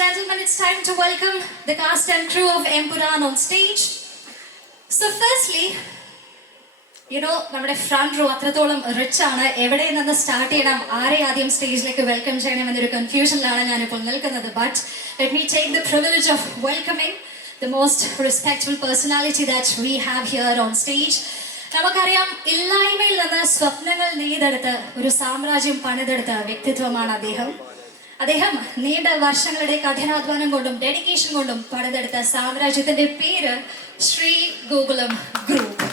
gentlemen, it's time to welcome the cast and crew of Empuran on stage. So firstly, നമ്മുടെ front raw അത്രത്തോളം rich ആണ്. എവിടെ നിന്ന് start ചെയ്യണം, ആരെ ആദ്യം സ്റ്റേജിലേക്ക് വെൽക്കം ചെയ്യണം എന്നൊരു കൺഫ്യൂഷനിലാണ് ഞാനിപ്പോൾ നിൽക്കുന്നത്. But let me take the privilege of welcoming the most respectful personality that we have here on stage. നമുക്കറിയാം, ഇല്ലായ്മയിൽ നിന്ന് സ്വപ്നങ്ങൾ നെയ്തെടുത്ത് ഒരു സാമ്രാജ്യം പണിതെടുത്ത വ്യക്തിത്വമാണ് അദ്ദേഹം. നീണ്ട വർഷങ്ങളുടെ കഠിനാധ്വാനം കൊണ്ടും ഡെഡിക്കേഷൻ കൊണ്ടും പണിതെടുത്ത സാമ്രാജ്യത്തിന്റെ പേര് ശ്രീ ഗോകുലം ഗ്രൂപ്പ്.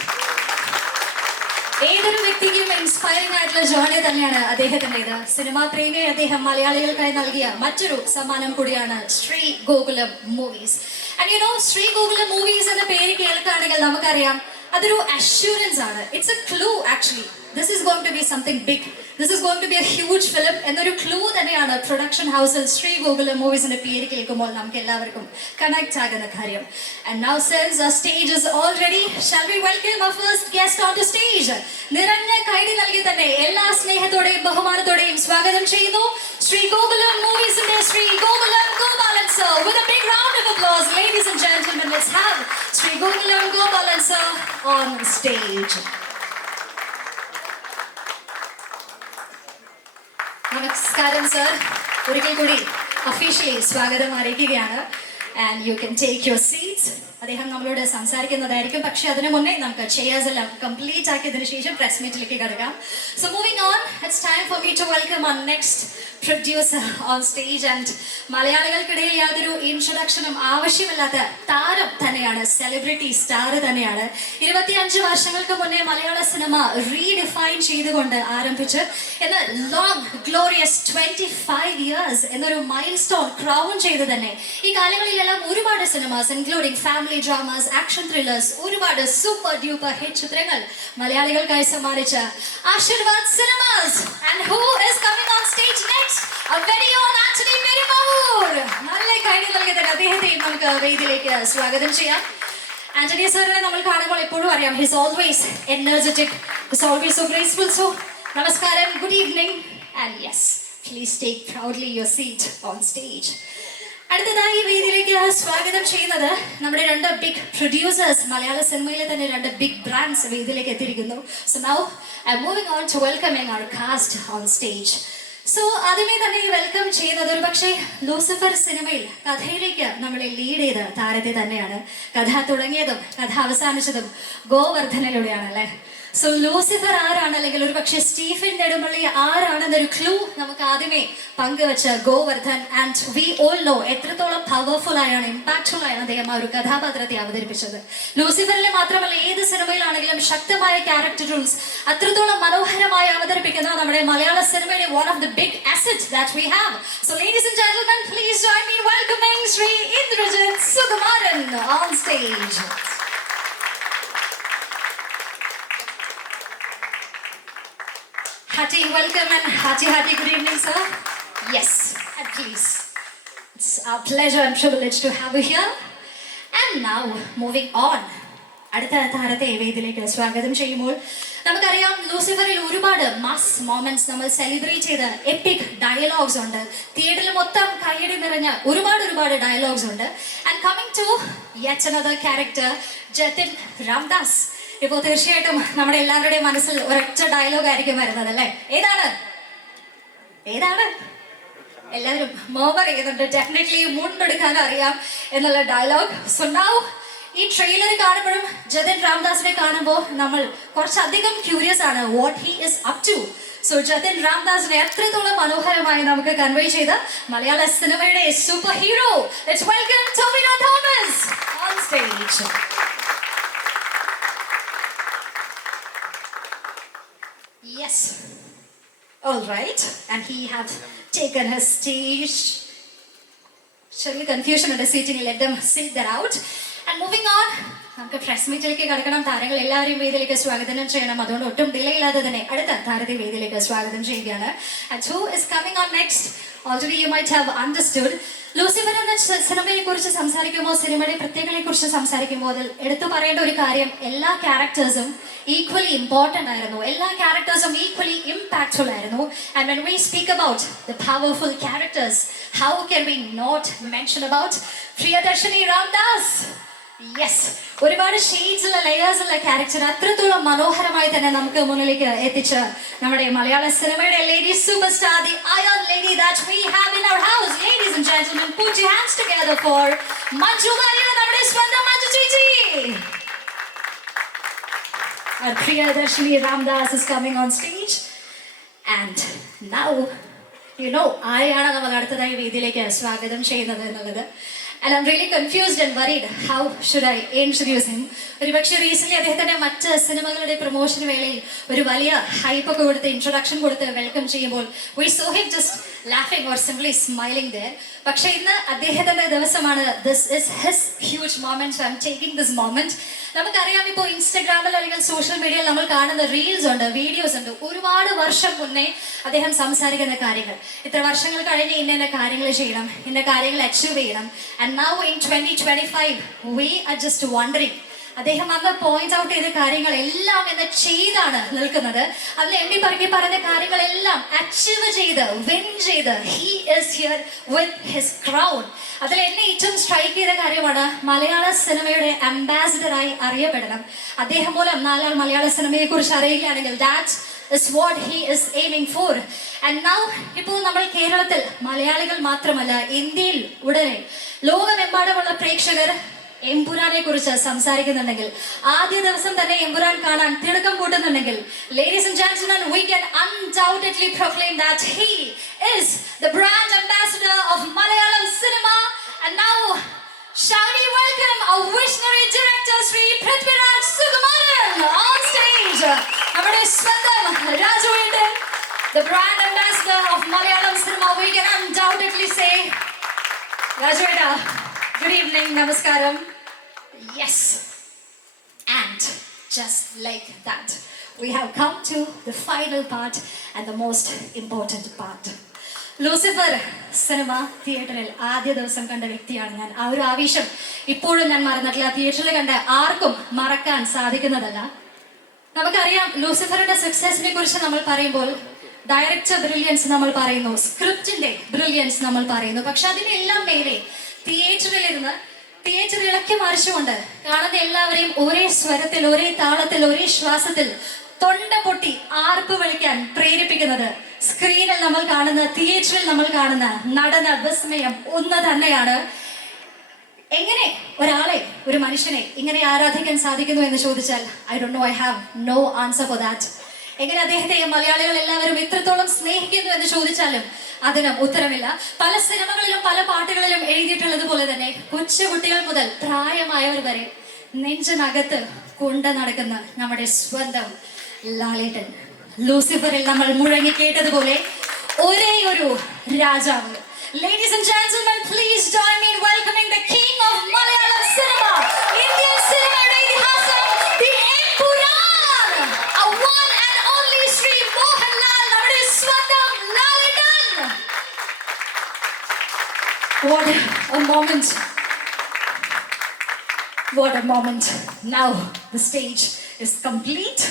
ഏതൊരു വ്യക്തിക്കും ഇൻസ്പയറിംഗ് ആയിട്ടുള്ള ജേർണി തന്നെയാണ് അദ്ദേഹത്തിൻ്റെത്. സിനിമാ പ്രേമി അദ്ദേഹം മലയാളികൾക്കായി നൽകിയ മറ്റൊരു സമ്മാനം കൂടിയാണ് Shri Gokulam movies. And Shri Gokulam movies എന്ന പേര് കേൾക്കുകയാണെങ്കിൽ നമുക്കറിയാം അതൊരു അഷ്യൂറൻസ് ആണ്. It's A clue actually. This is going to be something big. This is going to be a huge film. എന്നൊരു ക്ലൂ തന്നെയാണ് പ്രൊഡക്ഷൻ ഹൗസിൽ ശ്രീ ഗോകുലം മൂവീസിന്റെ പേര് കേൾക്കുമ്പോൾ നമുക്ക് എല്ലാവർക്കും കണക്ട് ആകുന്ന കാര്യം. And now since our stage is all ready, shall we welcome our first guest onto stage? നിറഞ്ഞ കൈഡി നൽകി തന്നെ എല്ലാ സ്നേഹത്തോടെയും ബഹുമാനത്തോടെയും സ്വാഗതം ചെയ്യുന്നു ശ്രീ ഗോകുലം മൂവീസിന്റെ Shri Gokulam Gopalan sir. With a big round of applause, ladies and gentlemen, let's have Shri Gokulam Gopalan sir on stage. നമസ്കാരം sir, ഒരിക്കൽ കൂടി ഒഫീഷ്യലി സ്വാഗതം അറിയിക്കുകയാണ്. And you can take your seats. അദ്ദേഹം നമ്മളോട് സംസാരിക്കുന്നതായിരിക്കും. പക്ഷെ അതിനു മുന്നേ നമുക്ക് ചെയേഴ്സ് എല്ലാം കംപ്ലീറ്റ് ആക്കിയതിനു ശേഷം പ്രസ് മീറ്റിലേക്ക് കിടക്കാം. So moving on, it's time for me to welcome our next producer on stage. And മലയാളികൾക്കിടയിൽ യാതൊരു ഇൻട്രൊഡക്ഷനും ആവശ്യമില്ലാത്ത താരം തന്നെയാണ്, സെലിബ്രിറ്റി സ്റ്റാർ തന്നെയാണ്. 25 വർഷങ്ങൾക്ക് മുന്നേ മലയാള സിനിമ റീഡിഫൈൻ ചെയ്തുകൊണ്ട് ആരംഭിച്ച് എന്ന് ലോങ് ഗ്ലോറിയസ് 25 years എന്നൊരു മൈൽ സ്റ്റോൺ ക്രൗൺ ചെയ്ത് തന്നെ ഈ കാലങ്ങളിലെല്ലാം ഒരുപാട് cinemas including family dramas, action thrillers, ഒരുപാട് സൂപ്പർ ഡ്യൂപ്പർ ഹിറ്റ് ചിത്രങ്ങൾ മലയാളികൾക്കായി സമ്മാനിച്ച Aashirvad cinemas. And who is coming on stage next? A very own Anthony Perumal. നല്ല കൈഡി നൽകി തന്നെ അദ്ദേഹത്തെയും നമുക്ക് വേദിയിലേക്ക് സ്വാഗതം ചെയ്യാം. ആന്റണി സാറിനെ നമ്മൾ കാണുമ്പോൾ എപ്പോഴും അറിയാം, his always energetic, his always so graceful. So നമസ്കാരം, good evening, and yes, please take proudly your seat on stage. അടുത്തതായി വേദിയിലേക്ക് സ്വാഗതം ചെയ്യുന്നത് നമ്മുടെ 2 ബിഗ് പ്രൊഡ്യൂസേഴ്സ്, മലയാള സിനിമയിലെ തന്നെ 2 ബിഗ് ബ്രാൻഡ്സ് വേദിയിലേക്ക് എത്തിയിരിക്കുന്നു. So now I am moving on to welcoming our cast on stage. So ആദ്യമേ തന്നെ വെൽക്കം ചെയ്യുന്നത് ഒരു പക്ഷേ ലൂസിഫർ സിനിമയിൽ കഥയിലേക്ക് നമ്മളെ ലീഡ് ചെയ്ത താരത്തെ തന്നെയാണ്. കഥ തുടങ്ങിയതും കഥ അവസാനിച്ചതും ഗോവർദ്ധനിലൂടെയാണ് അല്ലേ? സോ ലൂസിഫർ ആരാണ്, അല്ലെങ്കിൽ ഒരു പക്ഷേ സ്റ്റീഫൻ നെടുമ്പള്ളി ആരാണെന്നൊരു ക്ലൂ നമുക്ക് ആദ്യമേ പങ്കുവെച്ച Govardhan. And we all no എത്രത്തോളം പവർഫുൾ ആയാണ്, ഇമ്പാക്ട്ഫുൾ ആയാണ് അദ്ദേഹം ആ ഒരു കഥാപാത്രത്തെ അവതരിപ്പിച്ചത്. ലൂസിഫറിലെ മാത്രമല്ല, ഏത് സിനിമയിലാണെങ്കിലും ശക്തമായ ക്യാരക്ടർ റൂൾസ് അത്രത്തോളം മനോഹരമായി അവതരിപ്പിക്കുന്ന നമ്മുടെ മലയാള സിനിമയിലെ one of the big assets that we have. So ladies and gentlemen, please join me in welcoming Sri Indrajit Sukumaran on stage. Hearty welcome and hearty good evening, sir. Yes, and please, it's our pleasure and privilege to have you here. And now moving on, അടുത്ത താരത്തെ വേദിയിലേക്ക് സ്വാഗതം ചെയ്യുമ്പോൾ നമുക്കറിയാം, ലൂസിഫറിൽ ഒരുപാട് mass moments നമ്മൾ celebrate ചെയ്ത എപ്പിക് ഡയലോഗ്സ് ഉണ്ട്. തിയേറ്ററിൽ മൊത്തം കയ്യടി നിറഞ്ഞ ഒരുപാട് ഡയലോഗ്സ് ഉണ്ട്. And coming to yet another character, Jatin Ramdas. ഇപ്പോൾ തീർച്ചയായിട്ടും നമ്മുടെ എല്ലാവരുടെയും മനസ്സിൽ ഒരൊറ്റ ഡയലോഗ് ആയിരിക്കും വരുന്നത് അല്ലേ? ഏതാണ് എല്ലാവരും മോവർ ചെയ്യുന്നുണ്ട്. ഡെഫിനറ്റ്ലി മുണ്ടെടുക്കാനും അറിയാം എന്നുള്ള ഡയലോഗ്. സോ നൗ ഈ ട്രെയിലർ കാണുമ്പോഴും ജതിൻ രാംദാസിനെ കാണുമ്പോൾ നമ്മൾ കുറച്ചധികം ക്യൂരിയസ് ആണ് what he is up to. So Jatin രാംദാസിനെ എത്രത്തോളം മനോഹരമായി നമുക്ക് കൺവേ ചെയ്ത മലയാള സിനിമയുടെ super hero, let's welcome Tovino Thomas on stage. Yes. All right. And he have taken his stage. Surely confusion and seating. Let them sit that out. And moving on, നമുക്ക് press മീറ്റിലേക്ക് കടക്കണം. താരങ്ങൾ എല്ലാവരെയും വേദിയിലേക്ക് സ്വാഗതം ചെയ്യണം. അതുകൊണ്ട് ഒട്ടും ഡിലേ ഇല്ലാതെ തന്നെ അടുത്ത താരത്തെ വേദിയിലേക്ക് സ്വാഗതം ചെയ്യുകയാണ്. And who is coming on next? Already you might have understood. Lucifer എന്ന സിനിമയെ കുറിച്ച് സംസാരിക്കുമ്പോൾ, സിനിമയുടെ പ്രത്യേകതയെ കുറിച്ച് സംസാരിക്കുമ്പോൾ അതിൽ എടുത്തു പറയേണ്ട ഒരു കാര്യം, എല്ലാ ക്യാരക്ടേഴ്സും ഈക്വലി ഇമ്പോർട്ടൻ്റ് ആയിരുന്നു, എല്ലാ ക്യാരക്ടേഴ്സും ഈക്വലി ഇമ്പാക്ട്ഫുൾ ആയിരുന്നു. And when we speak about the powerful characters, how can we not mention about Priyadarshini Ramdas? Yes, ഒരുപാട് ഷെയ്ഡ്സ് ഉള്ള, ലെയേഴ്സ് ഉള്ള ക്യാരക്ടർ അത്രത്തോളം മനോഹരമായി തന്നെ നമുക്ക് മുന്നിലേക്ക് എത്തിച്ച് നമ്മുടെ മലയാള സിനിമയുടെ lady super star, the iron lady that we have in our house. Ladies and gentlemen, put your hands together for Manju Varya, നമ്മുടെ സ്വന്തം മഞ്ജു ചേച്ചി. Our Priyadarshini Ramdas is coming on stage, and now you know ആരെയാണ് നമ്മൾ അടുത്തതായി വേദിയിലേക്ക് സ്വാഗതം ചെയ്യുന്നത് എന്നുള്ളത്. And I'm really confused and worried. How should I introduce him? ഒരുപക്ഷെ റീസെന്റ് അദ്ദേഹത്തിന്റെ മറ്റ് സിനിമകളുടെ പ്രൊമോഷൻ വേളയിൽ ഒരു വലിയ ഹൈപ്പ് ഒക്കെ കൊടുത്ത് ഇൻട്രൊഡക്ഷൻ കൊടുത്ത് വെൽക്കം ചെയ്യുമ്പോൾ we saw him just laughing or simply smiling there. പക്ഷെ ഇന്ന് അദ്ദേഹത്തിന്റെ ദിവസമാണ്. This is his huge moment, so I'm taking this moment. നമുക്കറിയാം, ഇപ്പോൾ ഇൻസ്റ്റഗ്രാമിൽ അല്ലെങ്കിൽ സോഷ്യൽ മീഡിയയിൽ നമ്മൾ കാണുന്ന റീൽസ് ഉണ്ട്, വീഡിയോസ് ഉണ്ട്. ഒരുപാട് വർഷം മുന്നേ അദ്ദേഹം സംസാരിക്കുന്ന കാര്യങ്ങൾ, ഇത്ര വർഷങ്ങൾ കഴിഞ്ഞ് ഇന്ന കാര്യങ്ങൾ ചെയ്യണം, ഇന്ന കാര്യങ്ങൾ അച്ചീവ് ചെയ്യണം. And now in 2025 we are just wondering, അദ്ദേഹം അന്ന് പോയിന്റ് ഔട്ട് ചെയ്ത കാര്യങ്ങളെല്ലാം എന്ന് ചെയ്താണ് നിൽക്കുന്നത്. അന്ന് എണ്ണി പറക്കി പറഞ്ഞ കാര്യങ്ങളെല്ലാം അച്ചീവ് ചെയ്ത് വിൻ ചെയ്ത് he is here with his crown. അതിൽ എന്നെ ഏറ്റവും സ്ട്രൈക്ക് ചെയ്ത കാര്യമാണ്, മലയാള സിനിമയുടെ അംബാസിഡറായി അറിയപ്പെടണം. അദ്ദേഹം മൂലം നാലാൾ മലയാള സിനിമയെ കുറിച്ച് അറിയുകയാണെങ്കിൽ that is what he is aiming for. And now ഇപ്പോൾ നമ്മൾ കേരളത്തിൽ മലയാളികൾ മാത്രമല്ല, ഇന്ത്യയിൽ ഉടനെ ലോകമെമ്പാടുമുള്ള പ്രേക്ഷകർ എമ്പുരാനെ കുറിച്ച് സംസാരിക്കുന്നുണ്ടെങ്കിൽ, ആദ്യ ദിവസം തന്നെ എമ്പുരാൻ കാണാൻ തിടുക്കം കൂട്ടുന്നുണ്ടെങ്കിൽ, ladies and gentlemen, we can undoubtedly proclaim that he is the brand ambassador of Malayalam cinema. And now shall we welcome our visionary director Sri Prithviraj Sukumaran on stage. നമ്മുടെ സ്വന്തം രാജുവേട്ടൻ, the brand ambassador of Malayalam cinema, we can undoubtedly say, രാജുവേട്ടാ, good evening, namaskaram. Yes, and just like that we have come to the final part and the most important part. Lucifer cinema തിയേറ്ററിൽ ആദ്യ ദിവസം കണ്ട വ്യക്തിയാണ് ഞാൻ. ആ ഒരു ആവേശം ഇപ്പോഴും ഞാൻ മറന്നിട്ടില്ല. തിയേറ്ററിൽ കണ്ട ആർക്കും മറക്കാൻ സാധിക്കുന്നതല്ല. നമുക്കറിയാം, ലൂസിഫറിന്റെ സക്സസിനെ കുറിച്ച് നമ്മൾ പറയുമ്പോൾ ഡയറക്ടർ ബ്രില്യൻസ് നമ്മൾ പറയുന്നു, സ്ക്രിപ്റ്റിന്റെ ബ്രില്യൻസ് നമ്മൾ പറയുന്നു. പക്ഷെ അതിനെല്ലാം മേലെ തിയേറ്ററിലിരുന്ന് തിയേറ്റർ ഇളക്കി മറിച്ചുകൊണ്ട് കാണുന്ന എല്ലാവരെയും ഒരേ സ്വരത്തിൽ, ഒരേ താളത്തിൽ, ഒരേ ശ്വാസത്തിൽ തൊണ്ട പൊട്ടി ആർപ്പ് വിളിക്കാൻ പ്രേരിപ്പിക്കുന്നത് സ്ക്രീനിൽ നമ്മൾ കാണുന്ന, തിയേറ്ററിൽ നമ്മൾ കാണുന്ന നടന വിസ്മയം ഒന്ന് തന്നെയാണ്. എങ്ങനെ ഒരാളെ, ഒരു മനുഷ്യനെ ഇങ്ങനെ ആരാധിക്കാൻ സാധിക്കുന്നു എന്ന് ചോദിച്ചാൽ I don't know, I have no answer for that. എങ്ങനെ അദ്ദേഹത്തെ മലയാളികൾ എല്ലാവരും ഇത്രത്തോളം സ്നേഹിക്കുന്നു എന്ന് ചോദിച്ചാലും അതിനും ഉത്തരമില്ല. പല സിനിമകളിലും പല പാട്ടുകളിലും എഴുതിയിട്ടുള്ളത് പോലെ തന്നെ കൊച്ചു കുട്ടികൾ മുതൽ പ്രായമായവർ വരെ നെഞ്ചിനകത്ത് കൊണ്ട് നടക്കുന്ന നമ്മുടെ സ്വന്തം ലാലേട്ടൻ. ലൂസിഫറിൽ നമ്മൾ മുഴങ്ങി കേട്ടതുപോലെ ഒരേ ഒരു രാജാവ്. Ladies and gentlemen, please join me in welcoming the king of Malayalam cinema, Indian cinema ഇതിഹാസം, the Empuran, a one and only Sri Mohanlal, നമ്മുടെ സ്വന്തം ലാലേട്ടൻ. What a moment. What a moment. Now the stage is complete.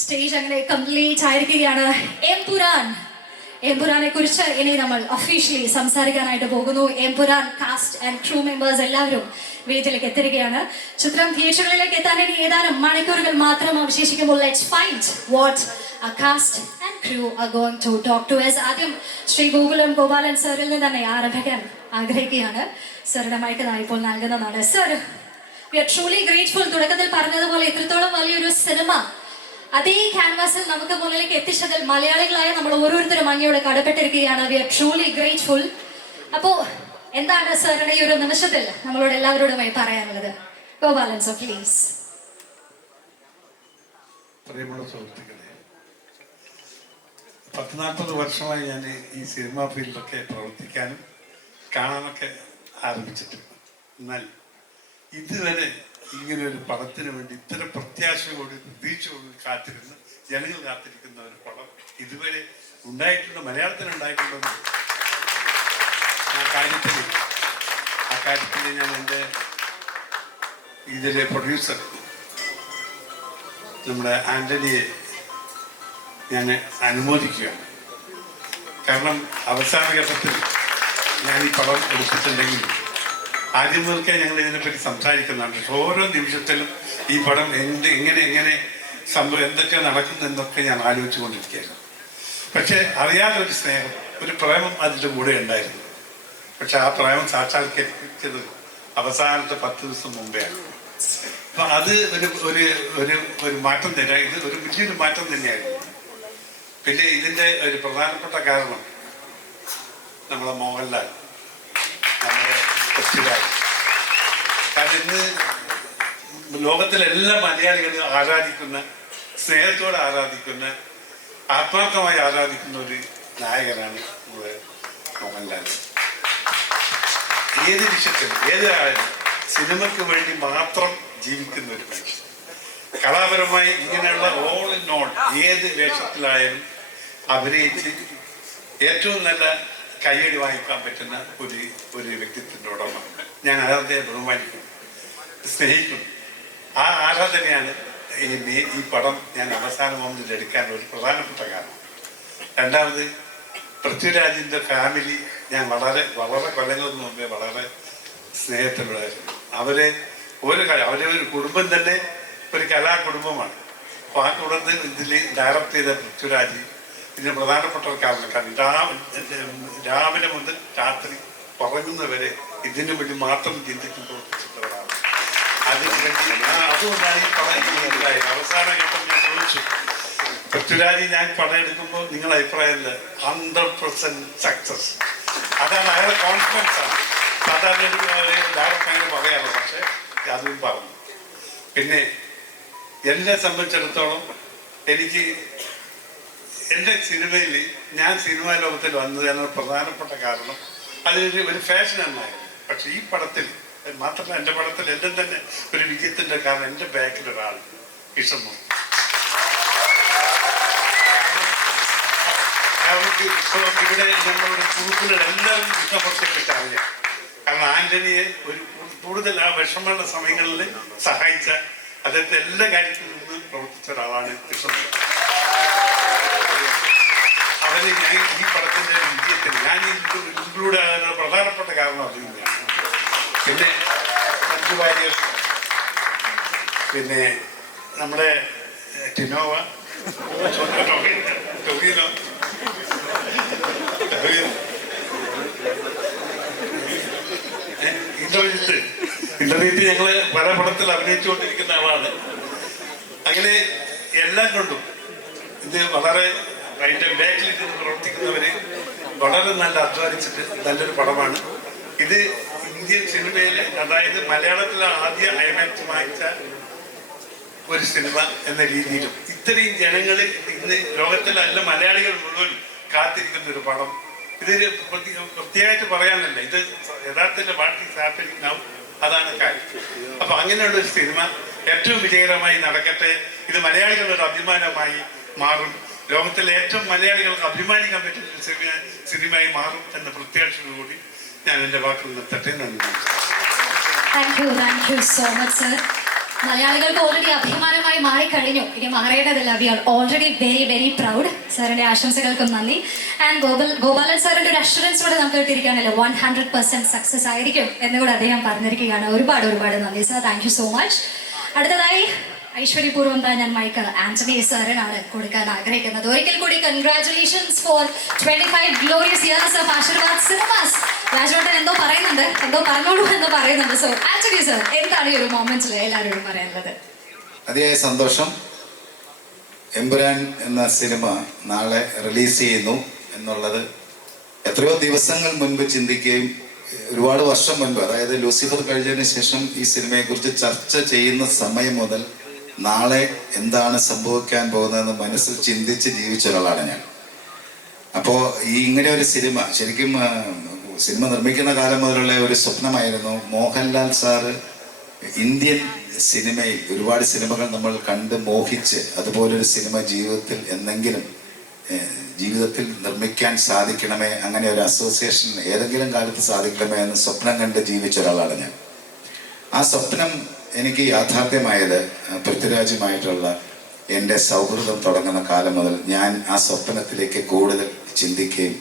Stage അങ്ങനെ complete ആയിരിക്കുകയാണ്. എംപുരാനെ കുറിച്ച് ഇനി നമ്മൾ officially സംസാരിക്കാനായിട്ട് പോകുന്നു. Empuraan cast and crew members എല്ലാവരും വേദിയിലേക്ക് എത്തിരിക്കുകയാണ്. ചിത്രം തിയേറ്ററുകളിലേക്ക് എത്താൻ ഇനി ഏതാനും മണിക്കൂറുകൾ മാത്രം അവശേഷിക്കുമ്പോൾ let's find what a cast and crew are going to talk to us. ആദ്യം ശ്രീ ഗോപാലൻ സാറിൽ നിന്ന് തന്നെ ആരംഭിക്കാൻ ആഗ്രഹിക്കുകയാണ്. സാറുടെ മൈക്ക് ഇപ്പോൾ നൽകുന്നതാണ്. Sir, we are truly grateful. തുടക്കത്തിൽ പറഞ്ഞതുപോലെ ഇത്രത്തോളം വലിയൊരു സിനിമ അതേ ക്യാൻവാസിൽ നമുക്ക് മുന്നിലേക്ക് എത്തിച്ചതിൽ മലയാളികളായ നമ്മൾ ഓരോരുത്തരും അങ്ങയോട് കടപ്പെട്ടിരിക്കുകയാണ്. We are truly grateful. അപ്പോൾ എന്താണ് സാറിന്റെ ഈ ഒരു നിമിഷത്തിൽ നമ്മളോട് എല്ലാവരോടുമായി പറയാനുള്ളത്? Gopalan so please. പ്രിയമുള്ള സുഹൃത്തുക്കളെ, 40-40 വർഷമായി ഞാൻ ഈ സിനിമാ ഫീൽഡൊക്കെ പ്രവർത്തിക്കാനും കാണാനൊക്കെ ആരംഭിച്ചിട്ടുണ്ട്. എന്നാൽ ഇതുവരെ ഇങ്ങനെ ഒരു പടത്തിന് വേണ്ടി ഇത്തരം പ്രത്യാശയോട് പ്രതീക്ഷയോട് കാത്തിരുന്ന് ജനങ്ങൾ കാത്തിരിക്കുന്ന ഒരു പടം ഇതുവരെ ഉണ്ടായിട്ടുണ്ട്, മലയാളത്തിൽ ഉണ്ടായിട്ടുണ്ടെന്ന് ആ കാര്യത്തിൽ കാര്യത്തിൽ ഞാൻ എൻ്റെ ഇതിലെ പ്രൊഡ്യൂസർ നമ്മുടെ ആൻ്റണിയെ ഞാൻ അനുമോദിക്കുകയാണ്. കാരണം അവസാന ഘട്ടത്തിൽ ഞാൻ ഈ പടം എടുത്തിട്ടുണ്ടെങ്കിൽ ആദ്യം മുതൽക്കേ ഞങ്ങൾ ഇതിനെപ്പറ്റി സംസാരിക്കുന്നുണ്ട്. പക്ഷെ ഓരോ നിമിഷത്തിലും ഈ പടം എങ്ങനെ സംഭവം എന്തൊക്കെ നടക്കുന്നതെന്നൊക്കെ ഞാൻ ആലോചിച്ചു കൊണ്ടിരിക്കുകയായിരുന്നു. പക്ഷെ അറിയാതെ ഒരു സ്നേഹം, ഒരു പ്രേമം അതിൻ്റെ കൂടെ ഉണ്ടായിരുന്നു. പക്ഷെ ആ പ്രേമം സാക്ഷാത്കരിച്ചത് അവസാനത്തെ 10 ദിവസം മുമ്പെയാണ്. അപ്പൊ അത് ഒരു മാറ്റം തന്നെ, ഇത് ഒരു വലിയൊരു മാറ്റം തന്നെയായിരുന്നു. പിന്നെ ഇതിൻ്റെ ഒരു പ്രധാനപ്പെട്ട കാരണം നമ്മളെ മോഹൻലാൽ, നമ്മുടെ പൃഥ്വിരാജ്. കാരണം ഇന്ന് ലോകത്തിലെ എല്ലാ മലയാളികളും ആരാധിക്കുന്ന, സ്നേഹത്തോടെ ആരാധിക്കുന്ന, ആത്മാർത്ഥമായി ആരാധിക്കുന്ന ഒരു നായകനാണ് നമ്മുടെ മോഹൻലാൽ. ഏത് വിഷയത്തിലും ഏത് ആയാലും സിനിമയ്ക്ക് വേണ്ടി മാത്രം ജീവിക്കുന്ന ഒരു മനുഷ്യൻ. കലാപരമായി ഇങ്ങനെയുള്ള ഓൾ ഇൻ ഓൾ ഏത് വേഷത്തിലായാലും അഭിനയിച്ച് ഏറ്റവും നല്ല കയ്യടി വാങ്ങിക്കാൻ പറ്റുന്ന ഒരു വ്യക്തിത്വത്തിൻ്റെ ഉടമ. ഞാൻ അദ്ദേഹത്തെ ബഹുമാനിക്കുന്നു, സ്നേഹിക്കുന്നു. ആ ആരാധനയാണ് ഈ പടം ഞാൻ അവസാന മൊമെന്റിൽ എടുക്കാൻ ഒരു പ്രധാനപ്പെട്ട കാരണം. രണ്ടാമത് പൃഥ്വിരാജിൻ്റെ ഫാമിലി ഞാൻ വളരെ കൊല്ലങ്ങൾക്ക് മുമ്പേ വളരെ സ്നേഹത്തിലുള്ളതായിരുന്നു. അവരെ ഒരു കുടുംബം തന്നെ ഒരു കലാകുടുംബമാണ്. അപ്പോൾ ആ കുടുംബത്തിൽ ഇതിൽ ഡയറക്റ്റ് ചെയ്ത പൃഥ്വിരാജ് ഇതിന് പ്രധാനപ്പെട്ട ഒരു കാരണക്കാരൻ. രാവിലെ മുതൽ രാത്രി ഉറങ്ങുന്നവരെ ഇതിനു വേണ്ടി മാത്രം ചിന്തിച്ചു പ്രവർത്തിച്ചിട്ടുള്ളവരാണ്. അതിനുവേണ്ടി അതുകൊണ്ടാണ് ഈ പടം അവസാന ഘട്ടം ഞാൻ ചോദിച്ചു, പൃഥ്വിരാജ് ഞാൻ പടം എടുക്കുമ്പോൾ നിങ്ങളുടെ അഭിപ്രായം 100% സക്സസ്. അതാണ് അയാളുടെ കോൺഫിഡൻസ് ആണ്. സാധാരണ ഡയറക്റ്റ് അങ്ങനെ പറയാറുള്ളത്, പക്ഷെ അതും പറഞ്ഞു. പിന്നെ എന്നെ സംബന്ധിച്ചിടത്തോളം എനിക്ക് എൻ്റെ സിനിമയിൽ ഞാൻ സിനിമാ ലോകത്തിൽ വന്നതിന് പ്രധാനപ്പെട്ട കാരണം ഒരു ഫാഷൻ എന്നായിരുന്നു. പക്ഷെ ഈ പടത്തിൽ മാത്രമല്ല, എൻ്റെ പടത്തിൽ എൻ്റെ തന്നെ ഒരു വിജയത്തിൻ്റെ കാരണം എൻ്റെ ബാക്കിലൊരാൾ കിഷമോ. ഇവിടെ ഞങ്ങളുടെ സുഹൃത്തുക്കൾ എല്ലാവരും ഇഷ്ടപ്പെട്ടെടുത്ത് അറിയാം. കാരണം ആന്റണിയെ കൂടുതൽ ആ വിഷമമുള്ള സമയങ്ങളിൽ സഹായിച്ച, അദ്ദേഹത്തെ എല്ലാ കാര്യത്തിലും നിന്ന് പ്രവർത്തിച്ച ഒരാളാണ് കൃഷ്ണൻ. അവന് ഞാൻ ഈ പടത്തിന്റെ വിജയത്തിന് ഞാൻ ഇൻക്ലൂഡ് ആകാനുള്ള പ്രധാനപ്പെട്ട കാരണം അത് തന്നെയാണ്. പിന്നെ മഞ്ജു വാര്യർ, പിന്നെ നമ്മുടെ ടിനോവ, ടൊവിനോ, ഇന്റർനെറ്റ് ഞങ്ങള് പല പടത്തിൽ അഭിനയിച്ചുകൊണ്ടിരിക്കുന്ന ആളാണ്. അങ്ങനെ എല്ലാം കൊണ്ടും ഇത് വളരെ അതിന്റെ ബാക്കിൽ നിന്ന് പ്രവർത്തിക്കുന്നവര് വളരെ നല്ല അധ്വാനിച്ചിട്ട് നല്ലൊരു പടമാണ് ഇത്. ഇന്ത്യൻ സിനിമയിലെ, അതായത് മലയാളത്തിലെ ആദ്യ ഐമാക്സ് വാങ്ങിച്ച ഒരു സിനിമ എന്ന രീതിയിലും ഇത്രയും ജനങ്ങൾ ഇന്ന് ലോകത്തിലെ എല്ലാ മലയാളികൾ മുഴുവൻ കാത്തിരിക്കുന്ന ഒരു പടം. ഇതൊരു പ്രത്യേകമായിട്ട് പറയാനല്ല, ഇത് യഥാർത്ഥത്തിൽ വാട്ട് ഈസ് ഹാപ്പനിങ് നൗ, അതാണ് കാര്യം. അപ്പൊ അങ്ങനെയുള്ള ഒരു സിനിമ ഏറ്റവും വിജയകരമായി നടക്കട്ടെ. ഇത് മലയാളികളുടെ ഒരു അഭിമാനമായി മാറും, ലോകത്തിലെ ഏറ്റവും മലയാളികൾക്ക് അഭിമാനിക്കാൻ പറ്റുന്ന ഒരു സിനിമയായി മാറും എന്ന പ്രത്യാശയോടുകൂടി ഞാൻ എൻ്റെ വാക്കുകൾ നിർത്തട്ടെ. നന്ദി. Thank you so much sir. മലയാളികൾക്ക് ഓൾറെഡി അഭിമാനമായി മാറിക്കഴിഞ്ഞു. ഇനി മഹാറേണ്ടതല്ല, we are already very proud. സാറിന്റെ ആശംസകൾക്കും നന്ദി. ആൻഡ് ഗോപാലൻ സാറിന്റെ ഒരു അഷുറൻസ് കൂടെ നമുക്ക് കിട്ടിയിരിക്കുകയാണല്ലോ, 100% സക്സസ് ആയിരിക്കും എന്നുകൂടെ അദ്ദേഹം പറഞ്ഞിരിക്കുകയാണ്. ഒരുപാട് നന്ദി sir. Thank you so much. അടുത്തതായി ഐശ്വര്യപൂർവ്വം ഞാൻ മൈക്ക് ആന്റണി സാറിനാണ് കൊടുക്കാൻ ആഗ്രഹിക്കുന്നത്. ഒരിക്കൽ കൂടി congratulations for 25 glorious years of Aashirvad cinemas. രാജവട്ടൻ എന്തോ പറഞ്ഞോളൂ എന്ന് പറയുന്നുണ്ട്. സോ ആന്റണി സർ, എന്താണ് ഈ ഒരു മൊമെന്റിൽ എല്ലാവരോടും പറയാനുള്ളത്? അതിയായ സന്തോഷം. എമ്പുരാൻ എന്ന സിനിമ നാളെ റിലീസ് ചെയ്യുന്നു എന്നുള്ളത് എത്രയോ ദിവസങ്ങൾ മുൻപ് ചിന്തിക്കുകയും ഒരുപാട് വർഷം മുൻപ്, അതായത് ലൂസിഫർ കഴിഞ്ഞതിന് ശേഷം ഈ സിനിമയെക്കുറിച്ച് ചർച്ച ചെയ്യുന്ന സമയം മുതൽ നാളെ എന്താണ് സംഭവിക്കാൻ പോകുന്നതെന്ന് മനസ്സിൽ ചിന്തിച്ച് ജീവിച്ച ഒരാളാണ് ഞാൻ. അപ്പോൾ ഇങ്ങനെ ഒരു സിനിമ ശരിക്കും സിനിമ നിർമ്മിക്കുന്ന കാലം മുതലുള്ള ഒരു സ്വപ്നമായിരുന്നു. മോഹൻലാൽ സാറ് ഇന്ത്യൻ സിനിമയിൽ ഒരുപാട് സിനിമകൾ നമ്മൾ കണ്ട് മോഹിച്ച് അതുപോലൊരു സിനിമ ജീവിതത്തിൽ എന്നെങ്കിലും ജീവിതത്തിൽ നിർമ്മിക്കാൻ സാധിക്കണമേ, അങ്ങനെ ഒരു അസോസിയേഷൻ ഏതെങ്കിലും കാലത്ത് സാധിക്കണമേ എന്ന് സ്വപ്നം കണ്ട് ജീവിച്ച ഒരാളാണ് ഞാൻ. ആ സ്വപ്നം എനിക്ക് യാഥാർത്ഥ്യമായത് പൃഥ്വിരാജുമായിട്ടുള്ള എൻ്റെ സൗഹൃദം തുടങ്ങുന്ന കാലം മുതൽ ഞാൻ ആ സ്വപ്നത്തിലേക്ക് കൂടുതൽ ചിന്തിക്കുകയും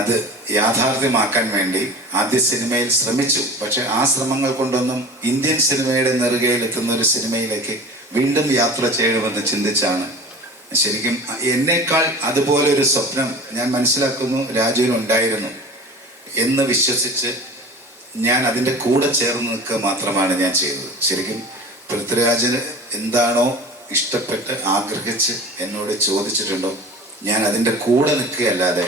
അത് യാഥാർത്ഥ്യമാക്കാൻ വേണ്ടി ആദ്യ സിനിമയിൽ ശ്രമിച്ചു. പക്ഷെ ആ ശ്രമങ്ങൾ കൊണ്ടൊന്നും ഇന്ത്യൻ സിനിമയുടെ നെറുകയിലെത്തുന്ന ഒരു സിനിമയിലേക്ക് വീണ്ടും യാത്ര ചെയ്യണമെന്ന് ചിന്തിച്ചാണ് ശരിക്കും എന്നേക്കാൾ അതുപോലൊരു സ്വപ്നം ഞാൻ മനസ്സിലാക്കുന്നു രാജുവിനുണ്ടായിരുന്നു എന്ന് വിശ്വസിച്ച് ഞാൻ അതിൻ്റെ കൂടെ ചേർന്ന് നിൽക്കുക മാത്രമാണ് ഞാൻ ചെയ്തത്. ശരിക്കും പൃഥ്വിരാജിന് എന്താണോ ഇഷ്ടപ്പെട്ട് ആഗ്രഹിച്ച് എന്നോട് ചോദിച്ചിട്ടുണ്ടോ ഞാൻ അതിൻ്റെ കൂടെ നിൽക്കുകയല്ലാതെ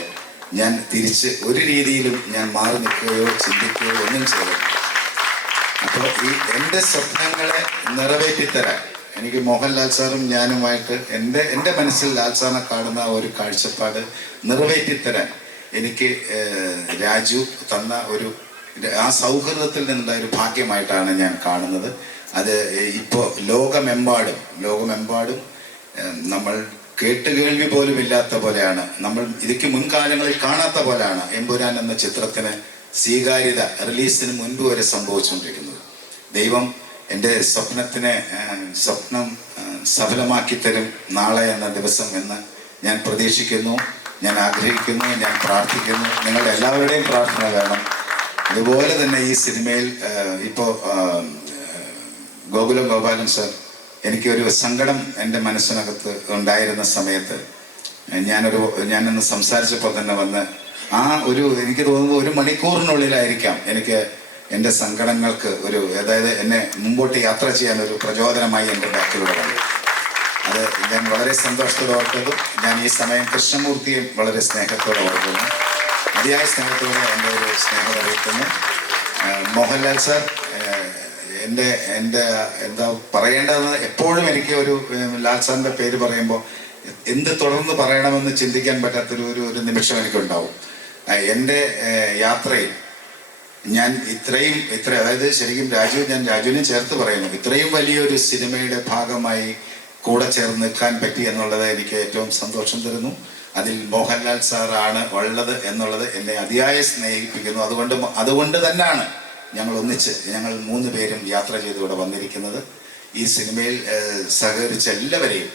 ഞാൻ തിരിച്ച് ഒരു രീതിയിലും ഞാൻ മാറി നിൽക്കുകയോ ചിന്തിക്കുകയോ ഒന്നും ചെയ്തില്ല. അപ്പോൾ ഈ എൻ്റെ സ്വപ്നങ്ങളെ നിറവേറ്റിത്തരാൻ എനിക്ക് മോഹൻലാൽ സാറും ഞാനുമായിട്ട് എൻ്റെ മനസ്സിൽ ലാൽ സാറിനെ കാണുന്ന ഒരു കാഴ്ചപ്പാട് നിറവേറ്റിത്തരാൻ എനിക്ക് രാജു തന്ന ഒരു ആ സൗഹൃദത്തിൽ നിന്നുള്ള ഒരു ഭാഗ്യമായിട്ടാണ് ഞാൻ കാണുന്നത്. അത് ഇപ്പോൾ ലോകമെമ്പാടും നമ്മൾ കേട്ടുകേൾവി പോലും ഇല്ലാത്ത പോലെയാണ്, നമ്മൾ ഇതിക്ക് മുൻകാലങ്ങളിൽ കാണാത്ത പോലെയാണ് എമ്പുരാൻ എന്ന ചിത്രത്തിന് സ്വീകാര്യത റിലീസിന് മുൻപ് വരെ സംഭവിച്ചുകൊണ്ടിരിക്കുന്നത്. ദൈവം എൻ്റെ സ്വപ്നം സഫലമാക്കി തരും നാളെ എന്ന ദിവസം എന്ന് ഞാൻ പ്രതീക്ഷിക്കുന്നു, ഞാൻ ആഗ്രഹിക്കുന്നു, ഞാൻ പ്രാർത്ഥിക്കുന്നു. നിങ്ങളുടെ എല്ലാവരുടെയും പ്രാർത്ഥന വേണം. അതുപോലെ തന്നെ ഈ സിനിമയിൽ ഇപ്പോൾ ഗോകുലം ഗോപാലൻ സർ എനിക്കൊരു സങ്കടം എൻ്റെ മനസ്സിനകത്ത് ഉണ്ടായിരുന്ന സമയത്ത് ഞാനൊന്ന് സംസാരിച്ചപ്പോൾ തന്നെ വന്ന് എനിക്ക് തോന്നുന്നു 1 മണിക്കൂറിനുള്ളിലായിരിക്കാം എനിക്ക് എൻ്റെ സങ്കടങ്ങൾക്ക് അതായത് എന്നെ മുമ്പോട്ട് യാത്ര ചെയ്യാൻ ഒരു പ്രചോദനമായി എൻ്റെ ബാക്കിലൂടെ വന്നു. അത് ഞാൻ വളരെ സന്തോഷത്തോടെ ഓർത്തതും ഞാൻ ഈ സമയം കൃഷ്ണമൂർത്തിയെ വളരെ സ്നേഹത്തോടെ ഓർക്കുന്നു, അതിയായ സ്നേഹത്തോടെ എൻ്റെ ഒരു സ്നേഹം അറിയിക്കുന്നു. മോഹൻലാൽ സാർ എൻ്റെ എന്താ പറയേണ്ടതെന്ന് എപ്പോഴും എനിക്ക് ഒരു ലാൽ സാറിൻ്റെ പേര് പറയുമ്പോൾ എന്ത് തുടർന്ന് പറയണമെന്ന് ചിന്തിക്കാൻ പറ്റാത്തൊരു നിമിഷം എനിക്കുണ്ടാവും. എൻ്റെ യാത്രയിൽ ഞാൻ അതായത് ശരിക്കും രാജുവിനെ ചേർത്ത് പറയുന്നു, ഇത്രയും വലിയൊരു സിനിമയുടെ ഭാഗമായി കൂടെ ചേർന്ന് നിൽക്കാൻ പറ്റി എന്നുള്ളത് എനിക്ക് ഏറ്റവും സന്തോഷം തരുന്നു. അതിൽ മോഹൻലാൽ സാറാണ് ഉള്ളത് എന്നുള്ളത് എന്നെ അതിയായി സ്നേഹിപ്പിക്കുന്നു. അതുകൊണ്ട് തന്നെയാണ് ഞങ്ങൾ 3 പേരും യാത്ര ചെയ്തുകൂടെ വന്നിരിക്കുന്നത്. ഈ സിനിമയിൽ സഹകരിച്ച എല്ലാവരെയും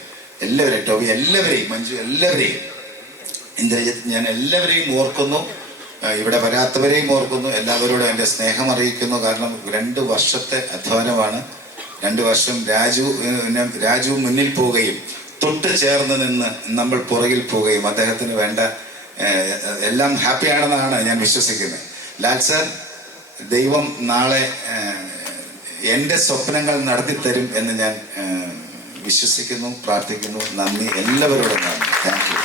ടോബി എല്ലാവരെയും, മഞ്ജു എല്ലാവരെയും, ഇന്ദ്രജിത്ത്, ഞാൻ എല്ലാവരെയും ഓർക്കുന്നു. ഇവിടെ വരാത്തവരെയും ഓർക്കുന്നു. എല്ലാവരോടും എൻ്റെ സ്നേഹം അറിയിക്കുന്നു. കാരണം 2 വർഷത്തെ അധ്വാനമാണ്. 2 വർഷം രാജു മുന്നിൽ പോവുകയും തൊട്ട് ചേർന്ന് നിന്ന് നമ്മൾ പുറകിൽ പോവുകയും അദ്ദേഹത്തിന് വേണ്ട എല്ലാം ഹാപ്പിയാണെന്നാണ് ഞാൻ വിശ്വസിക്കുന്നത്. ലാൽ സാർ, ദൈവം നാളെ എൻ്റെ സ്വപ്നങ്ങൾ നടത്തിത്തരും എന്ന് ഞാൻ വിശ്വസിക്കുന്നു, പ്രാർത്ഥിക്കുന്നു. നന്ദി, എല്ലാവരോടും നന്ദി.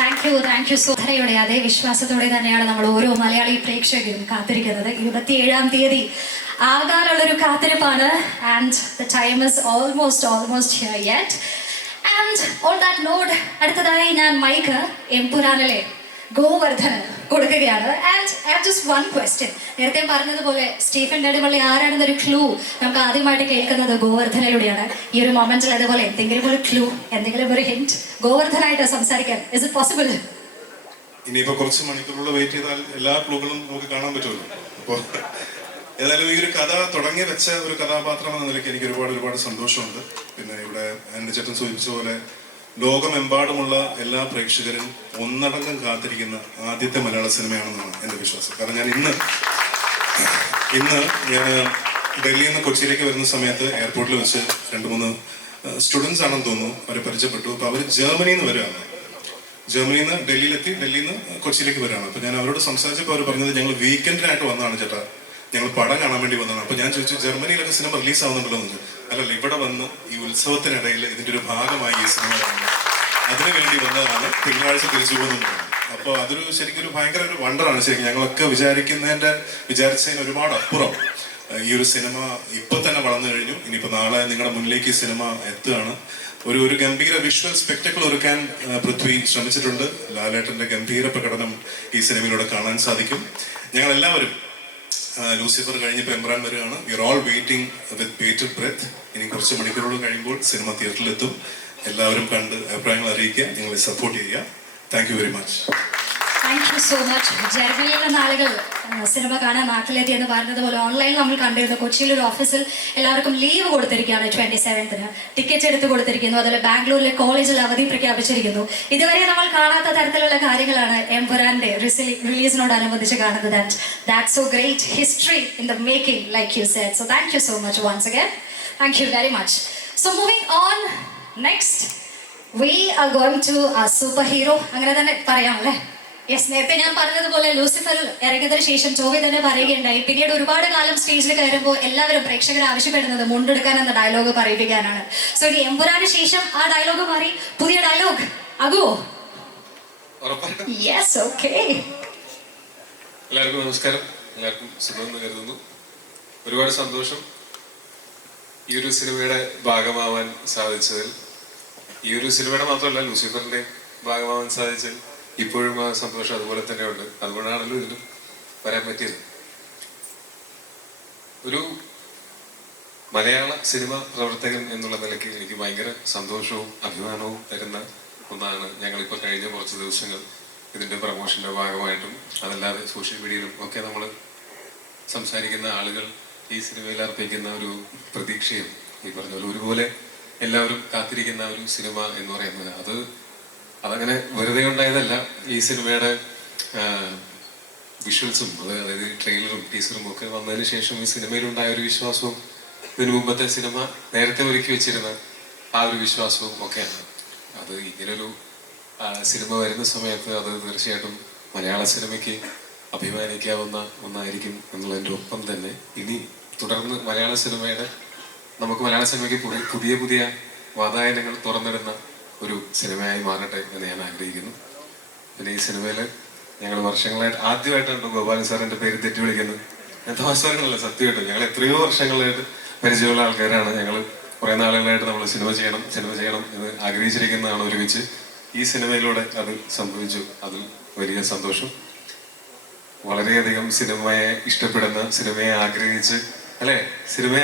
Thank U. സുധരയുടെ അതേ വിശ്വാസത്തോടെ തന്നെയാണ് നമ്മൾ ഓരോ മലയാളി പ്രേക്ഷകരും കാത്തിരിക്കുന്നത്. 27-ാം തീയതി ആകാനുള്ളൊരു കാത്തിരിപ്പാണ്. And the time is almost here yet. And on that note അടുത്തതായി ഞാൻ മൈക്ക് എമ്പുരാനിലെ ഗോവർദ്ധന് കൊടുക്കുകയാണ്. And I have just 1 question. നേരത്തെ പറഞ്ഞതുപോലെ സ്റ്റീഫൻ നെടുമ്പള്ളി ആരാണെന്നൊരു ക്ലൂ നമുക്ക് ആദ്യമായിട്ട് കേൾക്കുന്നത് ഗോവർദ്ധനിലൂടെയാണ്. ഈ ഒരു മൊമെന്റിൽ അതുപോലെ എന്തെങ്കിലും ഒരു ക്ലൂ, എന്തെങ്കിലും ഒരു ഹിന്റ് ഗോവർദ്ധനായിട്ട് സംസാരിക്കാൻ ഇസ് ഇറ്റ് പോസിബിൾ? ഇനിയിപ്പോ കുറച്ച് മണിക്കൂറുകൾ വെയിറ്റ് ചെയ്താൽ എല്ലാ ക്ലൂകളും നമുക്ക് കാണാൻ പറ്റുമല്ലോ. അപ്പോൾ ഏതായാലും ഈ ഒരു കഥ തുടങ്ങി വെച്ച ഒരു കഥാപാത്രം എന്ന നിലയ്ക്ക് എനിക്ക് ഒരുപാട് സന്തോഷമുണ്ട്. പിന്നെ ഇവിടെ എൻ്റെ ചേട്ടൻ സൂചിപ്പിച്ച പോലെ ലോകമെമ്പാടുമുള്ള എല്ലാ പ്രേക്ഷകരും ഒന്നടങ്കം കാത്തിരിക്കുന്ന ആദ്യത്തെ മലയാള സിനിമയാണെന്നാണ് എൻ്റെ വിശ്വാസം. കാരണം ഞാൻ ഇന്ന് ഡൽഹിയിൽ നിന്ന് കൊച്ചിയിലേക്ക് വരുന്ന സമയത്ത് എയർപോർട്ടിൽ വെച്ച് 2-3 സ്റ്റുഡൻസ് ആണെന്ന് തോന്നുന്നു, അവരെ പരിചയപ്പെട്ടു. അപ്പോൾ അവർ ജർമ്മനിയിൽ നിന്ന് വരികയാണ്. ജർമ്മനിയിൽ നിന്ന് ഡൽഹിയിൽ നിന്ന് കൊച്ചിയിലേക്ക് വരികയാണ്. അപ്പോൾ ഞാൻ അവരോട് സംസാരിച്ചപ്പോൾ അവർ പറഞ്ഞത് ഞങ്ങൾ വീക്കെൻഡിനായിട്ട് വന്നതാണ് ചേട്ടാ, ഞങ്ങൾ പടം കാണാൻ വേണ്ടി വന്നതാണ്. അപ്പോൾ ഞാൻ ചോദിച്ചു ജർമ്മനിയിലൊക്കെ സിനിമ റിലീസ് ആവുന്നുണ്ടല്ലോ എന്ന് ചോദിച്ചു. അല്ലല്ല, ഇവിടെ വന്ന് ഈ ഉത്സവത്തിനിടയിൽ ഇതിൻ്റെ ഒരു ഭാഗമായി ഈ സിനിമ കാണുന്നത്, അതിനു വേണ്ടി വന്നതാണ്, തിങ്കളാഴ്ച തിരിച്ചു പോകുന്നുണ്ട്. അപ്പോൾ അതൊരു ശരിക്കും ഒരു ഭയങ്കര ഒരു വണ്ടറാണ്. ശരിക്കും ഞങ്ങളൊക്കെ വിചാരിച്ചതിന് ഒരുപാട് അപ്പുറം ഈ ഒരു സിനിമ ഇപ്പൊ തന്നെ വളർന്നു കഴിഞ്ഞു. ഇനിയിപ്പോൾ നാളെ നിങ്ങളുടെ മുന്നിലേക്ക് ഈ സിനിമ എത്തുകയാണ്. ഒരു ഗംഭീര വിഷ്വൽ സ്പെക്ടക്കിൾ ഒരുക്കാൻ പൃഥ്വി ശ്രമിച്ചിട്ടുണ്ട്. ലാലേട്ടന്റെ ഗംഭീര പ്രകടനം ഈ സിനിമയിലൂടെ കാണാൻ സാധിക്കും. ഞങ്ങൾ എല്ലാവരും ലൂസിഫർ കഴിഞ്ഞപ്പോൾ എംബ്രാൻ വരികയാണ്. We are all waiting with bated breath. ഇനി കുറച്ച് മണിക്കൂറുകൾ കഴിയുമ്പോൾ സിനിമ തിയേറ്ററിലെത്തും. എല്ലാവരും കണ്ട് അഭിപ്രായങ്ങൾ അറിയിക്കുക, നിങ്ങളെ സപ്പോർട്ട് ചെയ്യുക. Thank you very much. Thank you so much. ജർമ്മനിയിൽ നിന്ന് ആളുകൾ സിനിമ കാണാൻ നാട്ടിലെത്തി എന്ന് പറഞ്ഞതുപോലെ ഓൺലൈനിൽ നമ്മൾ കണ്ടിരുന്നു. കൊച്ചിയിൽ ഒരു ഓഫീസിൽ എല്ലാവർക്കും ലീവ് കൊടുത്തിരിക്കുകയാണ് 27th. ടിക്കറ്റ് എടുത്ത് കൊടുത്തിരിക്കുന്നു. അതുപോലെ ബാംഗ്ലൂരിലെ കോളേജിൽ അവധി പ്രഖ്യാപിച്ചിരിക്കുന്നു. ഇതുവരെ നമ്മൾ കാണാത്ത തരത്തിലുള്ള കാര്യങ്ങളാണ് എംപുരാന്റെ റിലീസിനോടനുബന്ധിച്ച് കാണുന്നത്. And that's so great history in the making, like you said. So thank you so much once again. Thank you very much. So moving on, next we are going to super hero, അങ്ങനെ തന്നെ പറയാം അല്ലേ? Yes, നേരത്തെ ഞാൻ പറഞ്ഞതുപോലെ ലൂസിഫറിൽ ഇറങ്ങിയതിനു ശേഷം ചോവി തന്നെ പറയുകയുണ്ടായി, പിന്നീട് ഒരുപാട് കാലം സ്റ്റേജിൽ കയറുമ്പോൾ എല്ലാവരും പ്രേക്ഷകർ ആവശ്യപ്പെടുന്നത് മുണ്ടെടുക്കാൻ എന്ന ഡയലോഗ് പറയിപ്പിക്കാനാണ്. സോ ഈ എമ്പുരാന് ശേഷം ആ ഡയലോഗ് മാറി പുതിയ ഡയലോഗ് ആകുമോ? Yes, okay. എല്ലാവർക്കും നമസ്കാരം. എല്ലാവർക്കും സുഖമെന്ന് കരുതുന്നു. ഒരുപാട് സന്തോഷം ഈ ഒരു സിനിമയുടെ ഭാഗമാവാൻ സാധിച്ചതിൽ. ഈ ഒരു സിനിമയുടെ മാത്രമല്ല, ലൂസിഫറിന്റെ ഭാഗമാവാൻ സാധിച്ചതിൽ ഇപ്പോഴും ആ സന്തോഷം അതുപോലെ തന്നെ ഉണ്ട്. അതുകൊണ്ടാണല്ലോ ഇതിലും വരാൻ പറ്റിയത്. ഒരു മലയാള സിനിമ പ്രവർത്തകൻ എന്നുള്ള നിലയ്ക്ക് എനിക്ക് ഭയങ്കര സന്തോഷവും അഭിമാനവും തരുന്ന ഒന്നാണ്. ഞങ്ങളിപ്പോൾ കഴിഞ്ഞ കുറച്ച് ദിവസങ്ങൾ ഇതിൻ്റെ പ്രമോഷൻ്റെ ഭാഗമായിട്ടും അതല്ലാതെ സോഷ്യൽ മീഡിയയിലും ഒക്കെ നമ്മൾ സംസാരിക്കുന്ന ആളുകൾ ഈ സിനിമയിൽ അർപ്പിക്കുന്ന ഒരു പ്രതീക്ഷയും ഈ പറഞ്ഞ പോലെ ഒരുപോലെ എല്ലാവരും കാത്തിരിക്കുന്ന ഒരു സിനിമ എന്ന് പറയുന്നത് അതങ്ങനെ വെറുതെ ഉണ്ടായതല്ല. ഈ സിനിമയുടെ വിഷ്വൽസും അതായത് ട്രെയിലറും ടീസറും ഒക്കെ വന്നതിന് ശേഷം ഈ സിനിമയിലുണ്ടായ ഒരു വിശ്വാസവും ഇതിനു മുമ്പത്തെ സിനിമ നേരത്തെ ഒരുക്കി വെച്ചിരുന്ന ആ ഒരു വിശ്വാസവും ഒക്കെയാണ്. അത് ഇങ്ങനൊരു സിനിമ വരുന്ന സമയത്ത് അത് തീർച്ചയായിട്ടും മലയാള സിനിമയ്ക്ക് അഭിമാനിക്കാവുന്ന ഒന്നായിരിക്കും എന്നുള്ളതിൻ്റെ ഒപ്പം തന്നെ ഇനി തുടർന്ന് നമുക്ക് മലയാള സിനിമയ്ക്ക് പുതിയ പുതിയ വാതായനങ്ങൾ തുറന്നിടുന്ന ഒരു സിനിമയായി മാറട്ടെ എന്ന് ഞാൻ ആഗ്രഹിക്കുന്നു. പിന്നെ ഈ സിനിമയിൽ ഞങ്ങൾ വർഷങ്ങളായിട്ട് ആദ്യമായിട്ടാണ് ഗോപാലൻ സാറിൻ്റെ പേര് തെറ്റി വിളിക്കുന്നത്. ഞാൻ തമാശകളല്ല, സത്യമായിട്ടും ഞങ്ങൾ എത്രയോ വർഷങ്ങളായിട്ട് പരിചയമുള്ള ആൾക്കാരാണ്. ഞങ്ങൾ കുറേ നാളുകളായിട്ട് നമ്മൾ സിനിമ ചെയ്യണം എന്ന് ആഗ്രഹിച്ചിരിക്കുന്നതാണ് ഒരുമിച്ച്. ഈ സിനിമയിലൂടെ അത് സംഭവിച്ചു. അതിൽ വലിയ സന്തോഷം. വളരെയധികം സിനിമയെ ഇഷ്ടപ്പെടുന്ന, സിനിമയെ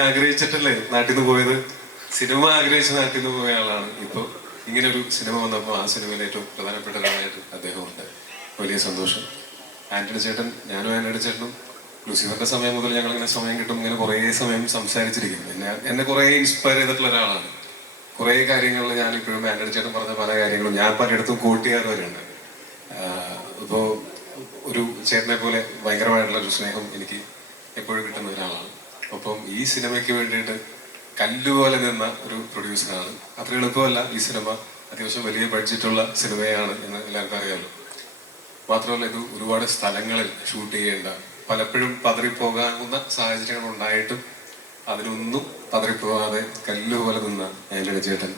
ആഗ്രഹിച്ചിട്ടല്ലേ നാട്ടിൽ നിന്ന് പോയത്. സിനിമ ആഗ്രഹിച്ച് നാട്ടിൽ നിന്ന് പോയ ആളാണ്. ഇപ്പോൾ ഇങ്ങനെ ഒരു സിനിമ വന്നപ്പോൾ ആ സിനിമയിൽ ഏറ്റവും പ്രധാനപ്പെട്ട ഒരാളായിട്ട് അദ്ദേഹമുണ്ട്. വലിയ സന്തോഷം. ഞാനും ആന്റണി ചേട്ടനും ലൂസിഫറിന്റെ സമയം മുതൽ ഞങ്ങളിങ്ങനെ സമയം കിട്ടും ഇങ്ങനെ കുറേ സമയം സംസാരിച്ചിരിക്കും. എന്നെ കുറേ ഇൻസ്പയർ ചെയ്തിട്ടുള്ള ഒരാളാണ്. കുറേ കാര്യങ്ങളിൽ ഞാൻ ഇപ്പോഴും ആന്റണി ചേട്ടൻ പറഞ്ഞ പല കാര്യങ്ങളും ഞാൻ പലയിടത്തും കൂട്ടുകാർ വരെയുണ്ട്. ഇപ്പോൾ ഒരു ചേട്ടനെ പോലെ ഭയങ്കരമായിട്ടുള്ളൊരു സ്നേഹം എനിക്ക് എപ്പോഴും കിട്ടുന്ന ഒരാളാണ്. ഒപ്പം ഈ സിനിമയ്ക്ക് വേണ്ടിയിട്ട് കല്ലുപോലെ നിന്ന ഒരു പ്രൊഡ്യൂസറാണ്. അത്ര എളുപ്പമല്ല. ഈ സിനിമ അത്യാവശ്യം വലിയ ബഡ്ജറ്റുള്ള സിനിമയാണ് എന്ന് എല്ലാവർക്കും അറിയാമല്ലോ. മാത്രമല്ല ഇത് ഒരുപാട് സ്ഥലങ്ങളിൽ ഷൂട്ട് ചെയ്യേണ്ട, പലപ്പോഴും പതറിപ്പോകാവുന്ന സാഹചര്യങ്ങൾ ഉണ്ടായിട്ടും അതിനൊന്നും പതറിപ്പോകാതെ കല്ലുപോലെ നിന്ന ആന്റണി ചേട്ടൻ.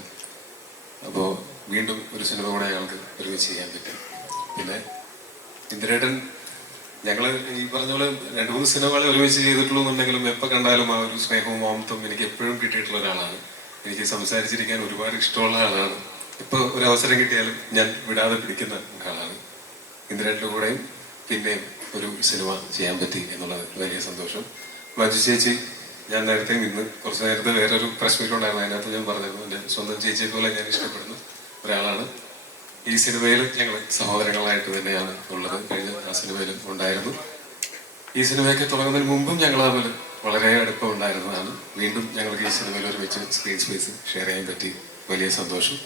അപ്പോൾ വീണ്ടും ഒരു സിനിമ കൂടെ ഞങ്ങൾക്ക് ഒരുമിച്ച് ചെയ്യാൻ പറ്റും. പിന്നെ ഇന്ദിരേട്ടൻ, ഞങ്ങൾ ഈ പറഞ്ഞ പോലെ 2-3 സിനിമകൾ ഒരുമിച്ച് ചെയ്തിട്ടുള്ളൂ എന്നുണ്ടെങ്കിലും എപ്പോൾ കണ്ടാലും ആ ഒരു സ്നേഹവും മമത്വവും എനിക്ക് എപ്പോഴും കിട്ടിയിട്ടുള്ള ഒരാളാണ്. എനിക്ക് സംസാരിച്ചിരിക്കാൻ ഒരുപാട് ഇഷ്ടമുള്ള ആളാണ്. ഇപ്പോൾ ഒരു അവസരം കിട്ടിയാലും ഞാൻ വിടാതെ പിടിക്കുന്ന ആളാണ്. ഇന്ദിരേട്ടൻ്റെ കൂടെയും പിന്നെയും ഒരു സിനിമ ചെയ്യാൻ പറ്റി എന്നുള്ളത് വലിയ സന്തോഷം. മഞ്ജു ചേച്ചി, ഞാൻ കുറച്ച് നേരത്തെ വേറൊരു പ്രസ് മീറ്റ് ഉണ്ടായിരുന്നു. അതിനകത്ത് ഞാൻ പറഞ്ഞിരുന്നു എൻ്റെ സ്വന്തം ചേച്ചിയെ പോലെ ഞാൻ ഇഷ്ടപ്പെടുന്ന ഒരാളാണ്. ഈ സിനിമയിൽ ഞങ്ങൾ സഹോദരങ്ങളായിട്ട് തന്നെയാണ് ഉള്ളത്. കഴിഞ്ഞ ആ സിനിമയിലും ഉണ്ടായിരുന്നു. ഈ സിനിമയൊക്കെ തുടങ്ങുന്നതിന് മുമ്പും ഞങ്ങൾ തമ്മിൽ വളരെ അടുപ്പം ഉണ്ടായിരുന്നതാണ്. വീണ്ടും ഞങ്ങൾക്ക് ഈ സിനിമയിൽ ഒരുമിച്ച് സ്ക്രീൻ സ്പേസ് ഷെയർ ചെയ്യാൻ പറ്റി. വലിയ സന്തോഷം.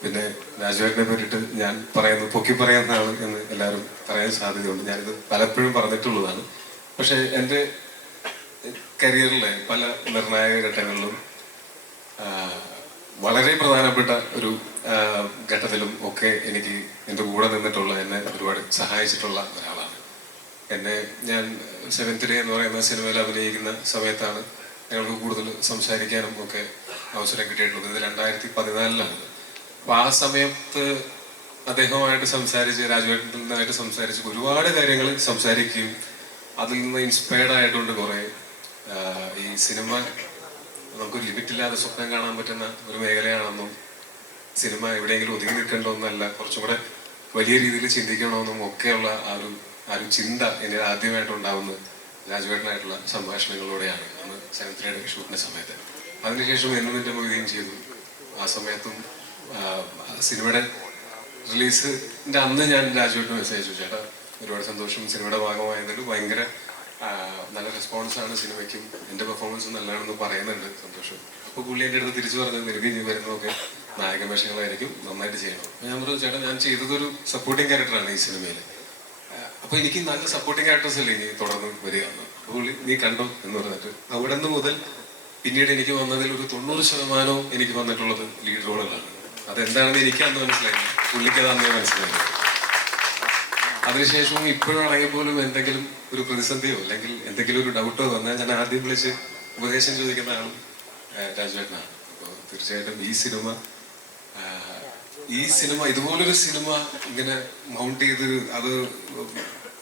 പിന്നെ രാജുവേട്ടനെ പറ്റിയിട്ട് ഞാൻ പൊക്കി പറയുന്നതാണ് എന്ന് എല്ലാവരും പറയാൻ സാധ്യതയുണ്ട്. ഞാനിത് പലപ്പോഴും പറഞ്ഞിട്ടുള്ളതാണ്. പക്ഷെ എൻ്റെ കരിയറിലെ പല നിർണായക ഘട്ടങ്ങളിലും വളരെ പ്രധാനപ്പെട്ട ഒരു ഘട്ടത്തിലും ഒക്കെ എനിക്ക് എൻ്റെ കൂടെ നിന്നിട്ടുള്ള, എന്നെ ഒരുപാട് സഹായിച്ചിട്ടുള്ള ഒരാളാണ്. ഞാൻ 7th Day എന്ന് പറയുന്ന സിനിമയിൽ അഭിനയിക്കുന്ന സമയത്താണ് ഞങ്ങൾക്ക് കൂടുതൽ സംസാരിക്കാനും ഒക്കെ അവസരം കിട്ടിയിട്ടുള്ളത്. ഇത് 2014 അപ്പോൾ ആ സമയത്ത് അദ്ദേഹവുമായിട്ട് രാജുവേട്ടനായിട്ട് സംസാരിച്ച് ഒരുപാട് കാര്യങ്ങൾ സംസാരിക്കുകയും അതിൽ നിന്ന് ഇൻസ്പയർഡ് ആയിട്ടുണ്ട്. കുറേ ഈ സിനിമ നമുക്ക് ലിമിറ്റില്ലാതെ സ്വപ്നം കാണാൻ പറ്റുന്ന ഒരു മേഖലയാണെന്നും സിനിമ എവിടെയെങ്കിലും ഒതുങ്ങി നിൽക്കേണ്ട ഒന്നല്ല, കുറച്ചും കൂടെ വലിയ രീതിയിൽ ചിന്തിക്കണമെന്നും ഒക്കെയുള്ള ആ ഒരു ചിന്ത എനിക്ക് ആദ്യമായിട്ടുണ്ടാവുന്നത് രാജുവേട്ടനായിട്ടുള്ള സംഭാഷണങ്ങളിലൂടെയാണ്. അന്ന് 7th Day ഷൂട്ടിന്റെ സമയത്ത്. അതിനുശേഷം എന്നും എൻ്റെ മൊയ്തീൻ ചെയ്തു. ആ സമയത്തും സിനിമയുടെ റിലീസിൻ്റെ അന്ന് ഞാൻ രാജുവേട്ടന് മെസ്സേജ് അയച്ചു, ചേട്ടാ ഒരുപാട് സന്തോഷം, സിനിമയുടെ ഭാഗമായതിൽ ഭയങ്കര നല്ല റെസ്പോൺസാണ് സിനിമയ്ക്കും, എൻ്റെ പെർഫോമൻസും നല്ലതാണെന്ന് പറയുന്നുണ്ട്, സന്തോഷം. അപ്പോൾ പുള്ളി എൻ്റെ അടുത്ത് തിരിച്ചു പറഞ്ഞത് നിനക്ക് ഇനി വരുന്നതൊക്കെ നായകവേഷങ്ങളായിരിക്കും, നന്നായിട്ട് ചെയ്യണം. അപ്പോൾ ഞാൻ പറഞ്ഞു, ചേട്ടാ ഞാൻ ചെയ്തതൊരു സപ്പോർട്ടിങ് ക്യാരക്ടറാണ് ഈ സിനിമയിൽ, അപ്പോൾ എനിക്ക് നല്ല സപ്പോർട്ടിങ് ക്യാരക്ടേഴ്സ് അല്ലേ ഇനി തുടർന്ന് വരിക. പുള്ളി നീ കണ്ടോ എന്ന് പറഞ്ഞിട്ട് അവിടെ നിന്ന് മുതൽ പിന്നീട് എനിക്ക് വന്നതിൽ ഒരു 90% എനിക്ക് വന്നിട്ടുള്ളത് ലീഡ് റോളുകളാണ്. അതെന്താണെന്ന് എനിക്ക് അന്ന് മനസ്സിലായില്ല, പുള്ളിക്ക് അത് അന്നേ മനസ്സിലായില്ല. അതിനുശേഷവും ഇപ്പോഴാണെങ്കിൽ പോലും എന്തെങ്കിലും ഒരു പ്രതിസന്ധിയോ അല്ലെങ്കിൽ എന്തെങ്കിലും ഒരു ഡൗട്ടോ വന്നാൽ ഞാൻ ആദ്യം വിളിച്ച് ഉപദേശം ചോദിക്കുന്ന ആളും രാജുവേട്ടനാണ്. അപ്പോൾ തീർച്ചയായിട്ടും ഈ സിനിമ ഇതുപോലൊരു സിനിമ ഇങ്ങനെ മൗണ്ട് ചെയ്ത് അത്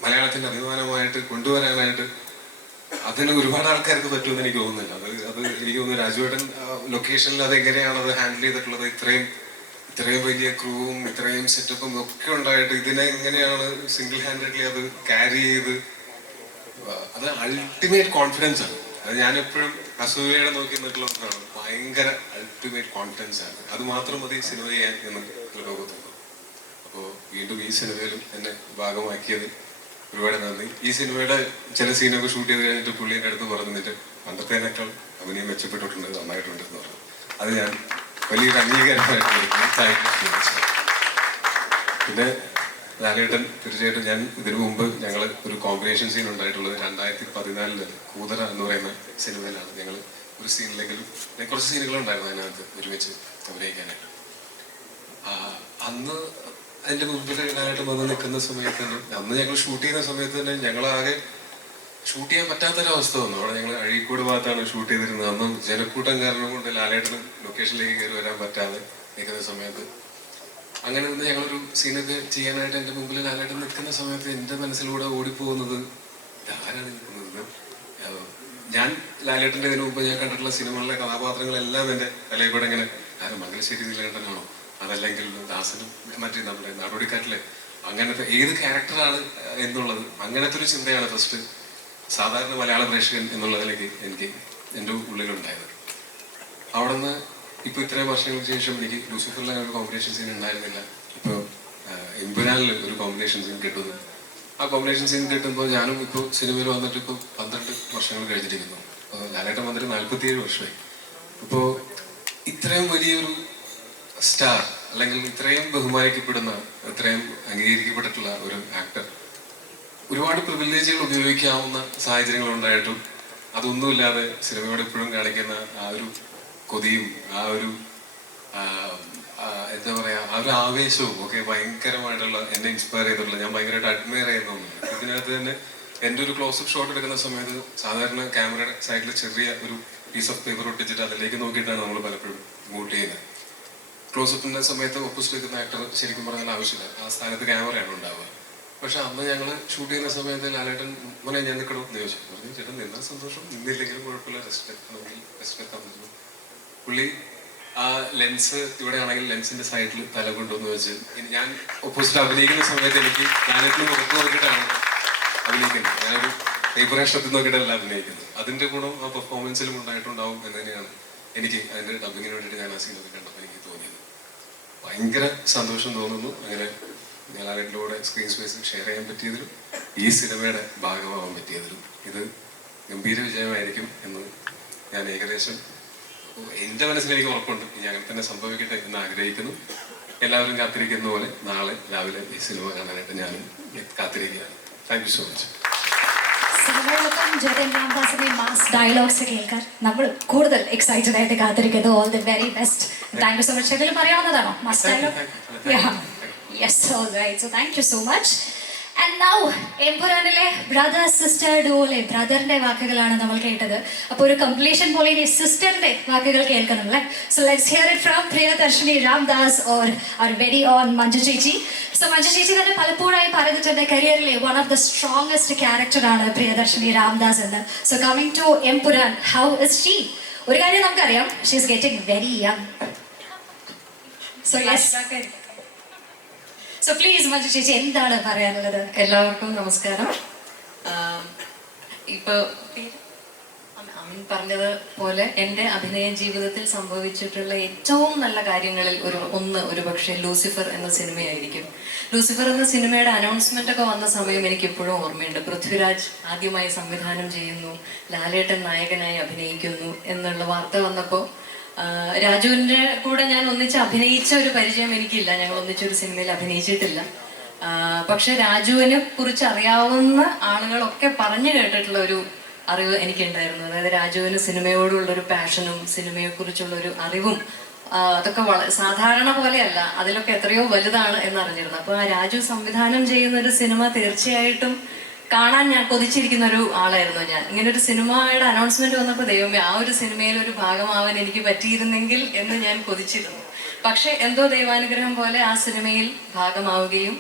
മലയാളത്തിന്റെ അഭിമാനമായിട്ട് കൊണ്ടുവരാനായിട്ട് അതിന് ഒരുപാട് ആൾക്കാർക്ക് പറ്റുമെന്ന് എനിക്ക് തോന്നുന്നില്ല. അത് എനിക്ക് തോന്നുന്നു രാജുവേട്ടൻ ലൊക്കേഷനിൽ അതെങ്ങനെയാണ് അത് ഹാൻഡിൽ ചെയ്തിട്ടുള്ളത്, ഇത്രയും വലിയ ക്രൂവും ഇത്രയും സെറ്റപ്പും ഒക്കെ ഉണ്ടായിട്ട് ഇതിനെ എങ്ങനെയാണ് സിംഗിൾ ഹാൻഡഡ്ലി അത് ക്യാരി ചെയ്ത്, അത് അൾട്ടിമേറ്റ് കോൺഫിഡൻസ് ആണ്. അത് ഞാൻ എപ്പോഴും അസൂയയുടെ നോക്കി നിന്നിട്ടുള്ളതാണ്. ഭയങ്കര അൾട്ടിമേറ്റ് കോൺഫിഡൻസ് ആണ്. അത് മാത്രം മതി സിനിമ ചെയ്യാൻ എന്ന് ലോകത്തുള്ളൂ. അപ്പോൾ വീണ്ടും ഈ സിനിമയിലും എന്നെ ഭാഗമാക്കിയതിൽ ഒരുപാട് നന്ദി. ഈ സിനിമയുടെ ചില സീനൊക്കെ ഷൂട്ട് ചെയ്ത് കഴിഞ്ഞിട്ട് പുള്ളി എൻ്റെ അടുത്ത് പറഞ്ഞിട്ട് പണ്ടത്തേനേക്കാൾ അഭിനയം മെച്ചപ്പെട്ടിട്ടുണ്ട്, നന്നായിട്ടുണ്ട് എന്ന് പറഞ്ഞു. അത് ഞാൻ വലിയൊരു അംഗീകാരമായിട്ട് കൊടുക്കുന്നു. Thank you. പിന്നെ ലാലേട്ടൻ തീർച്ചയായിട്ടും ഞാൻ ഇതിനു മുമ്പ് ഞങ്ങൾ ഒരു കോമ്പിനേഷൻ സീൻ ഉണ്ടായിട്ടുള്ളത് 2014 കൂതറ എന്ന് പറയുന്ന സിനിമയിലാണ്. ഞങ്ങൾ ഒരു സീനിലെങ്കിലും കുറച്ച് സീനുകളുണ്ടായിരുന്നു അതിനകത്ത് ഒരുമിച്ച് അഭിനയിക്കാനായിട്ട്. അന്ന് അതിൻ്റെ മുമ്പിൽ ലാലേട്ടൻ വന്ന് നിൽക്കുന്ന സമയത്ത് തന്നെ, അന്ന് ഞങ്ങൾ ഷൂട്ട് ചെയ്യുന്ന സമയത്ത് തന്നെ ഞങ്ങളാകെ ഷൂട്ട് ചെയ്യാൻ പറ്റാത്തൊരവസ്ഥ വന്നു. അവിടെ ഞങ്ങൾ അഴീക്കോട് ഭാഗത്താണ് ഷൂട്ട് ചെയ്തിരുന്നത്. അന്ന് ജനക്കൂട്ടം കാരണം കൊണ്ട് ലാലേട്ടന് ലൊക്കേഷനിലേക്ക് കയറി വരാൻ പറ്റാതെ നിൽക്കുന്ന സമയത്ത് അങ്ങനെ നിന്ന് ഞങ്ങളൊരു സീനൊക്കെ ചെയ്യാനായിട്ട് എൻ്റെ മുമ്പിൽ ലാലേട്ടൻ നിൽക്കുന്ന സമയത്ത് എൻ്റെ മനസ്സിലൂടെ ഓടിപ്പോകുന്നത് ആരാണ് നിൽക്കുന്നത്. ഞാൻ ലാലേട്ടൻ്റെ ഇതിനു മുമ്പ് ഞാൻ കണ്ടിട്ടുള്ള സിനിമകളിലെ കഥാപാത്രങ്ങളെല്ലാം എൻ്റെ തലയിൽ കൂടെ ഇങ്ങനെ ആരും മംഗലശ്ശേരി നീലകണ്ഠനാണോ, അതല്ലെങ്കിൽ ദാസനും മറ്റേ നമ്മുടെ നാടോടിക്കാറ്റിലെ അങ്ങനത്തെ ഏത് ക്യാരക്ടറാണ് എന്നുള്ളത്, അങ്ങനത്തെ ഒരു ചിന്തയാണ് ഫസ്റ്റ് സാധാരണ മലയാള പ്രേക്ഷകൻ എന്നുള്ളതിലേക്ക് എനിക്ക് എൻ്റെ ഉള്ളിലുണ്ടായത്. അവിടെ നിന്ന് ഇപ്പോൾ ഇത്രയും വർഷങ്ങൾക്ക് ശേഷം എനിക്ക് ലൂസിഫറിലെ ഒരു കോമ്പിനേഷൻ സീൻ ഉണ്ടായിരുന്നില്ല. ഇപ്പോൾ എമ്പുരാനിൽ ഒരു കോമ്പിനേഷൻ സീൻ കിട്ടുന്നു. ആ കോമ്പിനേഷൻ സീൻ കിട്ടുമ്പോൾ ഞാനും ഇപ്പോൾ സിനിമയിൽ വന്നിട്ട് ഇപ്പോൾ 12 വർഷങ്ങൾ കഴിഞ്ഞിരിക്കുന്നു. ലാലേട്ടൻ വന്നിട്ട് 47 വർഷമായി. ഇപ്പോൾ ഇത്രയും വലിയൊരു സ്റ്റാർ അല്ലെങ്കിൽ ഇത്രയും ബഹുമാനിക്കപ്പെടുന്ന, ഇത്രയും അംഗീകരിക്കപ്പെട്ടിട്ടുള്ള ഒരു ആക്ടർ ഒരുപാട് പ്രിവിലേജുകൾ ഉപയോഗിക്കാവുന്ന സാഹചര്യങ്ങൾ ഉണ്ടായിട്ടും അതൊന്നുമില്ലാതെ സിനിമയോട് ഇപ്പോഴും കാണിക്കുന്ന ആ ഒരു കൊതിയും ആ ഒരു എന്താ പറയാ ആ ഒരു ആവേശവും ഒക്കെ ഭയങ്കരമായിട്ടുള്ള എന്നെ ഇൻസ്പയർ ചെയ്തിട്ടുള്ള, ഞാൻ ഭയങ്കരമായിട്ട് അഡ്മയർ ചെയ്യുന്ന ഒന്നാണ്. ഇതിനകത്ത് തന്നെ എൻ്റെ ഒരു ക്ലോസപ്പ് ഷോട്ട് എടുക്കുന്ന സമയത്ത് സാധാരണ ക്യാമറയുടെ സൈഡിൽ ചെറിയ ഒരു പീസ് ഓഫ് പേപ്പർ ഒട്ടിച്ചിട്ട് അതിലേക്ക് നോക്കിയിട്ടാണ് നമ്മൾ പലപ്പോഴും മൂട്ട് ചെയ്യുന്നത്. ക്ലോസപ്പിൻ്റെ സമയത്ത് ഓപ്പോസിറ്റ് നിൽക്കുന്ന ആക്ടർ ശരിക്കും പറഞ്ഞാൽ ആവശ്യമില്ല, ആ സ്ഥാനത്ത് ക്യാമറയാണ് ഉണ്ടാവുക. പക്ഷെ അന്ന് ഞങ്ങൾ ഷൂട്ട് ചെയ്യുന്ന സമയത്ത് ലാലേട്ടൻ മോനെ ഞാൻ നിൽക്കണോ എന്ന് ചോദിച്ചു. പറഞ്ഞു ചേട്ടൻ നിന്നാൽ സന്തോഷം, നിന്നില്ലെങ്കിലും കുഴപ്പമില്ല, റെസ്റ്റ് എടുക്കണമെങ്കിൽ റെസ്റ്റ് എടുക്കാൻ പറ്റുന്നു. പുള്ളി ആ ലെൻസ് ഇവിടെ ആണെങ്കിൽ ലെൻസിന്റെ സൈഡിൽ തല കൊണ്ടുവന്ന് വെച്ച് ഞാൻ ഓപ്പോസിറ്റ് അഭിനയിക്കുന്ന സമയത്ത് എനിക്ക് ലാലേട്ടന് മുഖത്ത് നോക്കിയിട്ടാണ് അഭിനയിക്കുന്നത്. ഞാനൊരു പേപ്പർ നഷ്ടത്തിൽ നോക്കിയിട്ടല്ല അഭിനയിക്കുന്നത്. അതിന്റെ ഗുണം ആ പെർഫോമൻസിലും ഉണ്ടായിട്ടുണ്ടാവും എന്ന് തന്നെയാണ് എനിക്ക് അതിന്റെ ഡബിങ്ങിന് വേണ്ടിയിട്ട് ഞാൻ ആ സീനൊക്കെ കണ്ടപ്പോൾ എനിക്ക് തോന്നിയത്. ഭയങ്കര സന്തോഷം തോന്നുന്നു. അങ്ങനെ ഞാൻ ലാലേട്ടനോടെ സ്ക്രീൻ സ്പേസിൽ ഷെയർ ചെയ്യാൻ പറ്റിയതിലും ഈ സിനിമയുടെ ഭാഗമാവാൻ പറ്റിയതിലും ഇത് ഗംഭീര വിജയമായിരിക്കും എന്ന് ഞാൻ ഏകദേശം എൻ്റെ മനസ്സിൽ എനിക്ക് ഉറപ്പുണ്ട്. ഇനി അങ്ങനെ തന്നെ സംഭവിക്കട്ടെ എന്ന് ആഗ്രഹിക്കുന്നു. എല്ലാവരും കാത്തിരിക്കുന്ന പോലെ നാളെ രാവിലെ ഈ സിനിമ കാണാനായിട്ട് ഞാനും കാത്തിരിക്കുകയാണ്. Thank you so much. സിനിമയോടൊപ്പം ജതൻ രാംദാസിന്റെ മാസ് ഡയലോഗ്സ് കേൾക്കാൻ നമ്മൾ കൂടുതൽ എക്സൈറ്റഡ് ആയിട്ട് കാത്തിരിക്കുന്നു. All the very best. Thank you so much. ഇതിൽ പറയാവുന്നതാണോ mass dialogue? Yes, all right. So thank you so much. And now എമ്പുരാനിലെ ബ്രദർ സിസ്റ്റർ ഡുവോലെ ബ്രദറിന്റെ വാക്കുകളാണ് നമ്മൾ കേട്ടത്. അപ്പോൾ ഒരു കംപ്ലീഷൻ പോലെ ഇനി സിസ്റ്ററിന്റെ വാക്കുകൾ കേൾക്കണം അല്ലേ? So let's hear it from Priyadarshini Ramdas or our very own Manju ചേച്ചി. സോ മഞ്ജു ചേച്ചി തന്നെ പലപ്പോഴായി പറഞ്ഞിട്ടുണ്ട് കരിയറിലെ വൺ ഓഫ് ദ സ്ട്രോങ്ങസ്റ്റ് ക്യാരക്ടറാണ് പ്രിയദർശിനി രാംദാസ് എന്ന്. So coming to Empuraan, how is she? ഒരു കാര്യം നമുക്കറിയാം, she is getting very young. So yes, so please Manju ചേച്ചി എന്താണ് പറയാനുള്ളത്? എല്ലാവർക്കും നമസ്കാരം. ഇപ്പോൾ അമിൻ പറഞ്ഞത് പോലെ എൻ്റെ അഭിനയ ജീവിതത്തിൽ സംഭവിച്ചിട്ടുള്ള ഏറ്റവും നല്ല കാര്യങ്ങളിൽ ഒരു പക്ഷേ ലൂസിഫർ എന്ന സിനിമയായിരിക്കും. ലൂസിഫർ എന്ന സിനിമയുടെ അനൗൺസ്മെന്റ് ഒക്കെ വന്ന സമയം എനിക്ക് ഇപ്പോഴും ഓർമ്മയുണ്ട്. പൃഥ്വിരാജ് ആദ്യമായി സംവിധാനം ചെയ്യുന്നു, ലാലേട്ടൻ നായകനായി അഭിനയിക്കുന്നു എന്നുള്ള വാർത്ത വന്നപ്പോൾ രാജുവിൻ്റെ കൂടെ ഞാൻ ഒന്നിച്ച് അഭിനയിച്ച ഒരു പരിചയം എനിക്കില്ല, ഞങ്ങൾ ഒന്നിച്ചൊരു സിനിമയിൽ അഭിനയിച്ചിട്ടില്ല. പക്ഷെ രാജുവിനെ കുറിച്ച് അറിയാവുന്ന ആളുകളൊക്കെ പറഞ്ഞു കേട്ടിട്ടുള്ള ഒരു അറിവ് എനിക്കുണ്ടായിരുന്നു. അതായത് രാജുവിന് സിനിമയോടുള്ളൊരു പാഷനും സിനിമയെക്കുറിച്ചുള്ളൊരു അറിവും അതൊക്കെ സാധാരണ പോലെയല്ല, അതിലൊക്കെ എത്രയോ വലുതാണ് എന്നറിഞ്ഞിരുന്നു. അപ്പോൾ ആ രാജു സംവിധാനം ചെയ്യുന്ന ഒരു സിനിമ തീർച്ചയായിട്ടും കാണാൻ ഞാൻ കൊതിച്ചിരിക്കുന്ന ഒരു ആളായിരുന്നു ഞാൻ. ഇങ്ങനെ ഒരു സിനിമയുടെ അനൗൺസ്മെന്റ് വന്നപ്പോൾ ദൈവമേ ആ ഒരു സിനിമയിൽ ഒരു ഭാഗമാവാൻ എനിക്ക് പറ്റിയിരുന്നെങ്കിൽ എന്ന് ഞാൻ കൊതിച്ചിരുന്നു. പക്ഷെ എന്തോ ദൈവാനുഗ്രഹം പോലെ ആ സിനിമയിൽ ഭാഗമാവുകയും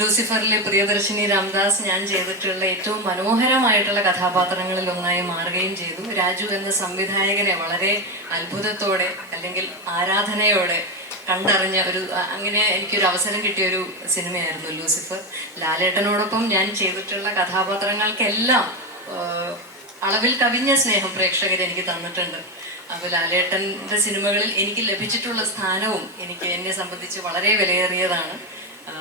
ലൂസിഫറിലെ പ്രിയദർശിനി രാംദാസ് ഞാൻ ചെയ്തിട്ടുള്ള ഏറ്റവും മനോഹരമായിട്ടുള്ള കഥാപാത്രങ്ങളിൽ ഒന്നായി മാറുകയും ചെയ്തു. രാജു എന്ന സംവിധായകനെ വളരെ അത്ഭുതത്തോടെ അല്ലെങ്കിൽ ആരാധനയോടെ കണ്ടറിഞ്ഞ അങ്ങനെ എനിക്കൊരു അവസരം കിട്ടിയൊരു സിനിമയായിരുന്നു ലൂസിഫർ. ലാലേട്ടനോടൊപ്പം ഞാൻ ചെയ്തിട്ടുള്ള കഥാപാത്രങ്ങൾക്കെല്ലാം അളവിൽ കവിഞ്ഞ സ്നേഹം പ്രേക്ഷകർ എനിക്ക് തന്നിട്ടുണ്ട്. അപ്പോൾ ലാലേട്ടൻ്റെ സിനിമകളിൽ എനിക്ക് ലഭിച്ചിട്ടുള്ള സ്ഥാനവും എന്നെ സംബന്ധിച്ച് വളരെ വിലയേറിയതാണ്.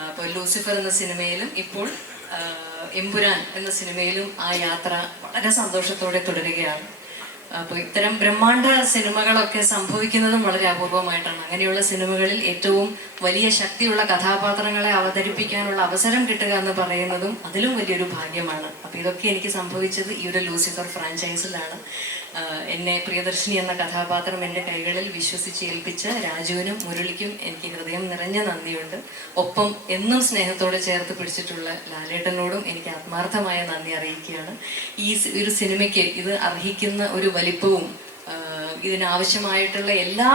അപ്പോൾ ലൂസിഫർ എന്ന സിനിമയിലും ഇപ്പോൾ എമ്പുരാൻ എന്ന സിനിമയിലും ആ യാത്ര വളരെ സന്തോഷത്തോടെ തുടരുകയാണ്. അപ്പോൾ ഇത്തരം ബ്രഹ്മാണ്ഡ സിനിമകളൊക്കെ സംഭവിക്കുന്നതും വളരെ അപൂർവമായിട്ടാണ്. അങ്ങനെയുള്ള സിനിമകളിൽ ഏറ്റവും വലിയ ശക്തിയുള്ള കഥാപാത്രങ്ങളെ അവതരിപ്പിക്കാനുള്ള അവസരം കിട്ടുക എന്ന് പറയുന്നതും അതിലും വലിയൊരു ഭാഗ്യമാണ്. അപ്പോൾ ഇതൊക്കെ എനിക്ക് സംഭവിച്ചത് ഈ ഒരു ലൂസിഫർ ഫ്രാഞ്ചൈസിലാണ്. എന്നെ പ്രിയദർശിനി എന്ന കഥാപാത്രം എൻ്റെ കൈകളിൽ വിശ്വസിച്ച് ഏൽപ്പിച്ച രാജുവിനും മുരളിക്കും എനിക്ക് ഹൃദയം നിറഞ്ഞ നന്ദിയുണ്ട്. ഒപ്പം എന്നും സ്നേഹത്തോടെ ചേർത്ത് പിടിച്ചിട്ടുള്ള ലാലേട്ടനോടും എനിക്ക് ആത്മാർത്ഥമായ നന്ദി അറിയിക്കുകയാണ്. ഈ ഒരു സിനിമയ്ക്ക് ഇത് അർഹിക്കുന്ന ഒരു വലിപ്പവും ഇതിനാവശ്യമായിട്ടുള്ള എല്ലാ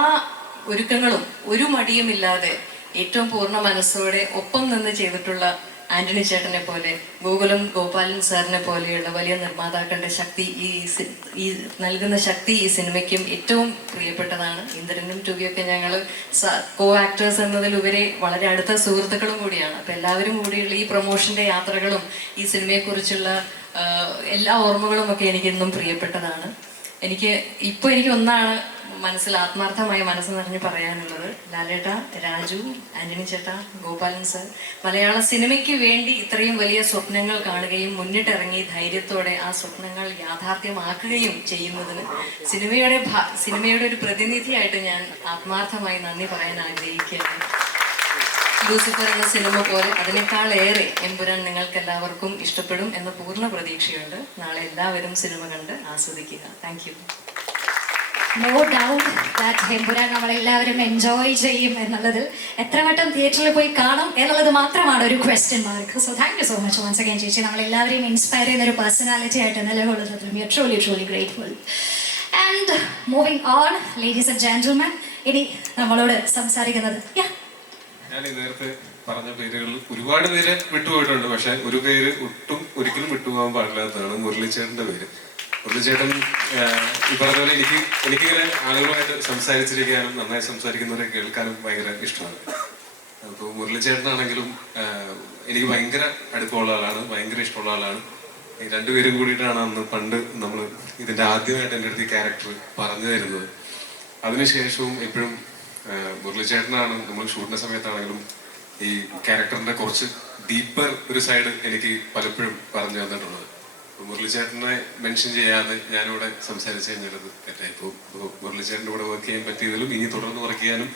ഒരുക്കങ്ങളും ഒരു മടിയുമില്ലാതെ ഏറ്റവും പൂർണ്ണ മനസ്സോടെ ഒപ്പം നിന്ന് ചെയ്തിട്ടുള്ള ആന്റണി ചേട്ടനെ പോലെ, ഗോകുലം ഗോപാലൻ സാറിനെ പോലെയുള്ള വലിയ നിർമ്മാതാക്കളുടെ ശക്തി ഈ നൽകുന്ന ശക്തി ഈ സിനിമയ്ക്കും ഏറ്റവും പ്രിയപ്പെട്ടതാണ്. ഇന്ദ്രനും ടൂവിയൊക്കെ ഞങ്ങൾ കോ ആക്ടേഴ്സ് എന്നതിലുപരി വളരെ അടുത്ത സുഹൃത്തുക്കളും കൂടിയാണ്. അപ്പം എല്ലാവരും കൂടിയുള്ള ഈ പ്രൊമോഷൻ്റെ യാത്രകളും ഈ സിനിമയെക്കുറിച്ചുള്ള എല്ലാ ഓർമ്മകളും ഒക്കെ എനിക്കെന്നും പ്രിയപ്പെട്ടതാണ്. എനിക്ക് ഒന്നാണ് ആത്മാർത്ഥമായി മനസ്സ് നിറഞ്ഞ് പറയാനുള്ളത്. ലാലേട്ട, രാജു, ആന്റണി ചേട്ട, ഗോപാലൻ സർ മലയാള സിനിമയ്ക്ക് വേണ്ടി ഇത്രയും വലിയ സ്വപ്നങ്ങൾ കാണുകയും മുന്നിട്ടിറങ്ങി ധൈര്യത്തോടെ ആ സ്വപ്നങ്ങൾ യാഥാർത്ഥ്യമാക്കുകയും ചെയ്യുന്നതിന് സിനിമയുടെ ഒരു പ്രതിനിധിയായിട്ട് ഞാൻ ആത്മാർത്ഥമായി നന്ദി പറയാൻ ആഗ്രഹിക്കുകയാണ്. ലൂസിഫർ എന്ന സിനിമ പോലെ അതിനേക്കാളേറെ എമ്പുരാൻ നിങ്ങൾക്ക് എല്ലാവർക്കും ഇഷ്ടപ്പെടും എന്ന പൂർണ്ണ പ്രതീക്ഷയുണ്ട്. നാളെ എല്ലാവരും സിനിമ കണ്ട് ആസ്വദിക്കുക. Thank you. No doubt that Empuraan നമ്മളെല്ലാവരും എൻജോയ് ചെയ്യും എന്നുള്ളതിൽ എത്ര വട്ടം തിയേറ്ററിൽ പോയി കാണും എന്നുള്ളത് മാത്രമാണ് ഒരു question mark. So thank you so much once again ചേച്ചി. നമ്മളെല്ലാവരെയും ഇൻസ്പയർ ചെയ്യുന്ന ഒരു പേഴ്സണാലിറ്റി ആയിട്ട് നിലകൊള്ളുന്നതിലും we are truly grateful. And moving on, ladies and gentlemen, ഇനി നമ്മളോട് സംസാരിക്കുന്നത് ഞാൻ ഈ നേരത്തെ പറഞ്ഞ പേരുകളിൽ ഒരുപാട് പേര് വിട്ടുപോയിട്ടുണ്ട്. പക്ഷെ ഒരു പേര് ഒരിക്കലും വിട്ടുപോകാൻ പാടില്ലാത്തതാണ് മുരളിച്ചേട്ടൻ്റെ പേര്. മുരളിച്ചേട്ടൻ ഈ പറഞ്ഞ പോലെ എനിക്കിങ്ങനെ ആളുകളുമായിട്ട് സംസാരിച്ചിരിക്കാനും നന്നായി സംസാരിക്കുന്നവരെ കേൾക്കാനും ഭയങ്കര ഇഷ്ടമാണ്. അപ്പോൾ മുരളിച്ചേട്ടനാണെങ്കിലും എനിക്ക് ഭയങ്കര അടുപ്പമുള്ള ആളാണ്, ഭയങ്കര ഇഷ്ടമുള്ള ആളാണ്. ഈ രണ്ടുപേരും കൂടിയിട്ടാണ് അന്ന് പണ്ട് നമ്മൾ ഇതിൻ്റെ ആദ്യമായിട്ട് എൻ്റെ അടുത്ത് ഈ ക്യാരക്ടർ പറഞ്ഞു തരുന്നത്. അതിനുശേഷവും എപ്പോഴും മുരളിച്ചേട്ടനാണ് നമ്മൾ ഷൂട്ടിന്റെ സമയത്താണെങ്കിലും ഈ ക്യാരക്ടറിന്റെ കുറച്ച് ഡീപ്പർ ഒരു സൈഡ് എനിക്ക് പലപ്പോഴും പറഞ്ഞു തന്നിട്ടുള്ളത്. മുരളിച്ചേട്ടനെ മെൻഷൻ ചെയ്യാതെ ഞാനിവിടെ സംസാരിച്ചു കഴിഞ്ഞത് തെറ്റായിപ്പോൾ. മുരളിച്ചേട്ടൻ്റെ കൂടെ വർക്ക് ചെയ്യാൻ പറ്റിയതിലും ഇനി തുടർന്ന് വർക്ക് ചെയ്യാനും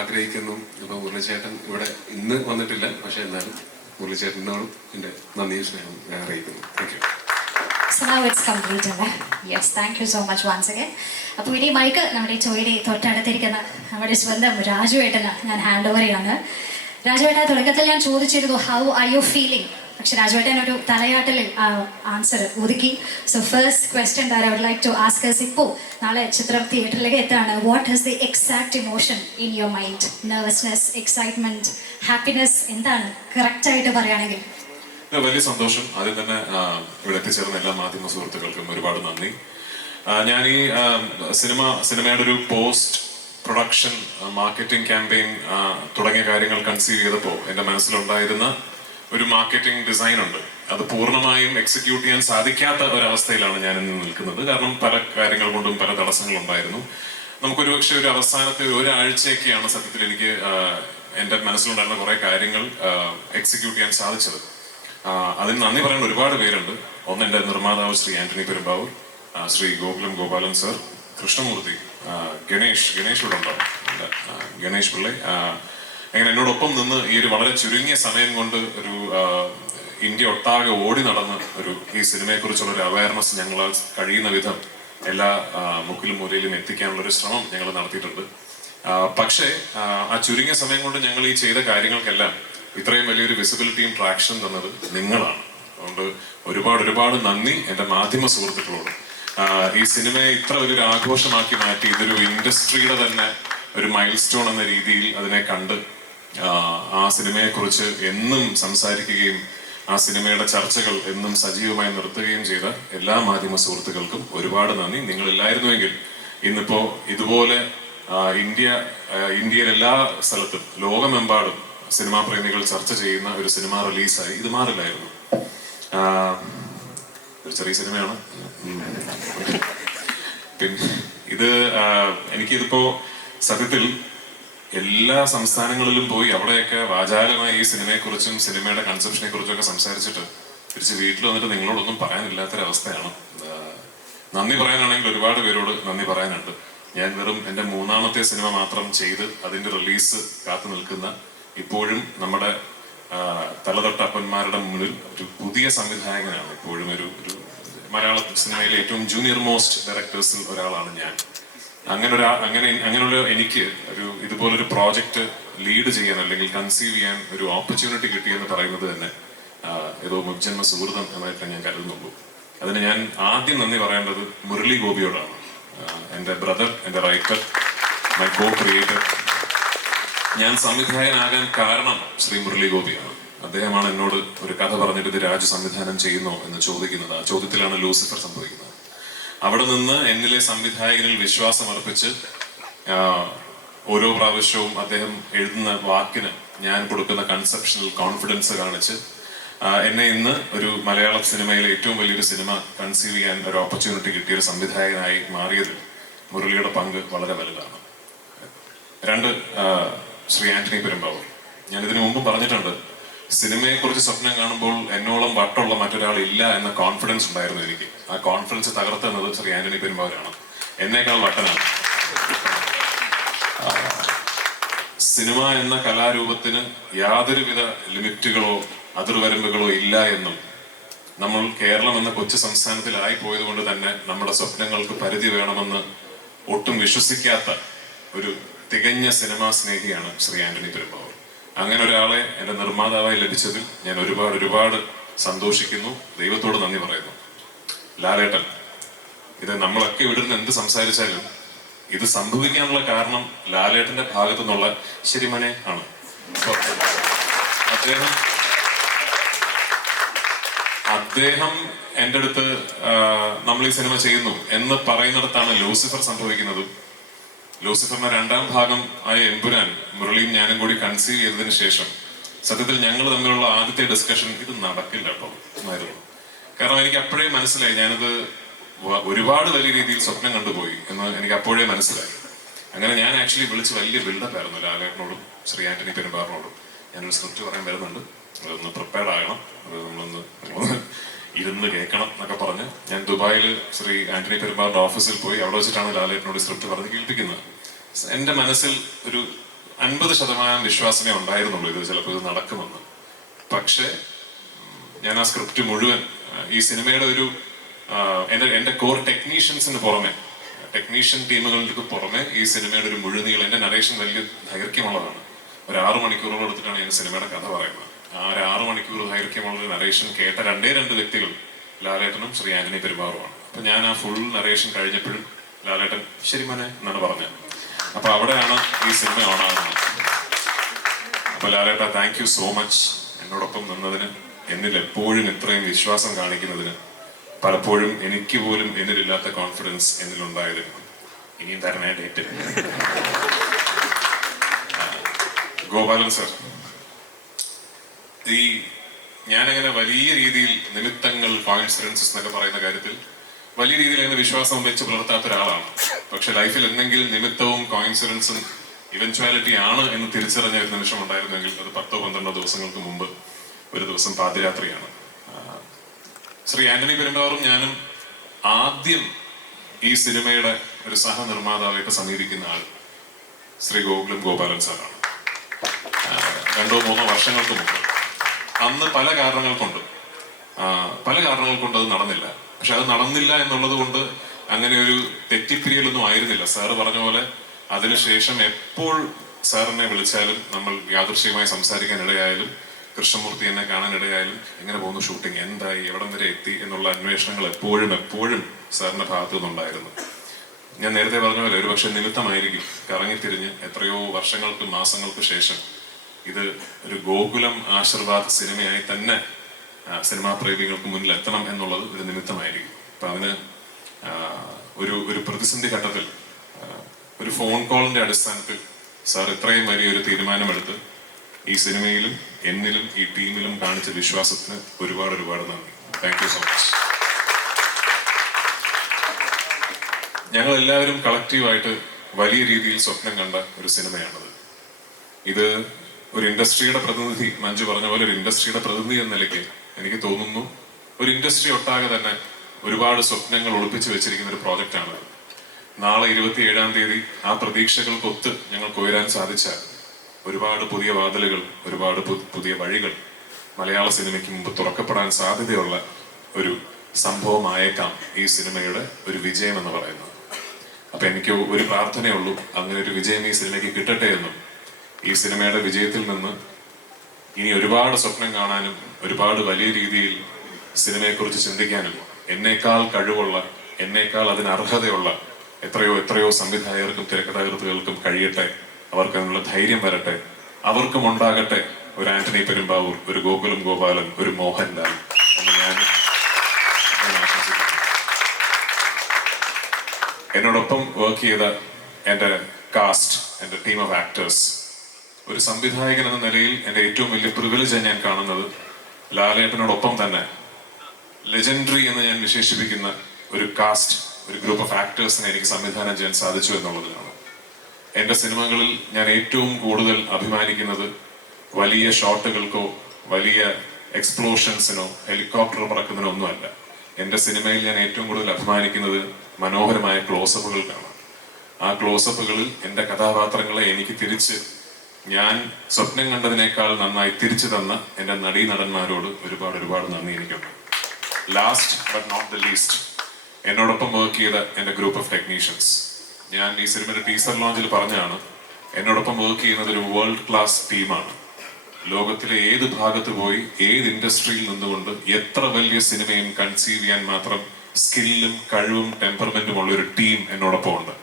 ആഗ്രഹിക്കുന്നു. അപ്പോൾ മുരളിച്ചേട്ടൻ ഇവിടെ ഇന്ന് വന്നിട്ടില്ല, പക്ഷെ എന്നാലും മുരളിച്ചേട്ടനോടും എൻ്റെ നന്ദിയും സ്നേഹവും ഞാൻ അറിയിക്കുന്നു. Thank you. So now it's complete അല്ലേ? Yes, thank you so much once again. അപ്പോൾ ഇനി മൈക്ക് നമ്മുടെ ചോയിലെ തൊട്ടടുത്തിരിക്കുന്ന നമ്മുടെ സ്വന്തം രാജുവേട്ടന് ഞാൻ ഹാൻഡ് ഓവർ ചെയ്യാണ്. രാജുവേട്ട, തുടക്കത്തിൽ ഞാൻ ചോദിച്ചിരുന്നു ഹൗ ആർ യു ഫീലിംഗ്, പക്ഷെ രാജുവേട്ടൻ ഒരു തലയാട്ടലിൽ ആൻസർ ഒതുക്കി. So first question that I would like to ask us, ഇപ്പോൾ നാളെ ചിത്രം തിയേറ്ററിലേക്ക് എത്താണ്. What is the exact emotion in your mind? Nervousness, excitement, happiness, എന്താണ് കറക്റ്റായിട്ട് പറയുകയാണെങ്കിൽ? വലിയ സന്തോഷം. ആദ്യം തന്നെ ഇവിടെ എത്തിച്ചേർന്ന എല്ലാ മാധ്യമ സുഹൃത്തുക്കൾക്കും ഒരുപാട് നന്ദി. ഞാൻ ഈ സിനിമയുടെ ഒരു പോസ്റ്റ് പ്രൊഡക്ഷൻ മാർക്കറ്റിംഗ് ക്യാമ്പയിൻ തുടങ്ങിയ കാര്യങ്ങൾ കൺസീവ് ചെയ്തപ്പോൾ എൻ്റെ മനസ്സിലുണ്ടായിരുന്ന ഒരു മാർക്കറ്റിംഗ് ഡിസൈൻ ഉണ്ട്. അത് പൂർണ്ണമായും എക്സിക്യൂട്ട് ചെയ്യാൻ സാധിക്കാത്ത ഒരവസ്ഥയിലാണ് ഞാൻ ഇന്ന് നിൽക്കുന്നത്. കാരണം പല കാര്യങ്ങൾ കൊണ്ടും പല തടസ്സങ്ങളുണ്ടായിരുന്നു. നമുക്കൊരു പക്ഷേ ഒരു അവസാനത്തെ ഒരാഴ്ചയൊക്കെയാണ് സത്യത്തിൽ എനിക്ക് എൻ്റെ മനസ്സിലുണ്ടായിരുന്ന കുറേ കാര്യങ്ങൾ എക്സിക്യൂട്ട് ചെയ്യാൻ സാധിച്ചത്. അതിന് നന്ദി പറയാൻ ഒരുപാട് പേരുണ്ട്. ഒന്ന് എൻ്റെ നിർമ്മാതാവ് ശ്രീ ആന്റണി പെരുമ്പാവൂർ, ശ്രീ ഗോപാലൻ സർ, കൃഷ്ണമൂർത്തി, ഗണേഷ് ഇവിടെ ഉണ്ടാവും, ഗണേഷ് പിള്ളை, അങ്ങനെ എന്നോടൊപ്പം നിന്ന് ഈ ഒരു വളരെ ചുരുങ്ങിയ സമയം കൊണ്ട് ഒരു ഇന്ത്യ ഒട്ടാകെ ഓടി നടന്ന് ഈ സിനിമയെക്കുറിച്ചുള്ള ഒരു അവയർനെസ് ഞങ്ങൾ കഴിയുന്ന വിധം എല്ലാ മുക്കിലും മൂലയിലും എത്തിക്കാനുള്ള ഒരു ശ്രമം ഞങ്ങൾ നടത്തിയിട്ടുണ്ട്. പക്ഷേ ആ ചുരുങ്ങിയ സമയം കൊണ്ട് ഞങ്ങൾ ഈ ചെയ്ത കാര്യങ്ങൾക്കെല്ലാം ഇത്രയും വലിയൊരു വിസിബിലിറ്റിയും ട്രാക്ഷനും തന്നത് നിങ്ങളാണ്. അതുകൊണ്ട് ഒരുപാട് നന്ദി എൻ്റെ മാധ്യമ സുഹൃത്തുക്കളോട്. ഈ സിനിമയെ ഇത്ര വലിയൊരു ആഘോഷമാക്കി മാറ്റി ഇതൊരു ഇൻഡസ്ട്രിയുടെ തന്നെ ഒരു മൈൽ സ്റ്റോൺ എന്ന രീതിയിൽ അതിനെ കണ്ട് ആ സിനിമയെക്കുറിച്ച് എന്നും സംസാരിക്കുകയും ആ സിനിമയുടെ ചർച്ചകൾ എന്നും സജീവമായി നിർത്തുകയും ചെയ്ത എല്ലാ മാധ്യമ സുഹൃത്തുക്കൾക്കും ഒരുപാട് നന്ദി. നിങ്ങളില്ലായിരുന്നുവെങ്കിൽ ഇന്നിപ്പോ ഇതുപോലെ ഇന്ത്യയിലെ എല്ലാ സ്ഥലത്തും ലോകമെമ്പാടും സിനിമാ പ്രേമികൾ ചർച്ച ചെയ്യുന്ന ഒരു സിനിമ റിലീസായി ഇത് മാറില്ലായിരുന്നു. ഒരു ചെറിയ സിനിമയാണ്. പിന്നെ എനിക്കിതിപ്പോ സത്യത്തിൽ എല്ലാ സംസ്ഥാനങ്ങളിലും പോയി അവിടെയൊക്കെ വാചാലമായി ഈ സിനിമയെക്കുറിച്ചും സിനിമയുടെ കൺസെപ്ഷനെ കുറിച്ചും ഒക്കെ സംസാരിച്ചിട്ട് തിരിച്ച് വീട്ടിൽ വന്നിട്ട് നിങ്ങളോടൊന്നും പറയാനില്ലാത്തൊരവസ്ഥയാണ്. നന്ദി പറയാനാണെങ്കിൽ ഒരുപാട് പേരോട് നന്ദി പറയാനുണ്ട്. ഞാൻ വെറും എൻ്റെ 3ാമത്തെ സിനിമ മാത്രം ചെയ്ത് അതിൻ്റെ റിലീസ് കാത്തു നിൽക്കുന്ന, ഇപ്പോഴും നമ്മുടെ തലതൊട്ടപ്പന്മാരുടെ മുന്നിൽ ഒരു പുതിയ സംവിധായകനാണ്. ഇപ്പോഴും ഒരു മലയാള സിനിമയിലെ ഏറ്റവും ജൂനിയർ മോസ്റ്റ് ഡയറക്ടേഴ്സിൽ ഒരാളാണ് ഞാൻ. അങ്ങനെയുള്ള എനിക്ക് ഇതുപോലൊരു പ്രോജക്റ്റ് ലീഡ് ചെയ്യാൻ അല്ലെങ്കിൽ കൺസീവ് ചെയ്യാൻ ഒരു ഓപ്പർച്യൂണിറ്റി കിട്ടിയെന്ന് പറയുന്നത് തന്നെ ഏതോ മുജ്ജന്മ സുഹൃതം എന്നായിട്ട് ഞാൻ കരുതുന്നുള്ളൂ. അതിന് ഞാൻ ആദ്യം നന്ദി പറയേണ്ടത് മുരളി ഗോപിയോടാണ്. എൻ്റെ ബ്രദർ, എൻ്റെ റൈറ്റർ, മൈ കോ ക്രിയേറ്റർ. ഞാൻ സംവിധായകനാകാൻ കാരണം ശ്രീ മുരളി ഗോപിയാണ്. അദ്ദേഹമാണ് എന്നോട് ഒരു കഥ പറഞ്ഞിട്ട് ഇത് രാജു സംവിധാനം ചെയ്യുന്നോ എന്ന് ചോദിക്കുന്നത്. ആ ചോദ്യത്തിലാണ് ലൂസിഫർ സംഭവിക്കുന്നത്. അവിടെ നിന്ന് എന്നിലെ സംവിധായകനിൽ വിശ്വാസം അർപ്പിച്ച് ഓരോ പ്രാവശ്യവും അദ്ദേഹം എഴുതുന്ന വാക്കിന് ഞാൻ കൊടുക്കുന്ന കൺസെപ്ഷണൽ കോൺഫിഡൻസ് കാണിച്ച് എന്നെ ഇന്ന് ഒരു മലയാള സിനിമയിലെ ഏറ്റവും വലിയൊരു സിനിമ കൺസീവ് ചെയ്യാൻ ഒരു ഓപ്പർച്യൂണിറ്റി കിട്ടിയ ഒരു സംവിധായകനായി മാറിയതിൽ മുരളിയുടെ പങ്ക് വളരെ വലുതാണ്. 2, ശ്രീ ആന്റണി പെരുമ്പാവൂർ. ഞാൻ ഇതിനു മുമ്പ് പറഞ്ഞിട്ടുണ്ട്, സിനിമയെക്കുറിച്ച് സ്വപ്നം കാണുമ്പോൾ എന്നോളം വട്ടുള്ള മറ്റൊരാൾ ഇല്ല എന്ന കോൺഫിഡൻസ് ഉണ്ടായിരുന്നു എനിക്ക്. ആ കോൺഫിഡൻസ് തകർത്തുന്നത് ശ്രീ ആന്റണി പെരുമ്പാവൂരാണ്. എന്നേക്കാൾ വട്ടനാണ്. സിനിമ എന്ന കലാരൂപത്തിന് യാതൊരുവിധ ലിമിറ്റുകളോ അതിർവരമ്പുകളോ ഇല്ല എന്നും നമ്മൾ കേരളം എന്ന കൊച്ചു സംസ്ഥാനത്തിലായി പോയത് കൊണ്ട് തന്നെ നമ്മുടെ സ്വപ്നങ്ങൾക്ക് പരിധി വേണമെന്ന് ഒട്ടും വിശ്വസിക്കാത്ത ഒരു തികഞ്ഞ സിനിമാ സ്നേഹിയാണ് ശ്രീ ആന്റണി പെരുമ്പാവൂർ. അങ്ങനെ ഒരാളെ എൻ്റെ നിർമ്മാതാവായി ലഭിച്ചതിൽ ഞാൻ ഒരുപാട് സന്തോഷിക്കുന്നു. ദൈവത്തോട് നന്ദി പറയുന്നു. ലാലേട്ടൻ, ഇത് നമ്മളൊക്കെ ഇവിടെ നിന്ന് എന്ത് സംസാരിച്ചാലും ഇത് സംഭവിക്കാനുള്ള കാരണം ലാലേട്ടന്റെ ഭാഗത്തു നിന്നുള്ള ശരിമനെ ആണ്. അദ്ദേഹം എൻ്റെ അടുത്ത് നമ്മൾ ഈ സിനിമ ചെയ്യുന്നു എന്ന് പറയുന്നിടത്താണ് ലൂസിഫർ സംഭവിക്കുന്നതും. ലൂസിഫറിന്റെ 2ാം ഭാഗം ആയ എമ്പുരാൻ മുരളിയും ഞാനും കൂടി കൺസീവ് ചെയ്തതിനു ശേഷം സത്യത്തിൽ ഞങ്ങൾ തമ്മിലുള്ള ആദ്യത്തെ ഡിസ്കഷൻ ഇത് നടക്കില്ല കേട്ടോ എന്നായിരുന്നു. കാരണം എനിക്ക് അപ്പോഴേ മനസ്സിലായി ഞാനത് ഒരുപാട് വലിയ രീതിയിൽ സ്വപ്നം കണ്ടുപോയി എന്ന് എനിക്ക് അപ്പോഴേ മനസ്സിലായി. അങ്ങനെ ഞാൻ ആക്ച്വലി വിളിച്ച് വലിയ ബിൽഡപ്പ് ആയിരുന്നു ലാലേട്ടനോടും ശ്രീ ആന്റണി പെരുമ്പാവൂരിനോടും. ഞാനൊരു സ്ക്രിപ്റ്റ് പറയാൻ വരുന്നുണ്ട്, അതൊന്ന് പ്രിപ്പയർഡ് ആകണം, അത് നമ്മളൊന്ന് ഇരുന്ന് കേൾക്കണം എന്നൊക്കെ പറഞ്ഞ് ഞാൻ ദുബായിൽ ശ്രീ ആന്റണി പെരുമ്പാവൂരിന്റെ ഓഫീസിൽ പോയി അവിടെ വെച്ചിട്ടാണ് ലാലേട്ടനോട് സ്ക്രിപ്റ്റ് പറഞ്ഞ് കേൾപ്പിക്കുന്നത്. എൻ്റെ മനസ്സിൽ ഒരു 50% വിശ്വാസമേ ഉണ്ടായിരുന്നുള്ളൂ ഇത് ചിലപ്പോൾ ഇത് നടക്കുമെന്ന്. പക്ഷേ ഞാൻ ആ സ്ക്രിപ്റ്റ് മുഴുവൻ ഈ സിനിമയുടെ എൻ്റെ കോർ ടെക്നീഷ്യൻസിന് പുറമെ, ടെക്നീഷ്യൻ ടീമുകൾക്ക് പുറമെ ഈ സിനിമയുടെ ഒരു മുഴുനീളം, എൻ്റെ നരേഷൻ വലിയ ദൈർഘ്യമുള്ളതാണ്. ഒരു 6 മണിക്കൂറുകൾ എടുത്തിട്ടാണ് ഞാൻ സിനിമയുടെ കഥ പറയുന്നത്. ആ ഒരു 6 മണിക്കൂർ ദൈർഘ്യമുള്ള നരേഷൻ കേട്ട 2 വ്യക്തികൾ ലാലേട്ടനും ശ്രീ ആന്റണി പെരുമ്പാവൂരുമാണ്. അപ്പൊ ഞാൻ ആ ഫുൾ നരേഷൻ കഴിഞ്ഞപ്പോഴും ലാലേട്ടൻ ശരിമനെ എന്നാണ് പറഞ്ഞത്. അപ്പൊ അവിടെയാണ് ഈ സിനിമ ഓണാകുന്നത്. അപ്പൊ ലാലേട്ട, താങ്ക് യു സോ മച്ച് എന്നോടൊപ്പം നിന്നതിന്, എന്നിൽ എപ്പോഴും ഇത്രയും വിശ്വാസം കാണിക്കുന്നതിന്, പലപ്പോഴും എനിക്ക് പോലും എന്നിലില്ലാത്ത കോൺഫിഡൻസ് എന്നിലുണ്ടായതിന്. ഇനിയും തരണേ ഡേറ്റ്. ഗോപാലൻ സർ, ഈ ഞാനങ്ങനെ വലിയ രീതിയിൽ നിമിത്തങ്ങൾ, കോയിൻസിഡൻസസ് എന്നൊക്കെ പറയുന്ന കാര്യത്തിൽ വലിയ രീതിയിൽ അങ്ങനെ വിശ്വാസം വെച്ച് പുലർത്താത്ത ഒരാളാണ്. പക്ഷെ ലൈഫിൽ എന്തെങ്കിലും നിമിത്തവും കോയിൻസിഡൻസും ഇവൻച്വാലിറ്റി ആണ് എന്ന് തിരിച്ചറിഞ്ഞ ഒരു നിമിഷം ഉണ്ടായിരുന്നെങ്കിൽ അത് 10-12 ദിവസങ്ങൾക്ക് മുമ്പ് ഒരു ദിവസം പാതിരാത്രിയാണ്. ശ്രീ ആന്റണി പെരുമ്പാവൂറും ഞാനും ആദ്യം ഈ സിനിമയുടെ ഒരു സഹനിർമ്മാതാവായിട്ട് സമീപിക്കുന്ന ആൾ ശ്രീ ഗോകുലം ഗോപാലൻ സാറാണ്. 2-3 വർഷങ്ങൾക്ക് മുമ്പ്. അന്ന് പല കാരണങ്ങൾ കൊണ്ട് അത് നടന്നില്ല. പക്ഷെ അത് നടന്നില്ല എന്നുള്ളത് കൊണ്ട് അങ്ങനെ ഒരു തെറ്റിപ്പിരിയലൊന്നും ആയിരുന്നില്ല. സാറ് പറഞ്ഞ പോലെ അതിനുശേഷം എപ്പോൾ സാറിനെ വിളിച്ചാലും, നമ്മൾ യാദൃശ്ചികമായി സംസാരിക്കാൻ ഇടയായാലും, കൃഷ്ണമൂർത്തി എന്നെ കാണാനിടയായാലും, എങ്ങനെ പോകുന്നു ഷൂട്ടിംഗ്, എന്തായി, എവിടം വരെ എത്തി എന്നുള്ള അന്വേഷണങ്ങൾ എപ്പോഴും സാറിന്റെ ഭാഗത്തു നിന്നുണ്ടായിരുന്നു. ഞാൻ നേരത്തെ പറഞ്ഞ പോലെ ഒരു പക്ഷെ നിമിത്തമായിരിക്കും കറങ്ങിത്തിരിഞ്ഞ് എത്രയോ വർഷങ്ങൾക്ക്, മാസങ്ങൾക്ക് ശേഷം ഇത് ഒരു ഗോകുലം ആശീർവാദ് സിനിമയായി തന്നെ സിനിമാ പ്രേമികൾക്ക് മുന്നിൽ എത്തണം എന്നുള്ളത് ഒരു നിമിത്തമായിരിക്കും. അപ്പൊ അതിന് ഒരു പ്രതിസന്ധി ഘട്ടത്തിൽ ഒരു ഫോൺ കോളിന്റെ അടിസ്ഥാനത്തിൽ സാർ ഇത്രയും വലിയൊരു തീരുമാനമെടുത്ത് ഈ സിനിമയിലും എന്നിലും ഈ ടീമിലും കാണിച്ച വിശ്വാസത്തിന് ഒരുപാട് നന്ദി. Thank you so much. ഞങ്ങൾ എല്ലാവരും കളക്റ്റീവായിട്ട് വലിയ രീതിയിൽ സ്വപ്നം കണ്ട ഒരു സിനിമയാണത്. ഇത് ഒരു ഇൻഡസ്ട്രിയുടെ പ്രതിനിധി, മഞ്ജു പറഞ്ഞ പോലെ ഒരു ഇൻഡസ്ട്രിയുടെ പ്രതിനിധി എന്ന നിലയ്ക്ക് എനിക്ക് തോന്നുന്നു ഒരു ഇൻഡസ്ട്രി ഒട്ടാകെ തന്നെ ഒരുപാട് സ്വപ്നങ്ങൾ ഒളിപ്പിച്ചു വെച്ചിരിക്കുന്ന ഒരു പ്രോജക്റ്റാണ്. നാളെ 27-ാം തീയതി ആ പ്രതീക്ഷകൾക്കൊത്ത് ഞങ്ങൾക്ക് ഉയരാൻ സാധിച്ച ഒരുപാട് പുതിയ വാതിലുകൾ, ഒരുപാട് പുതിയ വഴികൾ മലയാള സിനിമയ്ക്ക് മുമ്പ് തുറക്കപ്പെടാൻ സാധ്യതയുള്ള ഒരു സംഭവമായേക്കാം ഈ സിനിമയുടെ ഒരു വിജയം എന്ന് പറയുന്നത്. അപ്പൊ എനിക്ക് ഒരു പ്രാർത്ഥനയുള്ളൂ, അങ്ങനെ ഒരു വിജയം ഈ സിനിമയ്ക്ക് കിട്ടട്ടെ എന്നും ഈ സിനിമയുടെ വിജയത്തിൽ നിന്ന് ഇനി ഒരുപാട് സ്വപ്നം കാണാനും ഒരുപാട് വലിയ രീതിയിൽ സിനിമയെക്കുറിച്ച് ചിന്തിക്കാനും എന്നേക്കാൾ കഴിവുള്ള, എന്നേക്കാൾ അതിന് അർഹതയുള്ള എത്രയോ സംവിധായകർക്കും തിരക്കഥാകൃത്തുകൾക്കും കഴിയട്ടെ. അവർക്ക് അതിനുള്ള ധൈര്യം വരട്ടെ. അവർക്കും ഉണ്ടാകട്ടെ ഒരു ആന്റണി പെരുമ്പാവൂർ, ഒരു ഗോകുലം ഗോപാലൻ, ഒരു മോഹൻലാൽ എന്ന് ഞാൻ ആശംസിക്കുന്നു. എന്നോടൊപ്പം വർക്ക് ചെയ്ത എൻ്റെ കാസ്റ്റ്, എൻ്റെ ടീം ഓഫ് ആക്ടേഴ്സ്, ഒരു സംവിധായകൻ എന്ന നിലയിൽ എൻ്റെ ഏറ്റവും വലിയ പ്രിവിലേജ് ഞാൻ കാണുന്നത് ലാലേട്ടനോടൊപ്പം തന്നെ ലെജൻഡറി എന്ന് ഞാൻ വിശേഷിപ്പിക്കുന്ന ഒരു കാസ്റ്റ്, ഒരു ഗ്രൂപ്പ് ഓഫ് ആക്ടേഴ്സിനെ എനിക്ക് സംവിധാനം ചെയ്യാൻ സാധിച്ചു എന്നുള്ളതിലാണ്. എൻ്റെ സിനിമകളിൽ ഞാൻ ഏറ്റവും കൂടുതൽ അഭിമാനിക്കുന്നത് വലിയ ഷോട്ടുകൾക്കോ വലിയ എക്സ്പ്ലോഷൻസിനോ ഹെലികോപ്റ്റർ പറക്കുന്നതിനോ ഒന്നുമല്ല. എൻ്റെ സിനിമയിൽ ഞാൻ ഏറ്റവും കൂടുതൽ അഭിമാനിക്കുന്നത് മനോഹരമായ ക്ലോസപ്പുകൾക്കാണ്. ആ ക്ലോസപ്പുകളിൽ എൻ്റെ കഥാപാത്രങ്ങളെ എനിക്ക് തിരിച്ച് ഞാൻ സ്വപ്നം കണ്ടതിനേക്കാൾ നന്നായി തിരിച്ചു തന്ന എൻ്റെ നടീനടന്മാരോട് ഒരുപാട് നന്ദി എനിക്കുണ്ട്. Last but not the least, എന്നോടൊപ്പം വർക്ക് ചെയ്ത എൻ്റെ ഗ്രൂപ്പ് ഓഫ് ടെക്നീഷ്യൻസ്. ഞാൻ ഈ സിനിമയുടെ ടീസർ ലോഞ്ചിൽ പറഞ്ഞാണ്, എന്നോടൊപ്പം വർക്ക് ചെയ്യുന്നത് ഒരു വേൾഡ് ക്ലാസ് ടീമാണ്. ലോകത്തിലെ ഏത് ഭാഗത്ത് പോയി ഏത് ഇൻഡസ്ട്രിയിൽ നിന്നുകൊണ്ട് എത്ര വലിയ സിനിമയും കൺസീവ് ചെയ്യാൻ മാത്രം സ്കില്ലും കഴിവും ടെമ്പർമെന്റും ഉള്ള ഒരു ടീം എന്നോടൊപ്പം ഉണ്ട്.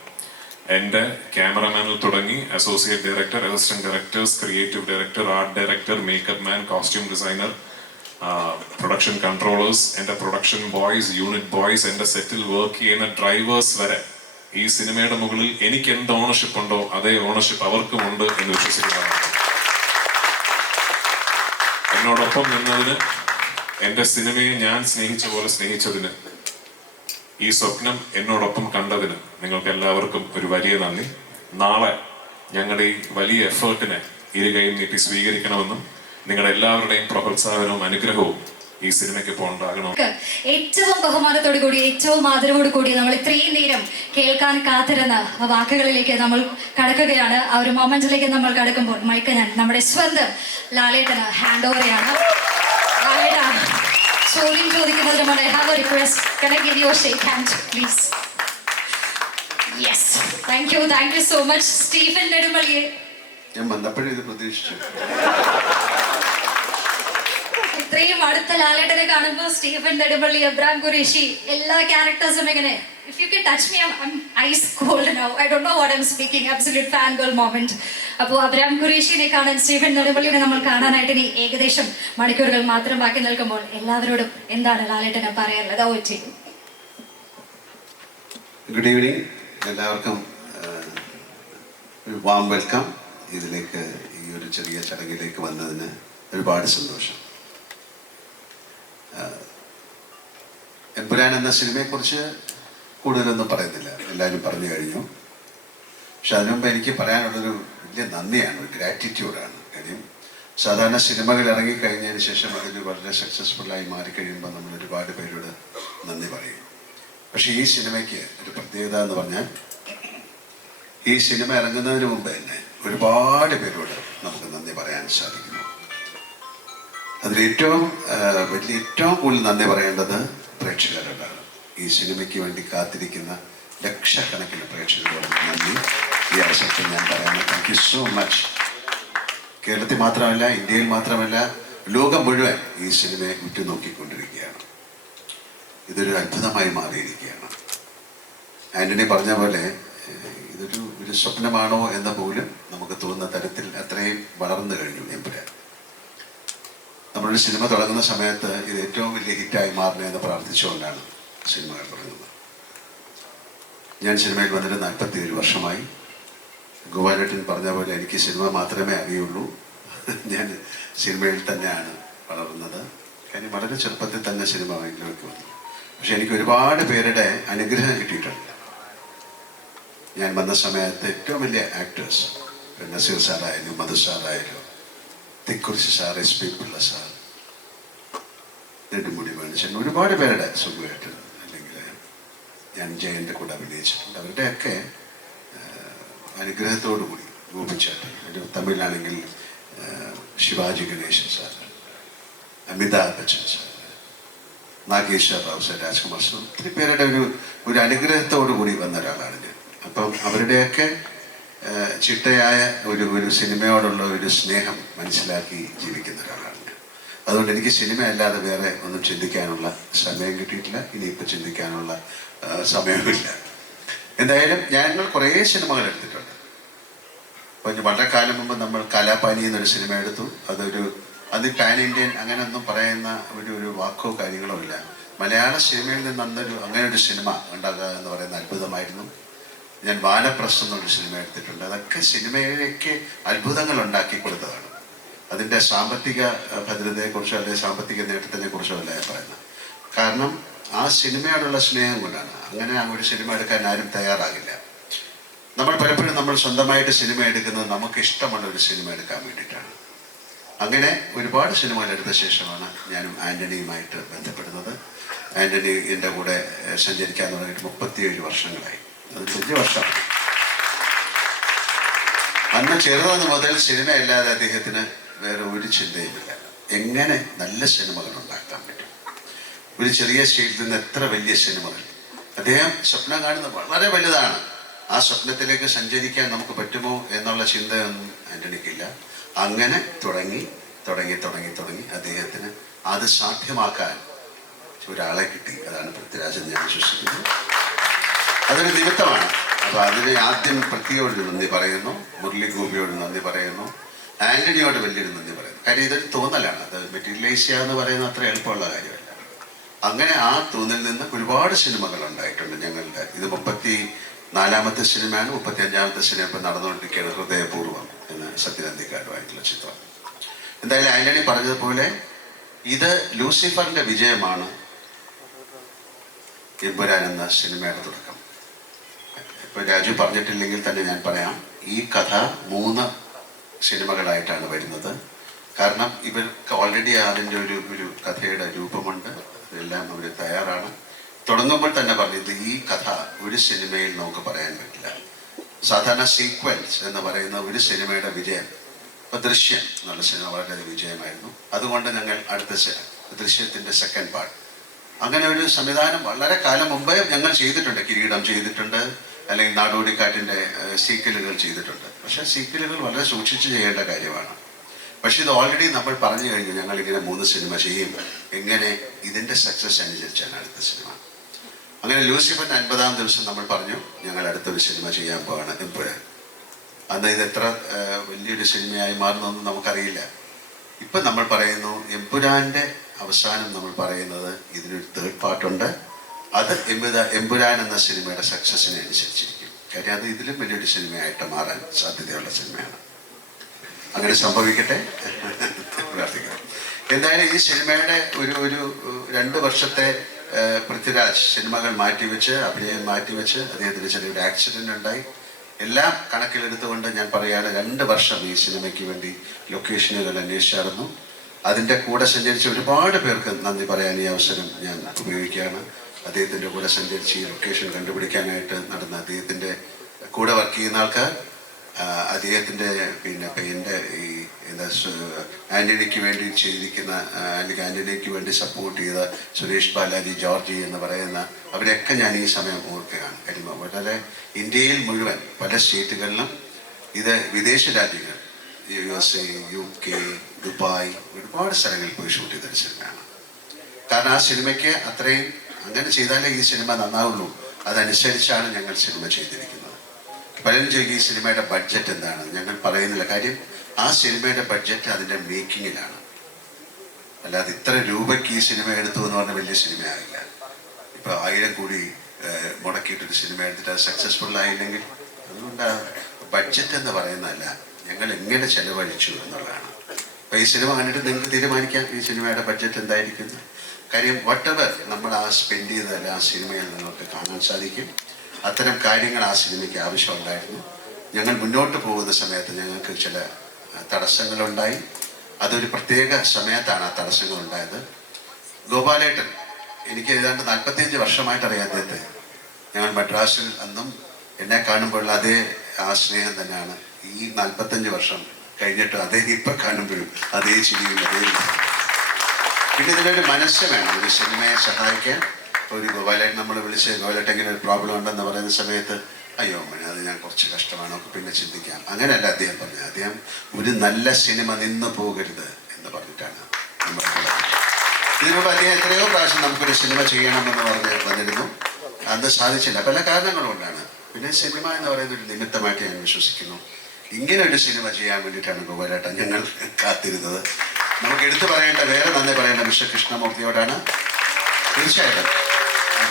എൻ്റെ ക്യാമറമാനിൽ തുടങ്ങി associate director, assistant directors, creative director, art director, makeup man, costume designer, production controllers, എൻ്റെ പ്രൊഡക്ഷൻ ബോയ്സ്, യൂണിറ്റ് ബോയ്സ്, എൻ്റെ സെറ്റിൽ വർക്ക് ചെയ്യുന്ന ഡ്രൈവേഴ്സ് വരെ ഈ സിനിമയുടെ മുകളിൽ എനിക്ക് എന്ത് ഓണർഷിപ്പ് ഉണ്ടോ അതേ ഓണർഷിപ്പ് അവർക്കും ഉണ്ട് എന്ന് വിശ്വസിക്കുന്നതാണ്. എന്നോടൊപ്പം നിന്നതിന്, എൻ്റെ സിനിമയെ ഞാൻ സ്നേഹിച്ച പോലെ സ്നേഹിച്ചതിന്, ഈ സ്വപ്നം എന്നോടൊപ്പം കണ്ടതിന് നിങ്ങൾക്ക് എല്ലാവർക്കും ഒരു വലിയ നന്ദി. നാളെ ഞങ്ങളുടെ ഈ വലിയ എഫേർട്ടിനെ ഇരുകൈയും നീട്ടി സ്വീകരിക്കണമെന്നും നിങ്ങളുടെ എല്ലാവരുടെയും പ്രോത്സാഹനവും അനുഗ്രഹവും ഈ സിനിമയ്ക്ക് ഇപ്പോൾ ഉണ്ടാകണം. ഏറ്റവും ബഹുമാനത്തോടു കൂടി, ഏറ്റവും ആദരവോടു കൂടി നമ്മൾ ഇത്രയും നേരം കേൾക്കാൻ കാത്തിരുന്ന വാക്കുകളിലേക്ക് നമ്മൾ കടക്കുകയാണ്. ആ ഒരു മൊമെന്റിലേക്ക് നമ്മൾ കടക്കുമ്പോൾ മൈക്ക് ഞാൻ നമ്മുടെ സ്വന്തം ലാലേട്ടന് ഹാൻഡ് ഓവർ ചെയ്യാണ്. ലാലേട്ട, ചോദ്യം ചോദിക്കുന്നതിന് മുന്നേ have A request. Can I give you a shake hand, please? Yes. Thank you so much. Stephen നെടുമ്പള്ളിയെ ഞാൻ വന്നപ്പോഴേ ഇത് പ്രതീക്ഷിച്ചു. ഇത്രയും അടുത്ത ലാലേട്ടനെ കാണുമ്പോൾ സ്റ്റീഫൻ നെടുമ്പള്ളി, എബ്രാം ഖുറേഷി, എല്ലാ ക്യാരക്ടേഴ്സും ഇങ്ങനെ if you can touch me, I'm ice cold now. I don't know what I'm speaking. Absolute fangirl moment. അപ്പോൾ അബ്രാം ഖുറേഷിനെ കാണാൻ, സ്റ്റീഫൻ നെടുമ്പള്ളിനെ നമ്മൾ കാണാനായിട്ട് ഇനി ഏകദേശം മണിക്കൂറുകൾ മാത്രം ബാക്കി നിൽക്കുമ്പോൾ എല്ലാവരോടും എന്താണ് ലാലേട്ടനെ പറയാനുള്ളത്? ഓ ചെയ്യും. ഗുഡ് ഈവനിങ് എല്ലാവർക്കും. ഒരു വാം വെൽക്കം. ഇതിലേക്ക് ഈ ഒരു ചെറിയ ചടങ്ങിലേക്ക് വന്നതിന് ഒരുപാട് സന്തോഷം. എമ്പുരാൻ എന്ന സിനിമയെക്കുറിച്ച് കൂടുതലൊന്നും പറയുന്നില്ല, എല്ലാവരും പറഞ്ഞു കഴിഞ്ഞു. പക്ഷെ അതിനുമുമ്പ് എനിക്ക് പറയാനുള്ളൊരു വലിയ നന്ദിയാണ്, ഒരു ഗ്രാറ്റിറ്റ്യൂഡാണ്. കാര്യം സാധാരണ സിനിമകൾ ഇറങ്ങിക്കഴിഞ്ഞതിന് ശേഷം അതിൽ വളരെ സക്സസ്ഫുള്ളായി മാറിക്കഴിയുമ്പോൾ നമ്മൾ ഒരുപാട് പേരോട് നന്ദി പറയും. പക്ഷേ ഈ സിനിമയ്ക്ക് ഒരു പ്രത്യേകത എന്ന് പറഞ്ഞാൽ ഈ സിനിമ ഇറങ്ങുന്നതിന് മുമ്പ് തന്നെ ഒരുപാട് പേരോട് നമുക്ക് നന്ദി പറയാൻ സാധിക്കുന്നു. അതിലേറ്റവും ഏറ്റവും കൂടുതൽ നന്ദി പറയേണ്ടത് പ്രേക്ഷകരോടാണ്. ഈ സിനിമയ്ക്ക് വേണ്ടി കാത്തിരിക്കുന്ന ലക്ഷക്കണക്കിന് പ്രേക്ഷകരോട് നന്ദി ഈ അവസരത്തിൽ ഞാൻ പറയുന്നു. Thank you so much. കേരളത്തിൽ മാത്രമല്ല, ഇന്ത്യയിൽ മാത്രമല്ല, ലോകം മുഴുവൻ ഈ സിനിമയെ ഉറ്റുനോക്കിക്കൊണ്ടിരിക്കുകയാണ്. ഇതൊരു അത്ഭുതമായി മാറിയിരിക്കുകയാണ്. ആന്റണി പറഞ്ഞ പോലെ ഒരു സ്വപ്നമാണോ എന്ന് പോലും നമുക്ക് തോന്നുന്ന തരത്തിൽ അത്രയും വളർന്നു കഴിഞ്ഞു എമ്പുരാൻ. നമ്മളൊരു സിനിമ തുടങ്ങുന്ന സമയത്ത് ഇത് ഏറ്റവും വലിയ ഹിറ്റായി മാറണമെന്ന് പ്രാർത്ഥിച്ചുകൊണ്ടാണ് സിനിമകൾ തുടങ്ങുന്നത്. ഞാൻ സിനിമയിൽ വന്നിട്ട് 47 വർഷമായി. ഗോപാലേട്ടൻ പറഞ്ഞ പോലെ എനിക്ക് സിനിമ മാത്രമേ അറിയുള്ളൂ. ഞാൻ സിനിമയിൽ തന്നെയാണ് വളർന്നത്. കാര്യം വളരെ ചെറുപ്പത്തിൽ തന്നെ സിനിമ മേഖലയിലേക്ക് വന്നു. പക്ഷെ എനിക്ക് ഒരുപാട് പേരുടെ അനുഗ്രഹം കിട്ടിയിട്ടുണ്ട്. ഞാൻ വന്ന സമയത്ത് ഏറ്റവും വലിയ ആക്ടേഴ്സ്, നസീർ സാറായാലും മധു സാറായാലും Thikkurissy sir, SP Pillai sir, Nedumudi വേണുചേട്ടൻ, ഒരുപാട് പേരുടെ സുഖമായിട്ട്, അല്ലെങ്കിൽ ഞാൻ ജയൻ്റെ കൂടെ അഭിനയിച്ചിട്ടുണ്ട്. അവരുടെയൊക്കെ അനുഗ്രഹത്തോടു കൂടി ഗോപിച്ചേട്ടൻ, തമിഴിലാണെങ്കിൽ Sivaji Ganesan sir, Amitabh Bachchan sir, Nageswara Rao sir, Rajkumar sir, ഒത്തിരി പേരുടെ ഒരു അനുഗ്രഹത്തോടു കൂടി വന്ന ഒരാളാണ് ഞാൻ. അപ്പം അവരുടെയൊക്കെ ചിട്ടയായ ഒരു സിനിമയോടുള്ള ഒരു സ്നേഹം മനസ്സിലാക്കി ജീവിക്കുന്ന ഒരാളാണ് ഞാൻ. അതുകൊണ്ട് എനിക്ക് സിനിമ അല്ലാതെ വേറെ ഒന്നും ചിന്തിക്കാനുള്ള സമയം കിട്ടിയിട്ടില്ല. ഇനിയിപ്പോൾ ചിന്തിക്കാനുള്ള സമയമില്ല. എന്തായാലും ഞങ്ങൾ കുറേ സിനിമകൾ എടുത്തിട്ടുണ്ട്. അപ്പോൾ വളരെ കാലം മുമ്പ് നമ്മൾ കലാപാനി എന്നൊരു സിനിമ എടുത്തു. അത് പാൻ ഇന്ത്യൻ അങ്ങനെയൊന്നും പറയുന്ന ഒരു വാക്കോ കാര്യങ്ങളോ ഇല്ല. മലയാള സിനിമയിൽ നിന്ന് അങ്ങനെ ഒരു സിനിമ ഉണ്ടാകുക എന്ന് പറയുന്ന അത്ഭുതമായിരുന്നു. ഞാൻ വാനപ്രസ്ഥം എന്നൊരു സിനിമ എടുത്തിട്ടുണ്ട്. അതൊക്കെ സിനിമയിലേക്ക് അത്ഭുതങ്ങൾ ഉണ്ടാക്കി കൊടുത്തതാണ്. അതിൻ്റെ സാമ്പത്തിക ഭദ്രതയെക്കുറിച്ചോ അല്ലെങ്കിൽ സാമ്പത്തിക നേട്ടത്തിനെ കുറിച്ചോ അല്ല ഞാൻ പറയുന്നത്. കാരണം ആ സിനിമയോടുള്ള സ്നേഹം കൊണ്ടാണ്. അങ്ങനെ ഒരു സിനിമ എടുക്കാൻ ആരും തയ്യാറാകില്ല. നമ്മൾ സ്വന്തമായിട്ട് സിനിമ എടുക്കുന്നത് നമുക്ക് ഇഷ്ടമുള്ള ഒരു സിനിമ എടുക്കാൻ വേണ്ടിയിട്ടാണ്. അങ്ങനെ ഒരുപാട് സിനിമകൾ എടുത്ത ശേഷമാണ് ഞാനും ആന്റണിയുമായിട്ട് ബന്ധപ്പെടുന്നത്. ആന്റണി എൻ്റെ കൂടെ സഞ്ചരിക്കാൻ തുടങ്ങിയിട്ട് 37 വർഷങ്ങളായി. അത് 5 വർഷം. അന്ന് ചെറുതെന്ന് മുതൽ സിനിമയല്ലാതെ അദ്ദേഹത്തിന് വേറെ ഒരു ചിന്തയുമില്ല. എങ്ങനെ നല്ല സിനിമകൾ ഉണ്ടാക്കാൻ പറ്റും, ഒരു ചെറിയ സ്റ്റേജിൽ നിന്ന് എത്ര വലിയ സിനിമകൾ. അദ്ദേഹം സ്വപ്നം കാണുന്നത് വളരെ വലുതാണ്. ആ സ്വപ്നത്തിലേക്ക് സഞ്ചരിക്കാൻ നമുക്ക് പറ്റുമോ എന്നുള്ള ചിന്തയൊന്നും ആന്റണിക്കില്ല. അങ്ങനെ തുടങ്ങി അദ്ദേഹത്തിന് അത് സാധ്യമാക്കാൻ ഒരാളെ കിട്ടി. അതാണ് പൃഥ്വിരാജ് എന്ന് ഞാൻ വിശ്വസിക്കുന്നത്. അതൊരു നിമിത്തമാണ്. അപ്പോൾ അതിന് ആദ്യം പൃഥ്വിയോട് നന്ദി പറയുന്നു, മുരളി ഗോപിയോട് നന്ദി പറയുന്നു, ആന്റണിയോട് വലിയൊരു നന്ദി പറയുന്നു. കാര്യം ഇതൊരു തോന്നലാണ്. അത് മെറ്റീരിയലൈസ് ചെയ്യുക എന്ന് പറയുന്നത് അത്ര എളുപ്പമുള്ള കാര്യമല്ല. അങ്ങനെ ആ തോന്നലിൽ നിന്ന് ഒരുപാട് സിനിമകൾ ഉണ്ടായിട്ടുണ്ട് ഞങ്ങളുടെ. ഇത് 34ാമത്തെ സിനിമയാണ്. 35ാമത്തെ സിനിമ ഇപ്പം നടന്നുകൊണ്ടിരിക്കുകയാണ്, ഹൃദയപൂർവ്വം എന്ന സത്യനന്ദിക്കാരുമായിട്ടുള്ള ചിത്രം. എന്തായാലും ആന്റണി പറഞ്ഞതുപോലെ ഇത് ലൂസിഫറിന്റെ വിജയമാണ് എമ്പുരാൻ എന്ന സിനിമയുടെ തുടക്കം. ഇപ്പൊ രാജു പറഞ്ഞിട്ടില്ലെങ്കിൽ തന്നെ ഞാൻ പറയാം, ഈ കഥ 3 സിനിമകളായിട്ടാണ് വരുന്നത്. കാരണം ഇവർക്ക് ഓൾറെഡി അതിൻ്റെ ഒരു കഥയുടെ രൂപമുണ്ട്. ഇതെല്ലാം അവർ തയ്യാറാണ്. തുടങ്ങുമ്പോൾ തന്നെ പറഞ്ഞത് ഈ കഥ ഒരു സിനിമയിൽ നമുക്ക് പറയാൻ പറ്റില്ല. സാധാരണ സീക്വൽസ് എന്ന് പറയുന്ന ഒരു സിനിമയുടെ വിജയം, ഇപ്പൊ ദൃശ്യം എന്നുള്ള സിനിമ വളരെ വിജയമായിരുന്നു. അതുകൊണ്ട് ഞങ്ങൾ അടുത്ത ദൃശ്യത്തിന്റെ സെക്കൻഡ് പാർട്ട്, അങ്ങനെ ഒരു സംവിധാനം വളരെ കാലം മുമ്പേ ഞങ്ങൾ ചെയ്തിട്ടുണ്ട്. കിരീടം ചെയ്തിട്ടുണ്ട്, അല്ലെങ്കിൽ നാടോടിക്കാറ്റിന്റെ സീക്വലുകൾ ചെയ്തിട്ടുണ്ട്. പക്ഷെ സീക്വലുകൾ വളരെ സൂക്ഷിച്ച് ചെയ്യേണ്ട കാര്യമാണ്. പക്ഷെ ഇത് ഓൾറെഡി നമ്മൾ പറഞ്ഞു കഴിഞ്ഞു, ഞങ്ങൾ ഇങ്ങനെ 3 സിനിമ ചെയ്യും. എങ്ങനെ? ഇതിന്റെ സക്സസ് അനുസരിച്ചാണ് അടുത്ത സിനിമ. അങ്ങനെ ലൂസിഫറിന്റെ 50ാം ദിവസം നമ്മൾ പറഞ്ഞു ഞങ്ങൾ അടുത്തൊരു സിനിമ ചെയ്യാൻ പോവാണ്, എമ്പുരാൻ. അന്ന് ഇത് എത്ര വലിയൊരു സിനിമയായി മാറുന്നൊന്നും നമുക്കറിയില്ല. ഇപ്പം നമ്മൾ പറയുന്നു എമ്പുരാന്റെ അവസാനം നമ്മൾ പറയുന്നത് ഇതിനൊരു 3rd പാർട്ടുണ്ട്. അത് എമ്പുരാൻ എന്ന സിനിമയുടെ സക്സസിനെ അനുസരിച്ചിരിക്കും. കാര്യം അത് ഇതിലും വലിയൊരു സിനിമയായിട്ട് മാറാൻ സാധ്യതയുള്ള സിനിമയാണ്. അങ്ങനെ സംഭവിക്കട്ടെ, പ്രാർത്ഥിക്കാം. എന്തായാലും ഈ സിനിമയുടെ ഒരു 2 വർഷത്തെ പൃഥ്വിരാജ് സിനിമകൾ മാറ്റിവെച്ച് അഭിനയം മാറ്റിവെച്ച് അദ്ദേഹത്തിന് ചെറിയൊരു ആക്സിഡൻ്റ് ഉണ്ടായി. എല്ലാം കണക്കിലെടുത്തുകൊണ്ട് ഞാൻ പറയുകയാണ് 2 വർഷം ഈ സിനിമയ്ക്ക് വേണ്ടി ലൊക്കേഷനുകൾ അന്വേഷിച്ചായിരുന്നു. അതിൻ്റെ കൂടെ സഞ്ചരിച്ച ഒരുപാട് പേർക്ക് നന്ദി പറയാൻ ഈ അവസരം ഞാൻ ഉപയോഗിക്കുകയാണ്. അദ്ദേഹത്തിൻ്റെ കൂടെ സഞ്ചരിച്ച് ഈ ലൊക്കേഷൻ കണ്ടുപിടിക്കാനായിട്ട് നടന്ന അദ്ദേഹത്തിൻ്റെ കൂടെ വർക്ക് ചെയ്യുന്ന ആൾക്കാർ, അദ്ദേഹത്തിൻ്റെ പിന്നെ എൻ്റെ ഈ എന്താ ആൻ്റണിക്ക് വേണ്ടി ചെയ്തിരിക്കുന്ന അല്ലെങ്കിൽ ആൻ്റണിക്ക് വേണ്ടി സപ്പോർട്ട് ചെയ്ത സുരേഷ് ബാലാജി, ജോർജി എന്ന് പറയുന്ന അവരെയൊക്കെ ഞാൻ ഈ സമയം ഓർക്കുകയാണ്. കാര്യം വളരെ ഇന്ത്യയിൽ മുഴുവൻ പല സ്റ്റേറ്റുകളിലും ഇത് വിദേശ രാജ്യങ്ങൾ USA, UK, ദുബായ് ഒരുപാട് സ്ഥലങ്ങളിൽ പോയി ഷൂട്ട് ചെയ്തൊരു സിനിമയാണ്. കാരണം ആ സിനിമയ്ക്ക് അത്രയും അങ്ങനെ ചെയ്താലേ ഈ സിനിമ നന്നാവുള്ളൂ. അതനുസരിച്ചാണ് ഞങ്ങൾ സിനിമ ചെയ്തിരിക്കുന്നത്. പലരും ചോദിക്കും ഈ സിനിമയുടെ ബഡ്ജറ്റ് എന്താണ്, ഞങ്ങൾ പറയുന്നില്ല. കാര്യം ആ സിനിമയുടെ ബഡ്ജറ്റ് അതിൻ്റെ മേക്കിങ്ങിലാണ്. അല്ലാതെ ഇത്ര രൂപയ്ക്ക് ഈ സിനിമ എടുത്തു എന്ന് പറഞ്ഞാൽ വലിയ സിനിമയാകില്ല. ഇപ്പോൾ 1000 കോടി മുടക്കിയിട്ടൊരു സിനിമ എടുത്തിട്ട് അത് സക്സസ്ഫുൾ ആയില്ലെങ്കിൽ അതുകൊണ്ട് ബഡ്ജറ്റ് എന്ന് പറയുന്നതല്ല, ഞങ്ങൾ എങ്ങനെ ചെലവഴിച്ചു എന്നുള്ളതാണ്. അപ്പോൾ ഈ സിനിമ കണ്ടിട്ട് നിങ്ങൾക്ക് തീരുമാനിക്കാം ഈ സിനിമയുടെ ബഡ്ജറ്റ് എന്തായിരിക്കുന്നു. കാര്യം വട്ടെവർ നമ്മൾ ആ സ്പെൻഡ് ചെയ്തതല്ല ആ സിനിമയിൽ നിങ്ങൾക്ക് കാണാൻ സാധിക്കും. അത്തരം കാര്യങ്ങൾ ആ സിനിമയ്ക്ക് ആവശ്യമുണ്ടായിരുന്നു. ഞങ്ങൾ മുന്നോട്ട് പോകുന്ന സമയത്ത് ഞങ്ങൾക്ക് ചില തടസ്സങ്ങളുണ്ടായി. അതൊരു പ്രത്യേക സമയത്താണ് ആ തടസ്സങ്ങളുണ്ടായത്. ഗോപാലേട്ടൻ എനിക്ക് ഏതാണ്ട് 45 വർഷമായിട്ട് അറിയാം അദ്ദേഹത്തെ. ഞങ്ങൾ മദ്രാസിൽ അന്നും എന്നെ കാണുമ്പോഴുള്ള അതേ ആ സ്നേഹം തന്നെയാണ് ഈ 45 വർഷം കഴിഞ്ഞിട്ട് അദ്ദേഹം ഇപ്പം കാണുമ്പോഴും അതേ ചിരിയും അതേ. പിന്നെ ഇതിനൊരു മനസ്സ് വേണം ഒരു സിനിമയെ സഹായിക്കാൻ. ഒരു ഗോപാലേട്ടൻ നമ്മൾ വിളിച്ച് ഗോപാലേട്ടൻ ഇങ്ങനെ ഒരു പ്രോബ്ലം ഉണ്ടെന്ന് പറയുന്ന സമയത്ത് അയ്യോ അമ്മനെ അത് ഞാൻ കുറച്ച് കഷ്ടമാണ്, നമുക്ക് പിന്നെ ചിന്തിക്കാം. അങ്ങനെയല്ല അദ്ദേഹം പറഞ്ഞത്. അദ്ദേഹം ഒരു നല്ല സിനിമ നിന്ന് പോകരുത് എന്ന് പറഞ്ഞിട്ടാണ് നമ്മൾ. ഇതിനുമുമ്പ് അദ്ദേഹം എത്രയോ പ്രാവശ്യം നമുക്കൊരു സിനിമ ചെയ്യണമെന്ന് പറഞ്ഞ് വന്നിരുന്നു. അത് സാധിച്ചില്ല, പല കാരണങ്ങൾ കൊണ്ടാണ്. പിന്നെ സിനിമ എന്ന് പറയുന്ന ഒരു നിമിത്തമായിട്ട് ഞാൻ വിശ്വസിക്കുന്നു. ഇങ്ങനെ ഒരു സിനിമ ചെയ്യാൻ വേണ്ടിയിട്ടാണ് ഗോപാലേട്ടൻ ഞങ്ങൾ കാത്തിരുന്നത്. നമുക്ക് എടുത്തു പറയേണ്ട, വേറെ നന്ദി പറയേണ്ട മിസ്റ്റർ കൃഷ്ണമൂർത്തിയോടാണ്. തീർച്ചയായിട്ടും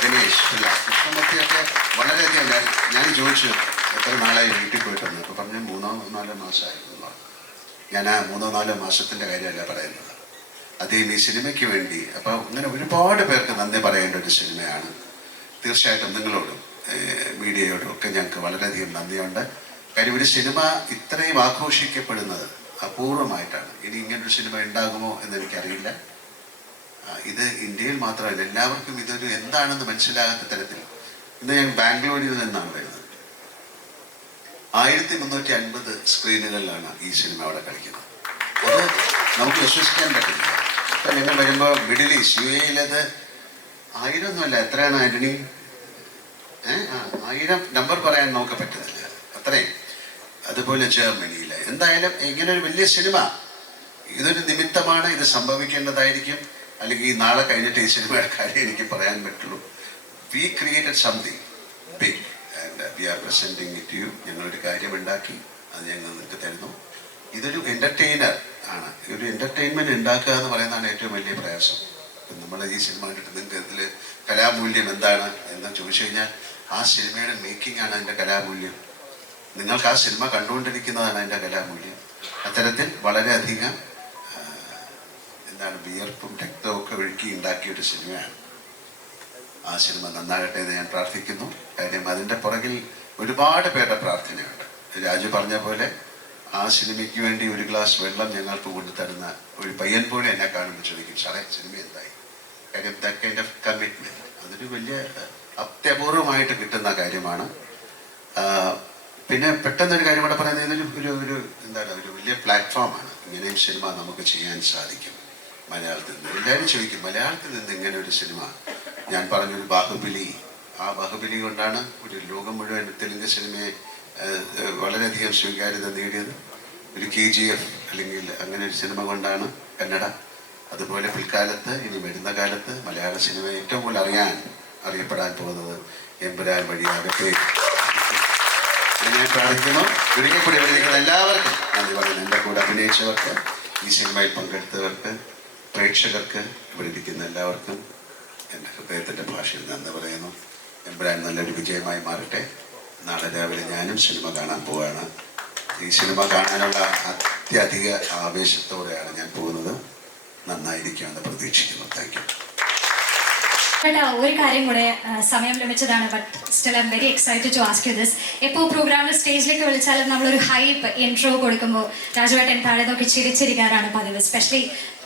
ഗണേഷ് ഇല്ല കൃഷ്ണമൂർത്തിയൊക്കെ വളരെയധികം ഞാൻ ചോദിച്ചു എത്ര നാളായി വീട്ടിൽ പോയിട്ടെന്ന്. അപ്പോൾ പറഞ്ഞ് 3-4 മാസമായിരുന്നു. ഞാൻ ആ 3-4 മാസത്തിൻ്റെ കാര്യമല്ല പറയുന്നത്. അദ്ദേഹം ഈ സിനിമയ്ക്ക് വേണ്ടി. അപ്പോൾ ഇങ്ങനെ ഒരുപാട് പേർക്ക് നന്ദി പറയേണ്ട ഒരു സിനിമയാണ്. തീർച്ചയായിട്ടും നിങ്ങളോടും മീഡിയയോടും ഒക്കെ ഞങ്ങൾക്ക് വളരെയധികം നന്ദിയുണ്ട്. കാര്യം ഒരു സിനിമ ഇത്രയും ആഘോഷിക്കപ്പെടുന്നത് അപൂർവമായിട്ടാണ്. ഇനി ഇങ്ങനൊരു സിനിമ ഉണ്ടാകുമോ എന്നെനിക്കറിയില്ല. ഇത് ഇന്ത്യയിൽ മാത്രമല്ല, എല്ലാവർക്കും ഇതൊരു എന്താണെന്ന് മനസ്സിലാകാത്ത തരത്തിൽ. ഇന്ന് ഞാൻ ബാംഗ്ലൂരിൽ നിന്നാണ് വരുന്നത്. 1350 സ്ക്രീനുകളിലാണ് ഈ സിനിമ അവിടെ കളിക്കുന്നത്. അത് നമുക്ക് വിശ്വസിക്കാൻ പറ്റില്ല. ഇപ്പം നിങ്ങൾ വരുമ്പോൾ മിഡിൽ ഈസ്റ്റ് UAE-ലത് 1000 ഒന്നുമല്ല. എത്രയാണ് ആന്റണി? 1000 നമ്പർ പറയാൻ നമുക്ക് പറ്റുന്നില്ല അത്രയും. അതുപോലെ ജർമ്മനിയിൽ. എന്തായാലും ഇങ്ങനൊരു വലിയ സിനിമ ഇതൊരു നിമിത്തമാണ്. ഇത് സംഭവിക്കേണ്ടതായിരിക്കും. അല്ലെങ്കിൽ ഈ നാളെ കഴിഞ്ഞിട്ട് ഈ സിനിമയുടെ കാര്യം എനിക്ക് പറയാൻ പറ്റുള്ളൂ. We created something big and we are presenting it you. ഞങ്ങളൊരു കാര്യം ഉണ്ടാക്കി, അത് ഞങ്ങൾ നിങ്ങൾക്ക് തരുന്നു. ഇതൊരു എൻ്റർടൈനർ ആണ്. ഒരു എൻ്റർടൈൻമെൻറ്റ് ഉണ്ടാക്കുക എന്ന് പറയുന്നതാണ് ഏറ്റവും വലിയ പ്രയാസം. ഇപ്പം നമ്മൾ ഈ സിനിമ കണ്ടിട്ട് നിങ്ങൾക്ക് ഇതിൽ കലാമൂല്യം എന്താണ് എന്ന് ചോദിച്ചു കഴിഞ്ഞാൽ ആ സിനിമയുടെ മേക്കിംഗ് ആണ് അതിൻ്റെ കലാമൂല്യം. നിങ്ങൾക്ക് ആ സിനിമ കണ്ടുകൊണ്ടിരിക്കുന്നതാണ് അതിൻ്റെ കലാമൂല്യം. അത്തരത്തിൽ വളരെയധികം എന്താണ് വിയർപ്പും രക്തവും ഒക്കെ ഒഴുക്കി ഉണ്ടാക്കിയൊരു സിനിമയാണ്. ആ സിനിമ നന്നാകട്ടെ എന്ന് ഞാൻ പ്രാർത്ഥിക്കുന്നു. കാര്യം അതിൻ്റെ പുറകിൽ ഒരുപാട് പേരുടെ പ്രാർത്ഥനയുണ്ട്. രാജു പറഞ്ഞ പോലെ ആ സിനിമയ്ക്ക് വേണ്ടി ഒരു ഗ്ലാസ് വെള്ളം ഞങ്ങൾക്ക് കൊണ്ടുതരുന്ന ഒരു പയ്യൻ പോലെ എന്നെ കാണുമ്പോൾ ചോദിക്കും, സാറേ സിനിമ എന്തായി? കാര്യം ദാറ്റ് കൈൻഡ് ഓഫ് കമ്മിറ്റ്മെൻറ്റ് അതൊരു വലിയ അത്യപൂർവമായിട്ട് കിട്ടുന്ന കാര്യമാണ്. പിന്നെ പെട്ടെന്നൊരു കാര്യം കൂടെ പറയുന്നത്, ഇതൊരു ഒരു എന്താണ് ഒരു വലിയ പ്ലാറ്റ്ഫോമാണ്. ഇങ്ങനെയും സിനിമ നമുക്ക് ചെയ്യാൻ സാധിക്കും മലയാളത്തിൽ നിന്ന്. എല്ലാവരും ചോദിക്കും മലയാളത്തിൽ നിന്ന് ഇങ്ങനെ ഒരു സിനിമ. ഞാൻ പറഞ്ഞൊരു ബാഹുബലി, ആ ബാഹുബലി കൊണ്ടാണ് ഒരു ലോകം മുഴുവൻ തെലുങ്ക് സിനിമയെ വളരെയധികം സ്വീകാര്യത നേടിയത്. ഒരു KGF അല്ലെങ്കിൽ അങ്ങനെ ഒരു സിനിമ കൊണ്ടാണ് കന്നഡ. അതുപോലെ പിൽക്കാലത്ത് ഇനി വരുന്ന കാലത്ത് മലയാള സിനിമ ഏറ്റവും കൂടുതൽ അറിയപ്പെടാൻ പോകുന്നത് എമ്പുരാൻ വഴിയാകട്ടെ. ഞാൻ പ്രാർത്ഥിക്കുന്നു. ഒരിക്കൽ കൂടി ഇവിടെ എല്ലാവർക്കും നന്ദി പറയുന്നു. എൻ്റെ കൂടെ അഭിനയിച്ചവർക്ക്, ഈ സിനിമയിൽ പങ്കെടുത്തവർക്ക്, പ്രേക്ഷകർക്ക്, ഇവിടെ ഇരിക്കുന്ന എല്ലാവർക്കും എൻ്റെ ഹൃദയത്തിൻ്റെ ഭാഷയിൽ നന്ദി പറയുന്നു. എമ്പുരാൻ നല്ലൊരു വിജയമായി മാറട്ടെ. നാളെ രാവിലെ ഞാനും സിനിമ കാണാൻ പോവുകയാണ്. ഈ സിനിമ കാണാനുള്ള അത്യധിക ആവേശത്തോടെയാണ് ഞാൻ പോകുന്നത്. നന്നായിരിക്കുമെന്ന് പ്രതീക്ഷിക്കുന്നു. Thank you. കേട്ടോ, ഒരു കാര്യം കൂടെ, സമയം ലഭിച്ചതാണ്, but still I M very excited to ask you this. എപ്പോൾ പ്രോഗ്രാമിൽ സ്റ്റേജിലേക്ക് വിളിച്ചാലും നമ്മളൊരു ഹൈപ്പ് ഇൻട്രോ കൊടുക്കുമ്പോൾ രാജുവേട്ടൻ താഴെ നോക്കി ചിരിച്ചിരിക്കാറാണ് പതിവ്. സ്പെഷ്യലി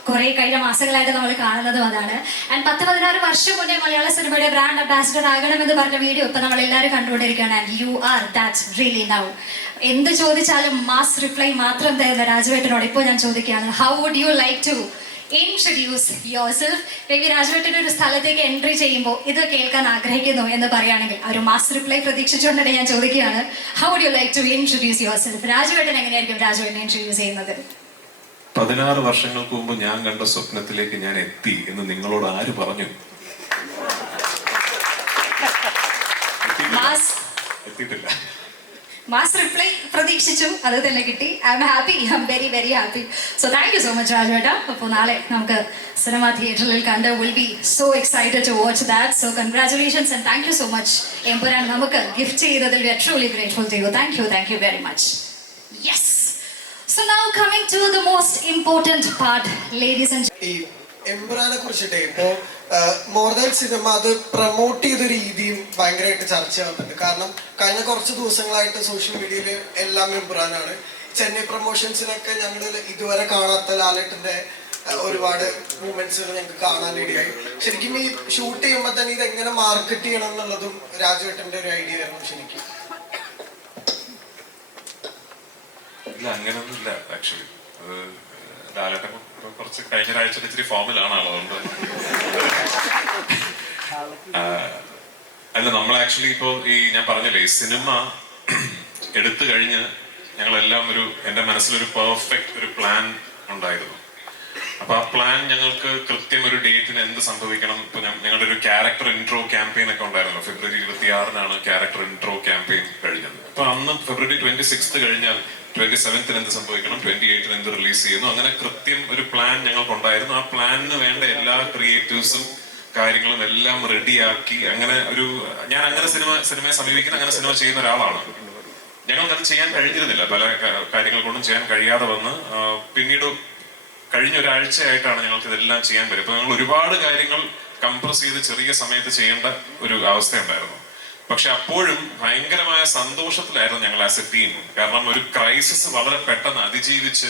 കുറേ കഴിഞ്ഞ മാസങ്ങളായിട്ട് നമ്മൾ കാണുന്നതും അതാണ്. ആൻഡ് 10-16 വർഷം മുന്നേ മലയാള സിനിമയുടെ ബ്രാൻഡ് അംബാസിഡർ ആകണമെന്ന് പറഞ്ഞ വീഡിയോ ഇപ്പം നമ്മൾ എല്ലാവരും കണ്ടുകൊണ്ടിരിക്കുകയാണ്. And you are that really now. എന്ത് ചോദിച്ചാലും മാസ് റിപ്ലൈ മാത്രം തരുന്ന രാജുവേട്ടനോട് ഇപ്പോൾ ഞാൻ ചോദിക്കുകയാണ്, how would you like to introduce yourself? Ravi രാജുവേട്ടൻ്റെ ഒരു സ്ഥലത്തേക്ക് എൻട്രി ചെയ്യുമ്പോൾ ഇത് കേൾക്കാൻ ആഗ്രഹിക്കുന്നു എന്ന് പറയുകയാണെങ്കിൽ ഒരു മാസ് റിപ്ലൈ പ്രതീക്ഷിച്ചുകൊണ്ടാണ് ഞാൻ ചോദിക്കുകയാണ്, how would you like to introduce yourself? രാജുവേട്ടൻ എങ്ങനെയായിരിക്കും രാജുവേട്ടനെ ഇൻട്രൊഡ്യൂസ് ചെയ്യുന്നത്? 16 വർഷങ്ങൾക്ക് മുമ്പ് ഞാൻ കണ്ട സ്വപ്നത്തിലേക്ക് ഞാൻ എത്തി എന്ന് നിങ്ങളോട് ആര് പറഞ്ഞു? എത്തിയിട്ടില്ല. മാസ് റിപ്ലൈ പ്രതീക്ഷിച്ചു, അത് തന്നെ കിട്ടി. I'm happy, I M very very happy. So thank you so much രാജുവേട്ട. അപ്പോൾ നാളെ നമുക്ക് സിനിമ തിയേറ്ററിൽ കണ്ട് will be so excited to watch that. So congratulations and thank you so much. Empuraan നമുക്ക് ഗിഫ്റ്റ് ചെയ്തതിൽ we are truly grateful to you. Thank you very much. Yes. So now coming to the most important part, ladies and ഈ എമ്പുരാനെ കുറിച്ചിട്ട് ഇപ്പോൾ more than cinema അത് promote ചെയ്ത രീതിയും ഭയങ്കരമായിട്ട് ചർച്ചയാവുന്നുണ്ട്. കാരണം കഴിഞ്ഞ കുറച്ച് ദിവസങ്ങളായിട്ട് സോഷ്യൽ മീഡിയയിൽ എല്ലാം എമ്പുരാനാണ്. ചെന്നൈ പ്രൊമോഷൻസിനൊക്കെ ഞങ്ങൾ ഇതുവരെ കാണാത്ത ലാലേട്ടൻ്റെ ഒരുപാട് മൂമെന്റ്സുകൾ ഞങ്ങൾക്ക് കാണാനിടയായി. ശരിക്കും ഈ ഷൂട്ട് ചെയ്യുമ്പോൾ തന്നെ ഇത് എങ്ങനെ മാർക്കറ്റ് ചെയ്യണം എന്നുള്ളതും രാജുവേട്ടൻ്റെ ഒരു ഐഡിയ ആയിരുന്നു ശരിക്കും. ഇല്ല, അങ്ങനെയൊന്നുമില്ല. ആക്ച്വലി അത് ലാലേട്ടൻ കുറച്ച് കഴിഞ്ഞ ആഴ്ച ഇച്ചിരി ഫോമിലാണ് ആളോ, അതുകൊണ്ട് അല്ല, നമ്മൾ ആക്ച്വലി ഇപ്പോൾ ഈ ഞാൻ പറഞ്ഞില്ലേ, ഈ സിനിമ എടുത്തു കഴിഞ്ഞ് ഞങ്ങളെല്ലാം എൻ്റെ മനസ്സിലൊരു പെർഫെക്റ്റ് ഒരു പ്ലാൻ ഉണ്ടായിരുന്നു. അപ്പൊ ആ പ്ലാൻ ഞങ്ങൾക്ക് കൃത്യം ഒരു ഡേറ്റിന് എന്ത് സംഭവിക്കണം. ഇപ്പൊ ഞങ്ങളുടെ ഒരു ക്യാരക്ടർ ഇൻട്രോ ക്യാമ്പയിൻ ഒക്കെ ഉണ്ടായിരുന്നു. ഫെബ്രുവരി 26-നാണ് ക്യാരക്ടർ ഇൻട്രോ ക്യാമ്പയിൻ കഴിഞ്ഞത്. അപ്പൊ അന്ന് ഫെബ്രുവരി 26 കഴിഞ്ഞാൽ 27 എന്ത് സംഭവിക്കണം, 28 എന്ത് റിലീസ് ചെയ്യുന്നു, അങ്ങനെ കൃത്യം ഒരു പ്ലാൻ ഞങ്ങൾക്കുണ്ടായിരുന്നു. ആ പ്ലാനിന് വേണ്ട എല്ലാ ക്രിയേറ്റീവ്സും കാര്യങ്ങളും എല്ലാം റെഡിയാക്കി അങ്ങനെ ഞാൻ അങ്ങനെ സിനിമയെ സമീപിക്കുന്ന, അങ്ങനെ സിനിമ ചെയ്യുന്ന ഒരാളാണ്. ഞങ്ങൾക്കത് ചെയ്യാൻ കഴിഞ്ഞിരുന്നില്ല, പല കാര്യങ്ങൾ കൊണ്ടും ചെയ്യാൻ കഴിയാതെ വന്ന് പിന്നീട് കഴിഞ്ഞ ഒരാഴ്ചയായിട്ടാണ് ഞങ്ങൾക്ക് ഇതെല്ലാം ചെയ്യാൻ പറ്റും. അപ്പൊ ഞങ്ങൾ ഒരുപാട് കാര്യങ്ങൾ കംപ്രസ് ചെയ്ത് ചെറിയ സമയത്ത് ചെയ്യേണ്ട ഒരു അവസ്ഥയുണ്ടായിരുന്നു. പക്ഷെ അപ്പോഴും ഭയങ്കരമായ സന്തോഷത്തിലായിരുന്നു ഞങ്ങൾ ആസ് എ ടീം. കാരണം ഒരു ക്രൈസിസ് വളരെ പെട്ടെന്ന് അതിജീവിച്ച്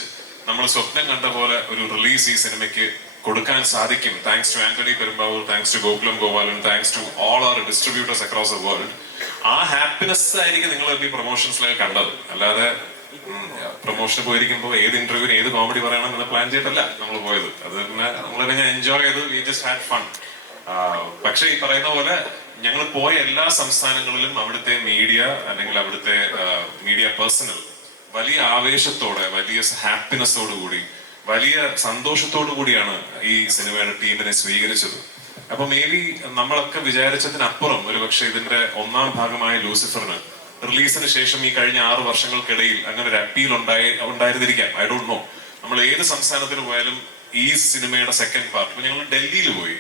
നമ്മൾ സ്വപ്നം കണ്ട പോലെ ഒരു റിലീസ് ഈ സിനിമയ്ക്ക് കൊടുക്കാൻ സാധിക്കും. Thanks to Antony Perumbavoor, thanks to Gokulam Gopalan, thanks to all our distributors across the world. ആ ഹാപ്പിനെസ് ആയിരിക്കും നിങ്ങൾ ഈ പ്രൊമോഷൻസിലൊക്കെ കണ്ടത്. അല്ലാതെ പ്രൊമോഷന് പോയിരിക്കുമ്പോൾ ഏത് ഇന്റർവ്യൂവിന് ഏത് കോമഡി പറയണം എന്ന് പ്ലാൻ ചെയ്തിട്ടല്ല നമ്മൾ പോയത്. അത് നമ്മളതിനെ എൻജോയ് ചെയ്ത് വി ജസ്റ്റ് ഹാഡ് ഫൺ. പക്ഷെ ഈ പറയുന്ന പോലെ ഞങ്ങൾ പോയ എല്ലാ സംസ്ഥാനങ്ങളിലും അവിടുത്തെ മീഡിയ അല്ലെങ്കിൽ അവിടുത്തെ മീഡിയ പേഴ്സണൽ വലിയ ആവേശത്തോടെ, വലിയ ഹാപ്പിനെസ്സോടു കൂടി, വലിയ സന്തോഷത്തോടു കൂടിയാണ് ഈ സിനിമയുടെ ടീമിനെ സ്വീകരിച്ചത്. അപ്പൊ മേ ബി നമ്മളൊക്കെ വിചാരിച്ചതിനപ്പുറം ഒരു പക്ഷെ ഇതിന്റെ ഒന്നാം ഭാഗമായ ലൂസിഫറിന് റിലീസിന് ശേഷം ഈ കഴിഞ്ഞ 6 വർഷങ്ങൾക്കിടയിൽ അങ്ങനെ ഒരു അപ്പീൽ ഉണ്ടായിരുന്നിരിക്കാം. I don't know. നമ്മൾ ഏത് സംസ്ഥാനത്തിന് പോയാലും ഈ സിനിമയുടെ സെക്കൻഡ് പാർട്ട് ഞങ്ങൾ ഡൽഹിയിൽ പോയി.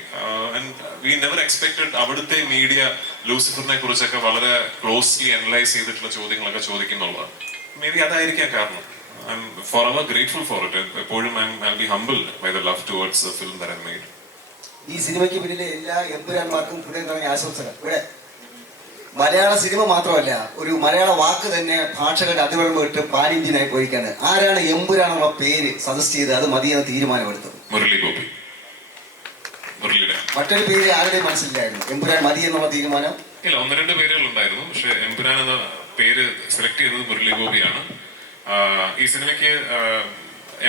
വി നെവർ എക്സ്പെക്ടഡ് അവിടുത്തെ മീഡിയ ലൂസിഫറിനെ കുറിച്ചൊക്കെ വളരെ ക്ലോസ്ലി അനലൈസ് ചെയ്തിട്ടുള്ള ചോദ്യങ്ങളൊക്കെ ചോദിക്കുന്നുള്ളതാണ്. മേ ബി അതായിരിക്കാം കാരണം. I'm forever grateful for it. എപ്പോഴും I be humbled by the love towards the film that I made. ഈ സിനിമയ്ക്ക് പിന്നിലെ എല്ലാ എമ്പുരാന്മാർക്കും ഹൃദയം ആശംസകൾ. ഇവിടെ മലയാള സിനിമ മാത്രമല്ല, ഒരു മലയാള വാക്ക് തന്നെ ഭാഷകളുടെ അതിവെള്ളം ഇട്ട് പാൻ ഇന്ത്യനായി പോയിക്കാണ്. ആരാണ് എമ്പുരാനുള്ള പേര് സജസ്റ്റ് ചെയ്ത് അത് മതിയെന്ന് തീരുമാനമെടുത്തത്? മുരളി ഗോപി. മറ്റൊരു പേര് ആരുടെയും മനസ്സിലായിരുന്നു എമ്പുരാൻ മതി എന്നുള്ള തീരുമാനം? ഇല്ല, 1-2 പേരുകൾ ഉണ്ടായിരുന്നു. പക്ഷെ എമ്പുരാൻ എന്ന പേര് സെലക്ട് ചെയ്തത് മുരളി ഗോപിയാണ്. ഈ സിനിമയ്ക്ക്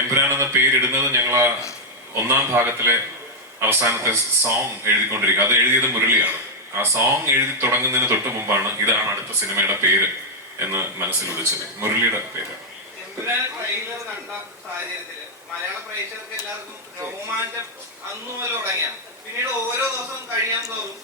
എമ്പുരാൻ എന്ന പേരിടുന്നത് ഞങ്ങൾ ഒന്നാം ഭാഗത്തിലെ അവസാനത്തെ സോങ് എഴുതിക്കൊണ്ടിരിക്കുക. അത് എഴുതിയത് മുരളിയാണ്. ആ സോങ് എഴുതി തുടങ്ങുന്നതിന് തൊട്ട് മുമ്പാണ് ഇതാണ് അടുത്ത സിനിമയുടെ പേര് എന്ന് മനസ്സിൽ വിളിച്ചത്. മുരളിയുടെ പേര്. മലയാള പ്രേക്ഷകർക്ക് എല്ലാവർക്കും രോമാഞ്ചം അന്നുപോലെ തുടങ്ങിയാണ്. പിന്നീട് ഓരോ ദിവസം കഴിയാൻ തോറും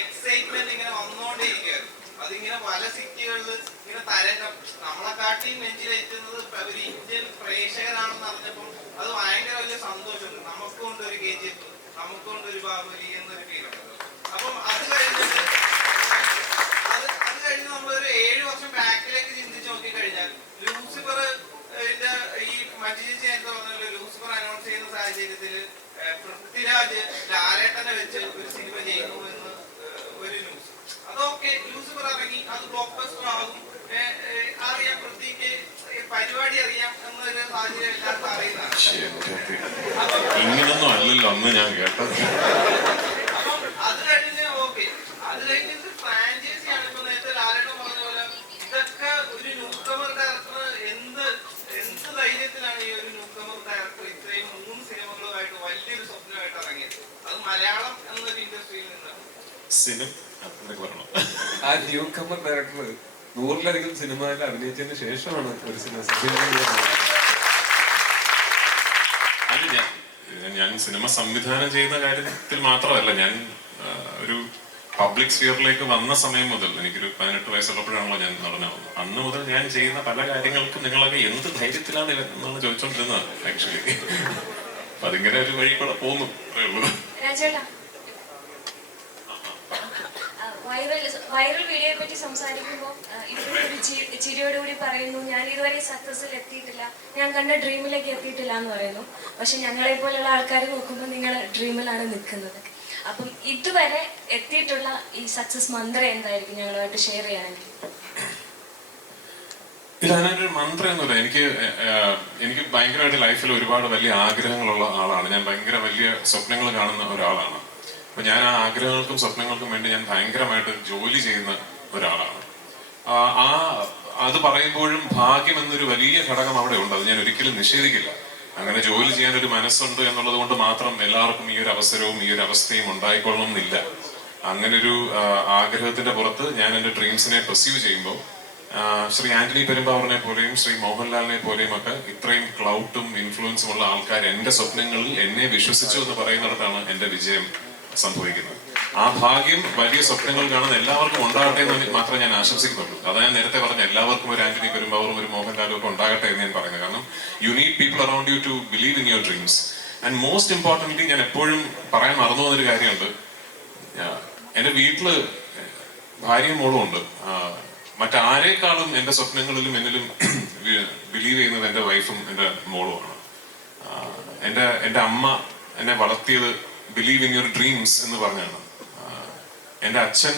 എക്സൈറ്റ്മെന്റ് ഇങ്ങനെ വന്നുകൊണ്ടേയിരിക്കുകയാണ്. അതിങ്ങനെ പല സിറ്റികളിൽ ഇങ്ങനെ തരംഗം നമ്മളെക്കാട്ടിയും നെഞ്ചിലെത്തുന്നത് ഒരു ഇന്ത്യൻ പ്രേക്ഷകരാണെന്ന് അറിഞ്ഞപ്പോൾ അത് ഭയങ്കര വലിയ സന്തോഷം. നമുക്കുണ്ട് ഒരു KGF, നമുക്കുണ്ട് ഒരു ബാഹുബലി എന്നൊരു ഫീലുണ്ട്. അപ്പം അത് കഴിഞ്ഞ് നമ്മളൊരു 7 വർഷം ബാക്കിലേക്ക് ചിന്തിച്ച് നോക്കിക്കഴിഞ്ഞാൽ ലൂസിഫർ ഈ മറ്റു ചേച്ചി നേരത്തെ പറഞ്ഞല്ലോ, ലൂസിഫർ അനൗൺസ് ചെയ്യുന്ന സാഹചര്യത്തിൽ അപ്പം അത് കഴിഞ്ഞ് ഓക്കെ, അത് കഴിഞ്ഞിട്ട് ഫ്രാഞ്ചൈസി ആണ്. ഇപ്പൊ നേരത്തെ ലാലേട്ടൻ പറഞ്ഞ പോലെ ഇതൊക്കെ ഒരു ന്യൂകമർ ഡയറക്ടർ എന്ത് ധൈര്യത്തിലാണ് ഈ ഒരു ന്യൂകമർ ഡയറക്ടർ ഇത്രയും 3 സിനിമകളുമായിട്ട് വലിയൊരു സ്വപ്നമായിട്ട് ഇറങ്ങിയത്? അത് മലയാളം എന്നൊരു ഇൻഡസ്ട്രിയിൽ നിന്നാണ്. ആ ന്യൂ കമർ ഡയറക്ടർ 100-ലധികം സിനിമയിൽ അഭിനയിച്ചതിന് ശേഷമാണ് ഒരു സിനിമ. ഞാൻ സിനിമ സംവിധാനം ചെയ്യുന്ന കാര്യത്തിൽ മാത്രമല്ല, ഞാൻ ഒരു പബ്ലിക് സ്ഫിയറിലേക്ക് വന്ന സമയം മുതൽ, എനിക്കൊരു 18 വയസ്സുള്ളപ്പോഴാണല്ലോ ഞാൻ നടനാവുന്നത്, അന്ന് മുതൽ ഞാൻ ചെയ്യുന്ന പല കാര്യങ്ങൾക്കും നിങ്ങളൊക്കെ എന്ത് ധൈര്യത്തിലാണ് എന്നാണ് ചോദിച്ചോണ്ടിരുന്നത് ആക്ച്വലി. അപ്പൊ അതിങ്ങനെ ഒരു വഴി കൂടെ പോകുന്നു, അത്രേ ഉള്ളൂ. വൈറൽ വീഡിയോയെ പറ്റി സംസാരിക്കുമ്പോൾ ഇപ്പോഴും ഒരു ചിരിയോടുകൂടി പറയുന്നു, ഞാൻ ഇതുവരെ സക്സസിൽ എത്തിയിട്ടില്ല, ഞാൻ കണ്ട ഡ്രീമിലേക്ക് എത്തിയിട്ടില്ല എന്ന് പറയുന്നു. പക്ഷെ ഞങ്ങളെ പോലുള്ള ആൾക്കാർ നോക്കുമ്പോൾ നിങ്ങൾ ഡ്രീമിലാണ് നിൽക്കുന്നത്. അപ്പം ഇതുവരെ എത്തിയിട്ടുള്ള ഈ സക്സസ് മന്ത്രം എന്തായിരിക്കും ഞങ്ങളുമായിട്ട് ഷെയർ ചെയ്യാനെങ്കിൽ? ഇല്ല, അതിനൊരു മന്ത്രമൊന്നുമില്ല. എനിക്ക് ഭയങ്കരമായിട്ട് ലൈഫിൽ ഒരുപാട് വലിയ ആഗ്രഹങ്ങളുള്ള ആളാണ് ഞാൻ. ഭയങ്കര വലിയ സ്വപ്നങ്ങൾ കാണുന്ന ഒരാളാണ്. അപ്പൊ ഞാൻ ആ ആഗ്രഹങ്ങൾക്കും സ്വപ്നങ്ങൾക്കും വേണ്ടി ഞാൻ ഭയങ്കരമായിട്ട് ജോലി ചെയ്യുന്ന ഒരാളാണ്. അത് പറയുമ്പോഴും ഭാഗ്യം എന്നൊരു വലിയ ഘടകം അവിടെ ഉണ്ട്. അത് ഞാൻ ഒരിക്കലും നിഷേധിക്കില്ല. അങ്ങനെ ജോലി ചെയ്യാൻ ഒരു മനസ്സുണ്ട് എന്നുള്ളത് കൊണ്ട് മാത്രം എല്ലാവർക്കും ഈ ഒരു അവസരവും ഈ ഒരു അവസ്ഥയും ഉണ്ടായിക്കൊള്ളണം എന്നില്ല. അങ്ങനെ ഒരു ആഗ്രഹത്തിന്റെ പുറത്ത് ഞാൻ എൻ്റെ ഡ്രീംസിനെ പെർസ്യൂ ചെയ്യുമ്പോൾ ശ്രീ ആന്റണി പെരുമ്പാവൂരിനെ പോലെയും ശ്രീ മോഹൻലാലിനെ പോലെയും ഒക്കെ ഇത്രയും ക്ലൗട്ടും ഇൻഫ്ലുവൻസും ഉള്ള ആൾക്കാർ എൻ്റെ സ്വപ്നങ്ങളിൽ എന്നെ വിശ്വസിച്ചു എന്ന് പറയുന്നിടത്താണ് എൻ്റെ വിജയം സംഭവിക്കുന്നത്. ആ ഭാഗ്യം വലിയ സ്വപ്നങ്ങൾ കാണുന്ന എല്ലാവർക്കും ഉണ്ടാകട്ടെ എന്ന് മാത്രമേ ഞാൻ ആശംസിക്കുന്നുള്ളൂ. അതാണ് ഞാൻ നേരത്തെ പറഞ്ഞ എല്ലാവർക്കും ഒരു ആന്റണി പെരുമ്പാവൂറും ഒരു മോഹൻലാലും ഒക്കെ ഉണ്ടാകട്ടെ എന്ന് ഞാൻ പറയുന്നത്. കാരണം you need people around you to believe in your dreams. And most importantly ഞാൻ എപ്പോഴും പറയാൻ മറന്നു പോകുന്നൊരു കാര്യമുണ്ട്. എൻ്റെ വീട്ടില് ഭാര്യയും മോളും ഉണ്ട്. മറ്റാരേക്കാളും എൻ്റെ സ്വപ്നങ്ങളിലും എന്നിലും ബിലീവ് ചെയ്യുന്നത് എൻ്റെ വൈഫും എൻ്റെ മോളുമാണ്. എൻ്റെ അമ്മ എന്നെ വളർത്തിയത് ബിലീവ് ഇൻ യുവർ ഡ്രീംസ് എന്ന് പറഞ്ഞാണ്. എൻ്റെ അച്ഛൻ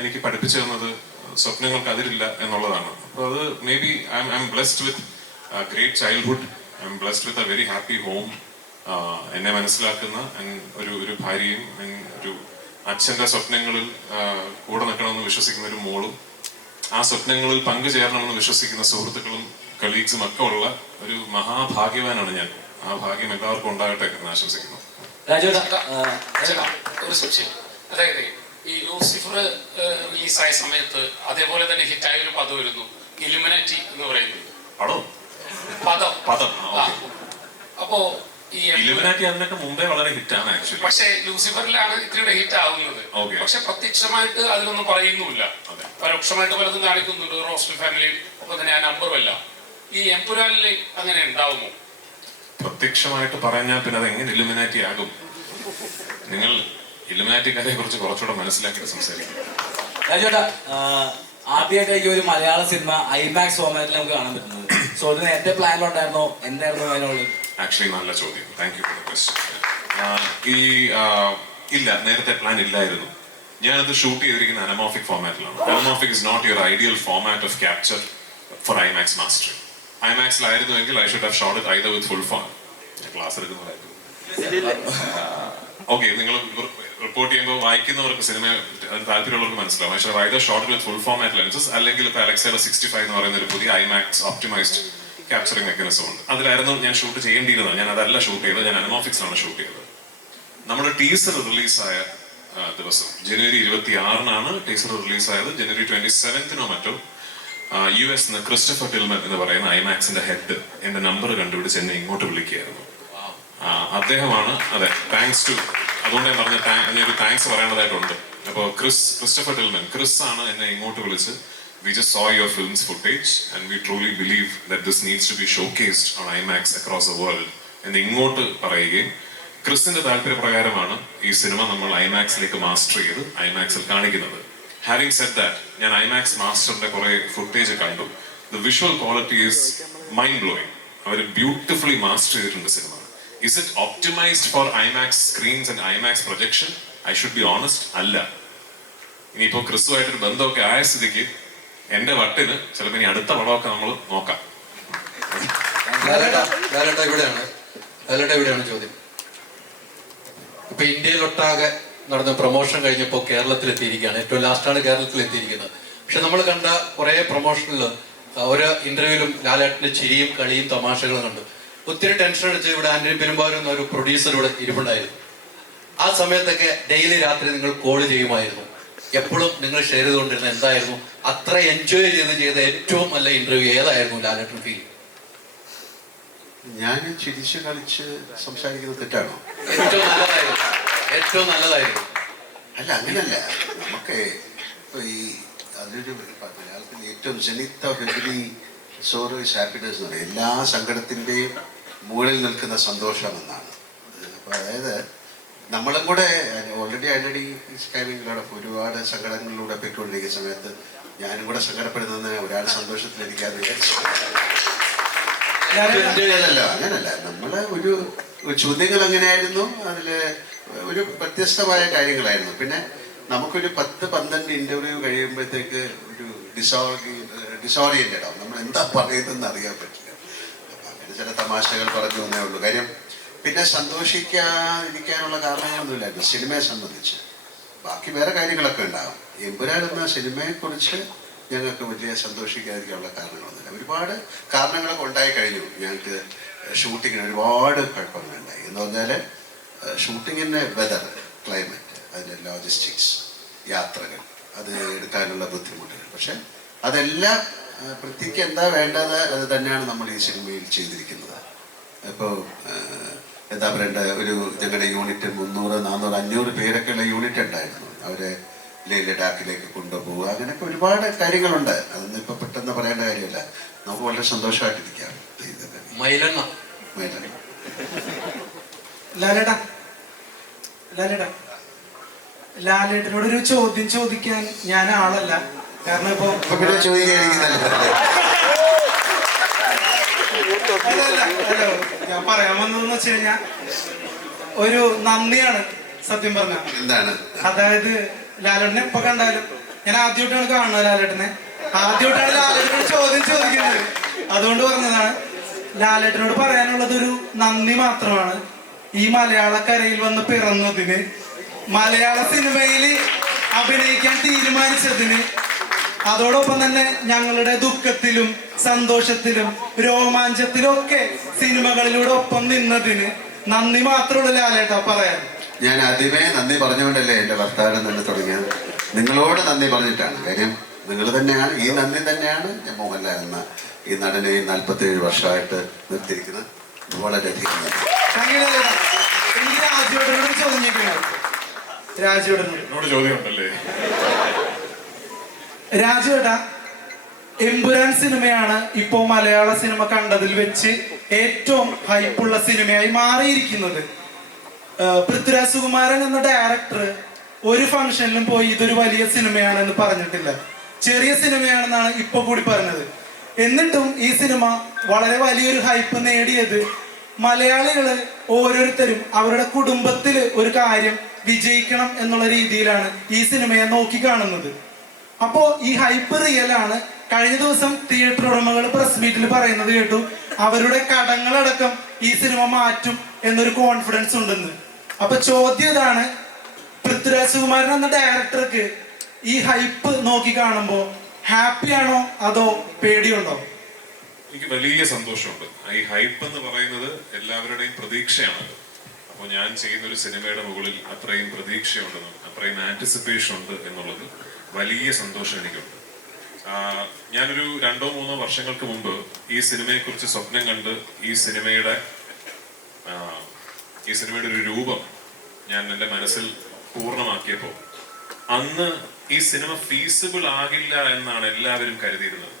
എനിക്ക് പഠിപ്പിച്ചു തന്നത് സ്വപ്നങ്ങൾക്ക് അതിരില്ല എന്നുള്ളതാണ്. അപ്പോൾ അത് may be I M blessed with great childhood. I M blessed with a very happy home. എന്നെ മനസ്സിലാക്കുന്ന ഒരു ഭാര്യയും ഒരു അച്ഛൻ്റെ സ്വപ്നങ്ങളിൽ കൂടെ നിൽക്കണമെന്ന് വിശ്വസിക്കുന്ന ഒരു മോളും ആ സ്വപ്നങ്ങളിൽ പങ്കുചേരണമെന്ന് വിശ്വസിക്കുന്ന സുഹൃത്തുക്കളും കളീഗ്സും ഒക്കെ ഉള്ള ഒരു മഹാഭാഗ്യവാനാണ് ഞാൻ. ആ ഭാഗ്യം എല്ലാവർക്കും ഉണ്ടാകട്ടെ എന്ന് ആശംസിക്കുന്നു. ഒരു സംശയം, അതായത് ഈ ലൂസിഫർ റിലീസായ സമയത്ത് അതേപോലെ തന്നെ ഹിറ്റായ ഒരു പദം വരുന്നു, ഇലുമിനാറ്റി എന്ന് പറയുന്നത് പദം. അപ്പോ ഈ ഇലുമിനാറ്റി അതിനൊക്കെ മുമ്പേ വളരെ ഹിറ്റാണ് ആക്ച്വലി. പക്ഷെ ലൂസിഫറിലാണ് ഇത്തിരി ഹിറ്റ് ആവുന്നത്. പക്ഷെ പ്രത്യക്ഷമായിട്ട് അതിലൊന്നും പറയുന്നുമില്ല, പരോക്ഷമായിട്ട് പലതും കാണിക്കുന്നുണ്ട്. റോസ്റ്റൽ ഫാമിലി ഒക്കെ തന്നെ ആ നമ്പറുമല്ല. ഈ എംപുരാനിൽ അങ്ങനെ ഉണ്ടാവുമോ? പ്രത്യക്ഷമായിട്ട് പറഞ്ഞാൽ പിന്നെ അത് എങ്ങനെ ഇലുമിനാറ്റി ആകും? നിങ്ങൾ ഇലുമിനാറ്റിക്കാരെ കുറിച്ച് കുറച്ചുകൂടെ മനസ്സിലാക്കിയിട്ട് സംസാരിക്കും. രാജേട്ടാ, ആദ്യമായിട്ടായിരിക്കും ഒരു മലയാള സിനിമ ഐമാക്സ് ഫോർമാറ്റിൽ നമുക്ക് കാണാൻ പറ്റുന്നത്. സോ ഇത് നേരത്തെ പ്ലാനിലുണ്ടായിരുന്നോ? എന്തായിരുന്നു അതിനുള്ളത്? ആക്ച്വലി നല്ല ചോദ്യം, thank you for the question. ഇല്ല, നേരത്തെ പ്ലാൻ ഇല്ലായിരുന്നു. ഞാനത് ഷൂട്ട് ചെയ്തിരിക്കുന്ന അനമോഫിക് ഫോർമാറ്റിലാണ്. Anamorphic is not your ideal format of capture for IMAX mastering. ഐമാക്സിലായിരുന്നുവെങ്കിൽ I should have shot it either with full form. Class എടുക്കുന്നതായിരുന്നു. ഓക്കെ, നിങ്ങൾ റിപ്പോർട്ട് ചെയ്യുമ്പോൾ വായിക്കുന്നവർക്ക് സിനിമ താല്പര്യമുള്ളവർക്ക് മനസ്സിലാവും. പക്ഷേ either shot with full format lenses അല്ലെങ്കിൽ ഇപ്പോൾ അലക്സയുടെ 65 എന്ന് പറയുന്ന ഒരു പുതിയ ഐമാക്സ് ഓപ്റ്റിമൈസ്ഡ് ക്യാപ്ചറിംഗ് മെക്കാനിസം ഉണ്ട്. അതിലായിരുന്നു ഞാൻ ഷൂട്ട് ചെയ്യേണ്ടിയിരുന്നത്. ഞാൻ അതല്ല ഷൂട്ട് ചെയ്തത്, ഞാൻ അനമോഫിക്സിലാണ് ഷൂട്ട് ചെയ്തത്. നമ്മുടെ ടീസർ റിലീസായ ദിവസം ജനുവരി 26-നാണ് ടീസർ റിലീസായത്. ജനുവരി 27-നോ മറ്റോ US ക്രിസ്റ്റഫർ ടിൽമൻ എന്ന് പറയുന്ന ഐമാക്സിന്റെ ഹെഡ് എന്റെ നമ്പർ കണ്ടുപിടിച്ച് എന്നെ ഇങ്ങോട്ട് വിളിക്കുകയായിരുന്നു. അദ്ദേഹമാണ്, അതെ, താങ്ക്സ് ടു, അതുകൊണ്ട് ഞാൻ പറഞ്ഞ ഒരു താങ്ക്സ് പറയേണ്ടതായിട്ടുണ്ട്. അപ്പോൾ ക്രിസ്റ്റഫർ ടിൽമൻ, ക്രിസ് ആണ് എന്നെ ഇങ്ങോട്ട് വിളിച്ച് we just saw your film's footage and we truly believe that this needs to be showcased on IMAX across the world എന്ന് ഇങ്ങോട്ട് പറയുകയും ക്രിസിന്റെ താല്പര്യപ്രകാരമാണ് ഈ സിനിമ നമ്മൾ ഐമാക്സിലേക്ക് മാസ്റ്റർ ചെയ്ത് ഐമാക്സിൽ കാണിക്കുന്നത്. ഹാവിംഗ് സെഡ് ദാറ്റ്, ഞാൻ ഐമാക്സ് മാസ്റ്ററിന്റെ കുറെ ഫുട്ടേജ് കണ്ടു. The visual quality is mind blowing. അവർ ബ്യൂട്ടിഫുള്ളി മാസ്റ്റർ ചെയ്തിട്ടുണ്ട് സിനിമ. Is it optimized for IMAX screens and IMAX projection? I should be honest, അല്ല. ഇനിയിപ്പോ ക്രിസ്തുവായിട്ടൊരു ബന്ധമൊക്കെ ആയ സ്ഥിതിക്ക് എന്റെ വട്ടിന് ചിലപ്പോ ഇനി അടുത്ത പടമൊക്കെ നമ്മൾ നോക്കാം. ഇവിടെയാണ് ചോദ്യം. ഇപ്പൊ ഇന്ത്യയിലൊട്ടാകെ നടന്ന പ്രൊമോഷൻ കഴിഞ്ഞപ്പോൾ കേരളത്തിലെത്തിയിരിക്കുകയാണ്. ഏറ്റവും ലാസ്റ്റാണ് കേരളത്തിലെത്തിയിരിക്കുന്നത്. പക്ഷെ നമ്മൾ കണ്ട കുറേ പ്രൊമോഷനിൽ ഓരോ ഇന്റർവ്യൂവിലും ലാലേട്ടൻ്റെ ചിരിയും കളിയും തമാശകളും കണ്ടു. ഒത്തിരി ടെൻഷൻ അടിച്ച് ഇവിടെ ആന്റണി പെരുമ്പാവൂർ എന്നൊരു പ്രൊഡ്യൂസർ ഇവിടെ ഇരിപ്പുണ്ടായിരുന്നു. ആ സമയത്തൊക്കെ ഡെയിലി രാത്രി നിങ്ങൾ കോൾ ചെയ്യുമായിരുന്നു. എപ്പോഴും നിങ്ങൾ ഷെയർ ചെയ്തുകൊണ്ടിരുന്നത് എന്തായിരുന്നു? അത്ര എൻജോയ് ചെയ്ത ഏറ്റവും നല്ല ഇന്റർവ്യൂ ഏതായിരുന്നു ലാലേട്ടൻ ഫീൽ? ഞാൻ ചിരിച്ച് കളിച്ച് സംസാരിക്കുന്നത് തെറ്റാണോ? ഏറ്റവും നല്ലതായിരുന്നു. അല്ല, അങ്ങനല്ല. നമുക്ക് ഇപ്പൊ ഈ അതിലൊരു മലയാളത്തിൽ ഏറ്റവും ജനിത്ത ഹെവലി സോറോ ഇസ് ഹാപ്പിനെസ് എന്ന് പറയും. എല്ലാ സങ്കടത്തിൻ്റെയും മുകളിൽ നിൽക്കുന്ന സന്തോഷം എന്നാണ്. അപ്പോൾ അതായത് നമ്മളും കൂടെ ഓൾറെഡി ഒരുപാട് സങ്കടങ്ങളിലൂടെ പോയിക്കൊണ്ടിരിക്കുന്ന സമയത്ത് ഞാനും കൂടെ സങ്കടപ്പെടുന്നതിന് ഒരാൾ സന്തോഷത്തിലിരിക്കാതെ വിചാരിച്ചു. അങ്ങനല്ല. നമ്മള് ഒരു ചോദ്യങ്ങൾ അങ്ങനെയായിരുന്നു. അതില് ഒരു വ്യത്യസ്തമായ കാര്യങ്ങളായിരുന്നു. പിന്നെ നമുക്കൊരു 10-12 ഇന്റർവ്യൂ കഴിയുമ്പോഴത്തേക്ക് ഒരു ഡിസോറിയന്റഡ് ആവും. നമ്മൾ എന്താ പറയുന്നതെന്ന് അറിയാൻ പറ്റില്ല. അങ്ങനെ ചില തമാശകൾ പറഞ്ഞു എന്നേ ഉള്ളൂ. കാര്യം പിന്നെ സന്തോഷിക്കാതിരിക്കാനുള്ള കാരണങ്ങളൊന്നുമില്ലായിരുന്നു സിനിമയെ സംബന്ധിച്ച്. ബാക്കി വേറെ കാര്യങ്ങളൊക്കെ ഉണ്ടാകും. എമ്പുരാൻ എന്ന സിനിമയെക്കുറിച്ച് ഞങ്ങൾക്ക് വലിയ സന്തോഷിക്കാതിരിക്കാനുള്ള കാരണങ്ങളൊന്നുമില്ല. ഒരുപാട് കാരണങ്ങളൊക്കെ ഉണ്ടായി കഴിഞ്ഞു. ഞങ്ങൾക്ക് ഷൂട്ടിങ്ങിന് ഒരുപാട് കുഴപ്പങ്ങളുണ്ടായി. എന്ന് പറഞ്ഞാൽ ഷൂട്ടിങ്ങിൻ്റെ വെതർ, ക്ലൈമറ്റ്, അതിൻ്റെ ലോജിസ്റ്റിക്സ്, യാത്രകൾ, അത് എടുക്കാനുള്ള ബുദ്ധിമുട്ടുകൾ. പക്ഷെ അതെല്ലാം പൃഥ്വിക്ക് എന്താ വേണ്ടത് അത് തന്നെയാണ് നമ്മൾ ഈ സിനിമയിൽ ചെയ്തിരിക്കുന്നത്. ഇപ്പോൾ എന്താ പറയേണ്ട, ഒരു ഞങ്ങളുടെ യൂണിറ്റ് 300, 400, 500 പേരൊക്കെയുള്ള യൂണിറ്റ് ഉണ്ടായിരുന്നു. അവരെ ലഡാക്കിലേക്ക് കൊണ്ടുപോവുക, അങ്ങനെയൊക്കെ ഒരുപാട് കാര്യങ്ങളുണ്ട്. അതൊന്നും ഇപ്പൊ പെട്ടെന്ന് പറയേണ്ട കാര്യമല്ല. നമുക്ക് വളരെ സന്തോഷമായിട്ടിരിക്കാം. ലാലേട്ടനോട് ഒരു ചോദ്യം ചോദിക്കാൻ ഞാൻ ആളല്ല. കാരണം ഇപ്പൊ ഞാൻ പറയാൻ വന്നതെന്ന് വെച്ച് കഴിഞ്ഞാൽ ഒരു നന്ദിയാണ് സത്യം പറഞ്ഞ. എന്താണ്? അതായത് ലാലേട്ടനെ എപ്പോ കണ്ടാലും ഞാൻ ആദ്യമായിട്ടാണ് കാണുന്നത്. ആദ്യമായിട്ടാണ് ലാലേട്ടനോട് ചോദ്യം ചോദിക്കുന്നത്. അതുകൊണ്ട് പറഞ്ഞതാണ്. ലാലേട്ടനോട് പറയാനുള്ളത് ഒരു നന്ദി മാത്രമാണ്. ഈ മലയാളക്കരയിൽ വന്ന് പിറന്നതിന്, മലയാള സിനിമയിൽ അഭിനയിക്കാൻ തീരുമാനിച്ചതിന്, അതോടൊപ്പം തന്നെ ഞങ്ങളുടെ ദുഃഖത്തിലും സന്തോഷത്തിലും രോമാഞ്ചത്തിലും ഒക്കെ സിനിമകളിലൂടെ ഒപ്പം നിന്നതിന് നന്ദി മാത്രമുള്ള ലാലേട്ടാ പറയാൻ. ഞാൻ ആദ്യമേ നന്ദി പറഞ്ഞുകൊണ്ടല്ലേ എൻ്റെ ഭർത്താവിനെ തന്നെ തുടങ്ങിയത്. നിങ്ങളോട് നന്ദി പറഞ്ഞിട്ടാണ്. കാര്യം നിങ്ങൾ തന്നെയാണ്, ഈ നന്ദി തന്നെയാണ് ഞാൻ മോഹൻലാൽ എന്ന ഈ നടനെ 47 വർഷമായിട്ട് നിർത്തിയിരിക്കുന്നത്. വളരെയധികം രാജുവേട്ടാ, എമ്പുരാൻ സിനിമയാണ് ഇപ്പോ മലയാള സിനിമ കണ്ടതിൽ വെച്ച് ഏറ്റവും ഹൈപ്പുള്ള സിനിമയായി മാറിയിരിക്കുന്നത്. പൃഥ്വിരാജ് സുകുമാരൻ എന്ന ഡയറക്ടർ ഒരു ഫംഗ്ഷനിലും പോയി ഇതൊരു വലിയ സിനിമയാണെന്ന് പറഞ്ഞിട്ടില്ല. ചെറിയ സിനിമയാണെന്നാണ് ഇപ്പൊ കൂടി പറഞ്ഞത്. എന്നിട്ടും ഈ സിനിമ വളരെ വലിയൊരു ഹൈപ്പ് നേടിയത് മലയാളികള് ഓരോരുത്തരും അവരുടെ കുടുംബത്തിൽ ഒരു കാര്യം വിജയിക്കണം എന്നുള്ള രീതിയിലാണ് ഈ സിനിമയെ നോക്കി കാണുന്നത്. അപ്പോ ഈ ഹൈപ്പ് റിയലാണ്. കഴിഞ്ഞ ദിവസം തിയേറ്റർ ഉടമകൾ പ്രസ് മീറ്റിൽ പറയുന്നത് കേട്ടു, അവരുടെ കടങ്ങളടക്കം ഈ സിനിമ മാറ്റും എന്നൊരു കോൺഫിഡൻസ് ഉണ്ടെന്ന്. അപ്പൊ ചോദ്യം ഇതാണ്, പൃഥ്വിരാജ് സുകുമാരൻ എന്ന ഡയറക്ടർക്ക് ഈ ഹൈപ്പ് നോക്കി കാണുമ്പോ ഹാപ്പിയാണോ അതോ പേടിയുണ്ടോ? എനിക്ക് വലിയ സന്തോഷമുണ്ട്. ഈ ഹൈപ്പ് എന്ന് പറയുന്നത് എല്ലാവരുടെയും പ്രതീക്ഷയാണല്ലോ. അപ്പോൾ ഞാൻ ചെയ്യുന്ന ഒരു സിനിമയുടെ മുകളിൽ അത്രയും പ്രതീക്ഷയുണ്ടെന്നും അത്രയും ആന്റിസിപ്പേഷൻ ഉണ്ട് എന്നുള്ളത് വലിയ സന്തോഷം എനിക്കുണ്ട്. ഞാനൊരു 2-3 വർഷങ്ങൾക്ക് മുമ്പ് ഈ സിനിമയെക്കുറിച്ച് സ്വപ്നം കണ്ട് ഈ സിനിമയുടെ ഒരു രൂപം ഞാൻ എൻ്റെ മനസ്സിൽ പൂർണ്ണമാക്കിയപ്പോൾ അന്ന് ഈ സിനിമ ഫീസിബിൾ ആകില്ല എന്നാണ് എല്ലാവരും കരുതിയിരുന്നത്.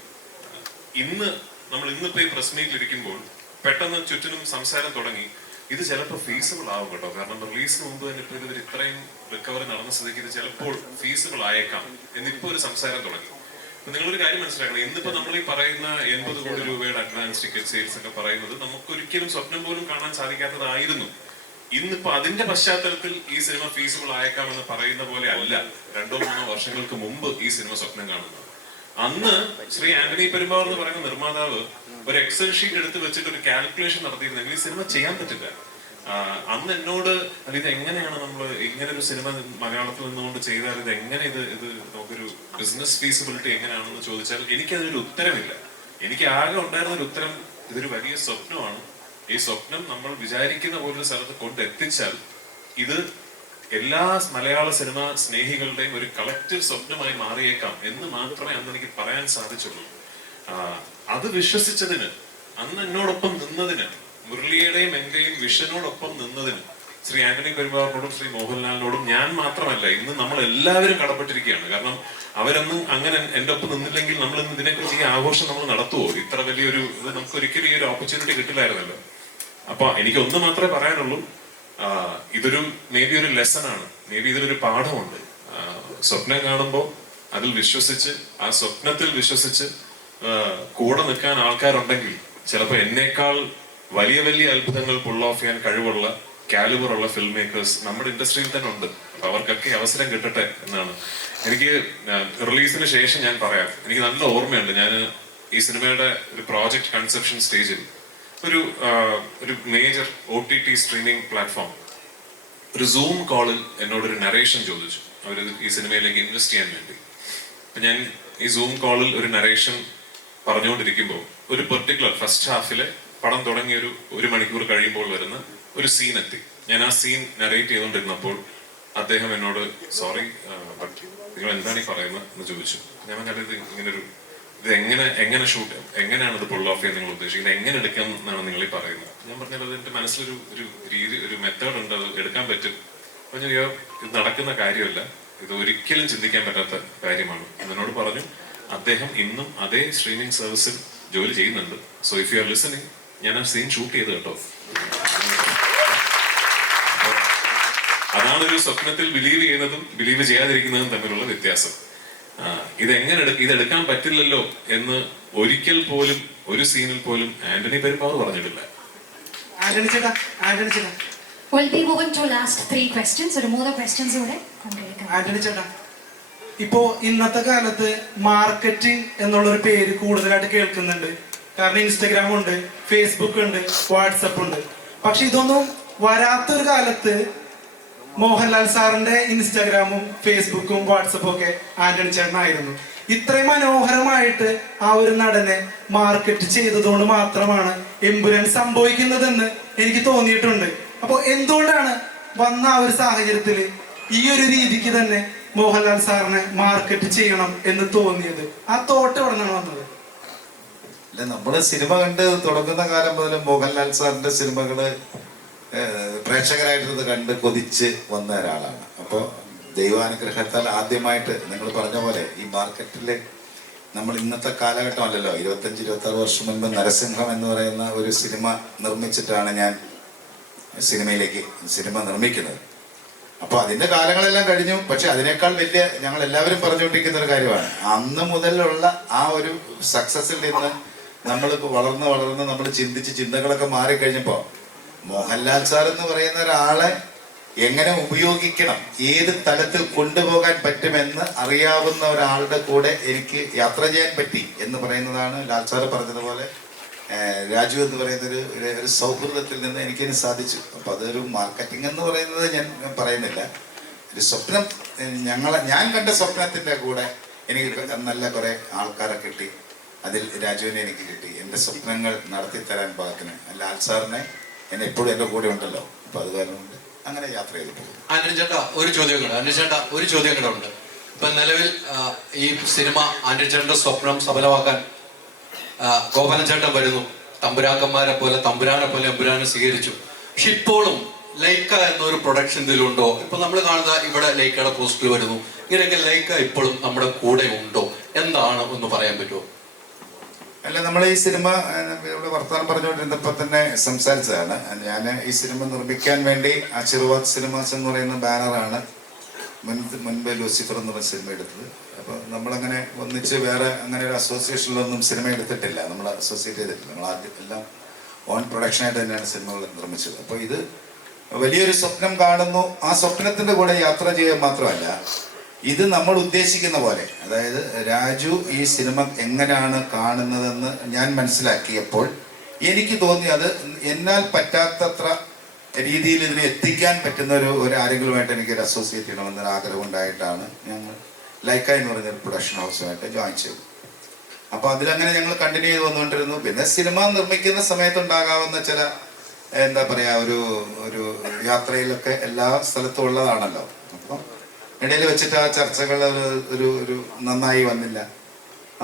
ഇന്നിപ്പോ ഈ പ്രസ് മീറ്റിൽ ഇരിക്കുമ്പോൾ പെട്ടെന്ന് ചുറ്റിനും സംസാരം തുടങ്ങി, ഇത് ചിലപ്പോൾ ഫീസിബിൾ ആവും കേട്ടോ, കാരണം റിലീസിന് മുമ്പ് തന്നെ ഇപ്പൊ ഇതൊരു ഇത്രയും റിക്കവറി നടന്ന സ്ഥിതിക്ക് ഇത് ചിലപ്പോൾ ഫീസിബിൾ ആയേക്കാം എന്നിപ്പോ ഒരു സംസാരം തുടങ്ങി. നിങ്ങളൊരു കാര്യം മനസ്സിലാക്കണം, ഇന്നിപ്പോ നമ്മൾ ഈ പറയുന്ന 80 കോടി രൂപയുടെ അഡ്വാൻസ് ടിക്കറ്റ് സെയിൽസ് ഒക്കെ പറയുന്നത് നമുക്ക് ഒരിക്കലും സ്വപ്നം പോലും കാണാൻ സാധിക്കാത്തതായിരുന്നു. ഇന്നിപ്പോ അതിന്റെ പശ്ചാത്തലത്തിൽ ഈ സിനിമ ഫീസിബിൾ ആയേക്കാമെന്ന് പറയുന്ന പോലെ അല്ല 2-3 വർഷങ്ങൾക്ക് മുമ്പ് ഈ സിനിമ സ്വപ്നം കാണുന്നത്. അന്ന് ശ്രീ ആന്റണി പെരുമ്പാവൂർ എന്ന് പറയുന്ന നിർമ്മാതാവ് ഒരു എക്സൽ ഷീറ്റ് എടുത്ത് വെച്ചിട്ട് ഒരു കാൽക്കുലേഷൻ നടത്തിയിരുന്നെങ്കിൽ ഈ സിനിമ ചെയ്യാൻ പറ്റില്ല. അന്ന് എന്നോട് അല്ല ഇത് എങ്ങനെയാണ് നമ്മൾ ഇങ്ങനെ ഒരു സിനിമ മലയാളത്തിൽ നിന്നുകൊണ്ട് ചെയ്താൽ ഇത് എങ്ങനെ ഇത് നമുക്കൊരു ബിസിനസ് ഫീസിബിലിറ്റി എങ്ങനെയാണെന്ന് ചോദിച്ചാൽ എനിക്കതിനൊരു ഉത്തരമില്ല. എനിക്ക് ആകെ ഉണ്ടായിരുന്ന ഒരു ഉത്തരം, ഇതൊരു വലിയ സ്വപ്നമാണ്. ഈ സ്വപ്നം നമ്മൾ വിചാരിക്കുന്ന പോലൊരു സ്ഥലത്ത് കൊണ്ടെത്തിച്ചാൽ ഇത് എല്ലാ മലയാള സിനിമ സ്നേഹികളുടെയും ഒരു കളക്റ്റീവ് സ്വപ്നമായി മാറിയേക്കാം എന്ന് മാത്രമേ അന്ന് എനിക്ക് പറയാൻ സാധിച്ചുള്ളൂ. അത് വിശ്വസിച്ചതിന്, അന്ന് എന്നോടൊപ്പം നിന്നതിന്, മുരളിയുടെയും എന്റെയും വിഷനോടൊപ്പം നിന്നതിന് ശ്രീ ആന്റണി പെരുമ്പാവൂരിനോടും ശ്രീ മോഹൻലാലിനോടും ഞാൻ മാത്രമല്ല, ഇന്ന് നമ്മൾ എല്ലാവരും കടപ്പെട്ടിരിക്കുകയാണ്. കാരണം അവരൊന്നും അങ്ങനെ എൻ്റെ ഒപ്പം നിന്നില്ലെങ്കിൽ നമ്മൾ ഇന്ന് ഇതിനെക്കുറിച്ച് ഈ ആഘോഷം നമ്മൾ നടത്തുവോ? ഇത്ര വലിയൊരു ഇത് നമുക്ക് ഒരിക്കലും ഈ ഒരു ഓപ്പർച്യൂണിറ്റി കിട്ടില്ലായിരുന്നല്ലോ. അപ്പൊ എനിക്ക് ഒന്ന് മാത്രമേ പറയാനുള്ളൂ, ഇതൊരു മേ ബി ഒരു ലെസൺ ആണ്, മേ ബി ഇതിലൊരു പാഠമുണ്ട്. സ്വപ്നം കാണുമ്പോൾ അതിൽ വിശ്വസിച്ച്, ആ സ്വപ്നത്തിൽ വിശ്വസിച്ച് കൂടെ നിൽക്കാൻ ആൾക്കാരുണ്ടെങ്കിൽ ചിലപ്പോൾ എന്നേക്കാൾ വലിയ വലിയ അത്ഭുതങ്ങൾ പുൾ ഓഫ് ചെയ്യാൻ കഴിവുള്ള കാലിബറുള്ള ഫിൽം മേക്കേഴ്സ് നമ്മുടെ ഇൻഡസ്ട്രിയിൽ തന്നെ ഉണ്ട്. അപ്പൊ അവർക്കൊക്കെ അവസരം കിട്ടട്ടെ എന്നാണ് എനിക്ക്. റിലീസിന് ശേഷം ഞാൻ പറയാം, എനിക്ക് നല്ല ഓർമ്മയുണ്ട്, ഞാൻ ഈ സിനിമയുടെ ഒരു പ്രോജക്ട് കൺസെപ്ഷൻ സ്റ്റേജിൽ ഒരു മേജർ OTT സ്ട്രീമിംഗ് പ്ലാറ്റ്ഫോം ഒരു സൂം കോളിൽ എന്നോടൊരു നരേഷൻ ചോദിച്ചു, അവർ ഈ സിനിമയിലേക്ക് ഇൻവെസ്റ്റ് ചെയ്യാൻ വേണ്ടി. അപ്പൊ ഞാൻ ഈ സൂം കോളിൽ ഒരു നരേഷൻ പറഞ്ഞുകൊണ്ടിരിക്കുമ്പോൾ ഒരു പെർട്ടിക്കുലർ ഫസ്റ്റ് ഹാഫിലെ പടം തുടങ്ങി ഒരു മണിക്കൂർ കഴിയുമ്പോൾ വരുന്ന ഒരു സീൻ എത്തി. ഞാൻ ആ സീൻ നരേറ്റ് ചെയ്തുകൊണ്ടിരുന്നപ്പോൾ അദ്ദേഹം എന്നോട് സോറി ബട്ട് നിങ്ങൾ എന്താണ് ഈ പറയുന്നത് എന്ന് ചോദിച്ചു. ഞാൻ പറഞ്ഞത് ഇത് എങ്ങനെ ഷൂട്ട്, എങ്ങനെയാണ് ഇത് പുൾ ഓഫ് ചെയ്യാൻ നിങ്ങൾ ഉദ്ദേശിക്കുന്നത്, എങ്ങനെ എടുക്കാം എന്നാണ് നിങ്ങൾ ഈ പറയുന്നത്. ഞാൻ പറഞ്ഞത് എന്റെ മനസ്സിലൊരു രീതി, ഒരു മെത്തേഡ് ഉണ്ട്, അത് എടുക്കാൻ പറ്റും. അപ്പൊ ഞാൻ ഇത് നടക്കുന്ന കാര്യമല്ല, ഇത് ഒരിക്കലും ചിന്തിക്കാൻ പറ്റാത്ത കാര്യമാണ് എന്നോട് പറഞ്ഞു. അദ്ദേഹം ഇന്നും അതേ സ്ട്രീമിംഗ് സർവീസിൽ ജോലി ചെയ്യുന്നുണ്ട്. So if you are listening, ഞാൻ ആ സീൻ ഷൂട്ട് ചെയ്ത് കേട്ടോ. അതാണ് ഒരു സ്വപ്നത്തിൽ ബിലീവ് ചെയ്യുന്നതും ബിലീവ് ചെയ്യാതിരിക്കുന്നതും തമ്മിലുള്ള വ്യത്യാസം. ഇതെടുക്കാൻ പറ്റില്ലല്ലോ എന്ന് ഒരിക്കൽ പോലും ഒരു സീനിൽ പോലും ആന്റണി പെരുമ്പാവൂർ പറഞ്ഞിട്ടില്ല. We'll be moving to last 3 questions. ഒരു 3 questions കൂടെ ആന്റണി ചേട്ടാ, ഇപ്പോ ഇന്നത്തെ കാലത്ത് മാർക്കറ്റിംഗ് എന്നുള്ളൊരു പേര് കൂടുതലായിട്ട് കേൾക്കുന്നുണ്ട്. കാരണം ഇൻസ്റ്റഗ്രാം ഉണ്ട്, ഫേസ്ബുക്ക് ഉണ്ട്, വാട്സപ്പ് ഉണ്ട്. പക്ഷെ ഇതൊന്നും വരാത്തൊരു കാലത്ത് മോഹൻലാൽ സാറിന്റെ ഇൻസ്റ്റാഗ്രാമും ഫേസ്ബുക്കും വാട്സപ്പും ഒക്കെ ആന്റണി ചേട്ടനായിരുന്നു. ഇത്രയും മനോഹരമായിട്ട് ആ ഒരു നടനെ മാർക്കറ്റ് ചെയ്തതുകൊണ്ട് മാത്രമാണ് എമ്പുരാൻ സംഭവിക്കുന്നതെന്ന് എനിക്ക് തോന്നിയിട്ടുണ്ട്. അപ്പോൾ എന്തുകൊണ്ടാണ് വന്ന ആ ഒരു സാഹചര്യത്തിൽ ഈ ഒരു രീതിക്ക് തന്നെ മോഹൻലാൽ സാറിനെ മാർക്കറ്റ് ചെയ്യണം എന്ന് തോന്നിയത്? ആ തോട്ട് എവിടെ നിന്നാണ് വന്നത്? അല്ല, നമ്മള് സിനിമ കണ്ട് തുടങ്ങുന്ന കാലം മുതൽ മോഹൻലാൽ സാറിന്റെ സിനിമകള് പ്രേക്ഷകരായിട്ട് കണ്ട് കൊതിച്ച് വന്ന ഒരാളാണ്. അപ്പോൾ ദൈവാനുഗ്രഹത്താൽ ആദ്യമായിട്ട് നിങ്ങൾ പറഞ്ഞ പോലെ ഈ മാർക്കറ്റിൽ നമ്മൾ ഇന്നത്തെ കാലഘട്ടമല്ലല്ലോ, 25-26 വർഷം മുൻപ് നരസിംഹം എന്ന് പറയുന്ന ഒരു സിനിമ നിർമ്മിച്ചിട്ടാണ് ഞാൻ സിനിമ നിർമ്മിക്കുന്നത്. അപ്പോൾ അതിൻ്റെ കാലങ്ങളെല്ലാം കഴിഞ്ഞു. പക്ഷെ അതിനേക്കാൾ വലിയ ഞങ്ങൾ എല്ലാവരും പറഞ്ഞുകൊണ്ടിരിക്കുന്ന ഒരു കാര്യമാണ്, അന്ന് മുതലുള്ള ആ ഒരു സക്സസിൽ നിന്ന് നമ്മളിപ്പോൾ വളർന്ന് നമ്മൾ ചിന്തകളൊക്കെ മാറിക്കഴിഞ്ഞപ്പോൾ മോഹൻലാൽ സാർ എന്ന് പറയുന്ന ഒരാളെ എങ്ങനെ ഉപയോഗിക്കണം, ഏത് തലത്തിൽ കൊണ്ടുപോകാൻ പറ്റുമെന്ന് അറിയാവുന്ന ഒരാളുടെ കൂടെ എനിക്ക് യാത്ര ചെയ്യാൻ പറ്റി എന്ന് പറയുന്നതാണ് ലാൽ സാറ് പറഞ്ഞതുപോലെ രാജു എന്ന് പറയുന്ന ഒരു സൗഹൃദത്തിൽ നിന്ന് എനിക്കതിന് സാധിച്ചു. അപ്പം അതൊരു മാർക്കറ്റിംഗ് എന്ന് പറയുന്നത് ഞാൻ പറയുന്നില്ല. ഒരു സ്വപ്നം, ഞാൻ കണ്ട സ്വപ്നത്തിൻ്റെ കൂടെ എനിക്ക് നല്ല കുറേ ആൾക്കാരെ കിട്ടി. അതിൽ രാജുവിനെ എനിക്ക് കിട്ടി. എൻ്റെ സ്വപ്നങ്ങൾ നടത്തിത്തരാൻ പാകത്തിന് ലാൽ സാറിനെ എന്നെ എപ്പോഴും എൻ്റെ കൂടെ ഉണ്ടല്ലോ. അപ്പം അത് കാരണം കൊണ്ട് അങ്ങനെ യാത്ര ചെയ്തു പോകും. ആന്റണി ചേട്ടാ ഒരു ചോദ്യം കൂടെ ഉണ്ട്. ഇപ്പൊ നിലവിൽ ഈ സിനിമ ആന്റണി ചേട്ടന്റെ സ്വപ്നം സഫലമാക്കാൻ ഗോപാലൻ ചേട്ടൻ വരുന്നു. തമ്പുരാക്കന്മാരെ പോലെ തമ്പുരാനെ പോലെ എമ്പുരാനെ സ്വീകരിച്ചു. പക്ഷെ ഇപ്പോഴും ലൈക്ക എന്നൊരു പ്രൊഡക്ഷൻ ഇതിലുണ്ടോ? ഇപ്പൊ നമ്മൾ കാണുന്ന ഇവിടെ ലൈക്കയുടെ പോസ്റ്റിൽ വരുന്നു. ഇങ്ങനെയൊക്കെ ലൈക്ക ഇപ്പോഴും നമ്മുടെ കൂടെ ഉണ്ടോ? എന്താണ് ഒന്ന് പറയാൻ പറ്റുമോ? അല്ല, നമ്മൾ ഈ സിനിമ ഇവിടെ വർത്തമാനം പറഞ്ഞുകൊണ്ടിരുന്നപ്പോൾ തന്നെ സംസാരിച്ചതാണ്. ഞാൻ ഈ സിനിമ നിർമ്മിക്കാൻ വേണ്ടി ആശീർവാദ് സിനിമാസ് എന്ന് പറയുന്ന ബാനറാണ് മുൻപ് ലൂസിഫർ എന്ന് പറഞ്ഞ സിനിമ എടുത്തത്. അപ്പോൾ നമ്മളങ്ങനെ ഒന്നിച്ച് വേറെ അങ്ങനെ ഒരു അസോസിയേഷനിലൊന്നും സിനിമ എടുത്തിട്ടില്ല, നമ്മൾ അസോസിയേറ്റ് ചെയ്തിട്ടില്ല. നമ്മൾ ആദ്യം എല്ലാം ഓൺ പ്രൊഡക്ഷനായിട്ട് തന്നെയാണ് സിനിമകൾ നിർമ്മിച്ചത്. അപ്പോൾ ഇത് വലിയൊരു സ്വപ്നം കാണുന്നു. ആ സ്വപ്നത്തിൻ്റെ കൂടെ യാത്ര ചെയ്യാൻ മാത്രമല്ല, ഇത് നമ്മൾ ഉദ്ദേശിക്കുന്ന പോലെ, അതായത് രാജു ഈ സിനിമ എങ്ങനെയാണ് കാണുന്നതെന്ന് ഞാൻ മനസ്സിലാക്കിയപ്പോൾ എനിക്ക് തോന്നി അത് എന്നാൽ പറ്റാത്തത്ര രീതിയിൽ ഇതിനെ എത്തിക്കാൻ പറ്റുന്ന ഒരു ആരെങ്കിലുമായിട്ട് എനിക്കൊരു അസോസിയേറ്റ് ചെയ്യണമെന്നൊരു ആഗ്രഹം ഉണ്ടായിട്ടാണ് ഞങ്ങൾ ലൈക്ക എന്ന് പറഞ്ഞൊരു പ്രൊഡക്ഷൻ ഹൗസുമായിട്ട് ജോയിൻ ചെയ്തു. അപ്പോൾ അതിലങ്ങനെ ഞങ്ങൾ കണ്ടിന്യൂ ചെയ്ത് വന്നുകൊണ്ടിരുന്നു. പിന്നെ സിനിമ നിർമ്മിക്കുന്ന സമയത്തുണ്ടാകാവുന്ന ചില എന്താ പറയുക ഒരു യാത്രയിലൊക്കെ എല്ലാ സ്ഥലത്തും ഉള്ളതാണല്ലോ. അപ്പം ഇടയിൽ വെച്ചിട്ട് ആ ചർച്ചകൾ ഒരു നന്നായി വന്നില്ല.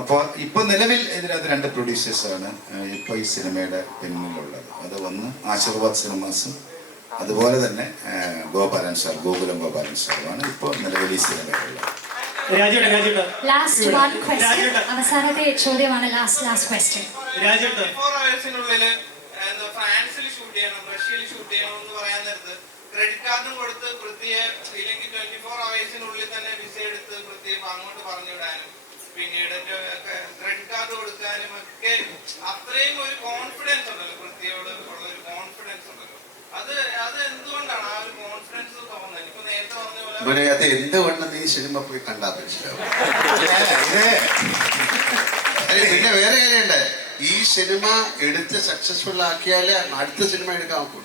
അപ്പോൾ ഇപ്പോൾ നിലവിൽ ഇതിനകത്ത് 2 പ്രൊഡ്യൂസേഴ്സാണ് ഇപ്പോൾ ഈ സിനിമയുടെ പിന്നിലുള്ളത്. അത് ഒന്ന് ആശീർവാദ് സിനിമാസും അതുപോലെ തന്നെ ഗോപാലൻ സാർ, ഗോകുലം ഗോപാലൻ സാറുമാണ് ഇപ്പോൾ നിലവിൽ ഈ സിനിമയിലുള്ളത്. ലാസ്റ്റ് വൺ ക്വസ്റ്റ്യൻ, അവസാനത്തെ ചോദ്യമാണ്. Last question. 24 hours-നുള്ളിൽ ഫ്രാൻസിൽ ഷൂട്ട് ചെയ്യണം, റഷ്യയിൽ ഷൂട്ട് ചെയ്യണം എന്ന് പറയാൻ നേരത്ത് ക്രെഡിറ്റ് കാർഡും കൊടുത്ത് പൃഥ്വിയെ ഇല്ലെങ്കിൽ 24 hours-നുള്ളിൽ തന്നെ വിസ എടുത്ത് പൃഥ്വിയെ അങ്ങോട്ട് പറഞ്ഞു വിടാനും പിന്നീട് ക്രെഡിറ്റ് കാർഡ് കൊടുക്കാനും ഒക്കെ അത്രയും ഒരു കോൺഫിഡൻസ് ഉണ്ടല്ലോ, പൃഥ്വിയോട് ഉള്ള ഒരു കോൺഫിഡൻസ് ഉണ്ടല്ലോ. അത് എന്തുകൊണ്ടാണ് ആ ഒരു കോൺഫിഡൻസ് തോന്നുന്നത്? എനിക്ക് നേരത്തെ പറഞ്ഞ പോലെ അത് എന്തുകൊണ്ടെന്ന് ഈ സിനിമ പോയി കണ്ടാൽ മനസ്സിലാവും. പിന്നെ വേറെ കാര്യമുണ്ട്, ഈ സിനിമ എടുത്ത് സക്സസ്ഫുൾ ആക്കിയാലേ അടുത്ത സിനിമ എടുക്കാൻ നോക്കൂ.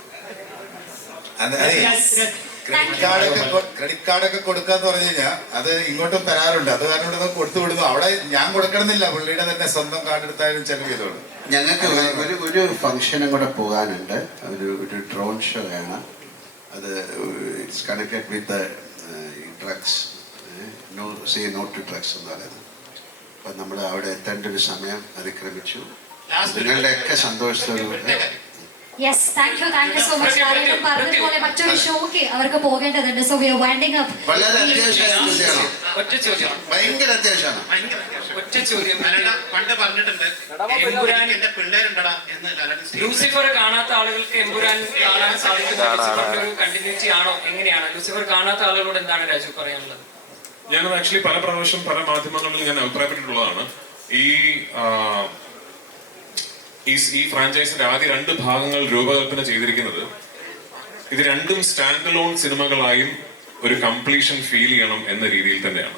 ക്രെഡിറ്റ് കാർഡൊക്കെ കൊടുക്കാന്ന് പറഞ്ഞു കഴിഞ്ഞാൽ അത് ഇങ്ങോട്ടും തരാറുണ്ട്. അത് കാരണം ഇവിടെ കൊടുത്തു വിടുന്നു. അവിടെ ഞാൻ കൊടുക്കണമെന്നില്ല, പുള്ളിയുടെ തന്നെ സ്വന്തം കാർഡ് എടുത്താലും ചെലവ് ചെയ്തോളൂ. ഞങ്ങൾക്ക് ഒരു ഫംഗ്ഷനും കൂടെ പോകാനുണ്ട്. ഒരു ഡ്രോൺ ഷോ ആണ്. അത് it's connected with drugs, no to drugs എന്ന് പറയുന്നത്. അപ്പം നമ്മൾ അവിടെ എത്തേണ്ട ഒരു സമയം അതിക്രമിച്ചു. നിങ്ങളുടെയൊക്കെ സന്തോഷത്തോടുകൂടി Yes, thank you so much. ലാലേട്ടൻ പറഞ്ഞതുപോലെ മറ്റൊരു ഷോക്ക് അവർക്ക് പോകേണ്ടതുണ്ട്. So we are winding up. വളരെ അത്യാവശ്യമാണ്. ഭയങ്കര അത്യാവശ്യമാണ്. ഒറ്റ ചോദ്യം. പണ്ട് പറഞ്ഞിട്ടുണ്ട് എന്റെ പിള്ളേരുണ്ടടാ എന്ന്. ലൂസിഫർ കാണാത്ത ആളുകൾക്ക് എമ്പുരാൻ കാണാൻ സാധിക്കുന്ന ഒരു കണ്ടിന്യൂറ്റി ആണോ, എങ്ങനെയാണ്? ലൂസിഫർ കാണാത്ത ആളുകളോട് എന്താണ് രാജു പറയാനുള്ളത്? ഞാനത് ആക്ച്വലി പല പ്രാവശ്യം പല മാധ്യമങ്ങളിൽ ഞാൻ അഭിപ്രായപ്പെട്ടിട്ടുള്ളതാണ്. ഈ ഫ്രാഞ്ചൈസിന്റെ ആദ്യ 2 ഭാഗങ്ങൾ രൂപകൽപ്പന ചെയ്തിരിക്കുന്നത് ഇത് രണ്ടും സ്റ്റാൻഡ് അലോൺ സിനിമകളായും ഒരു കംപ്ലീഷൻ ഫീൽ ചെയ്യണം എന്ന രീതിയിൽ തന്നെയാണ്.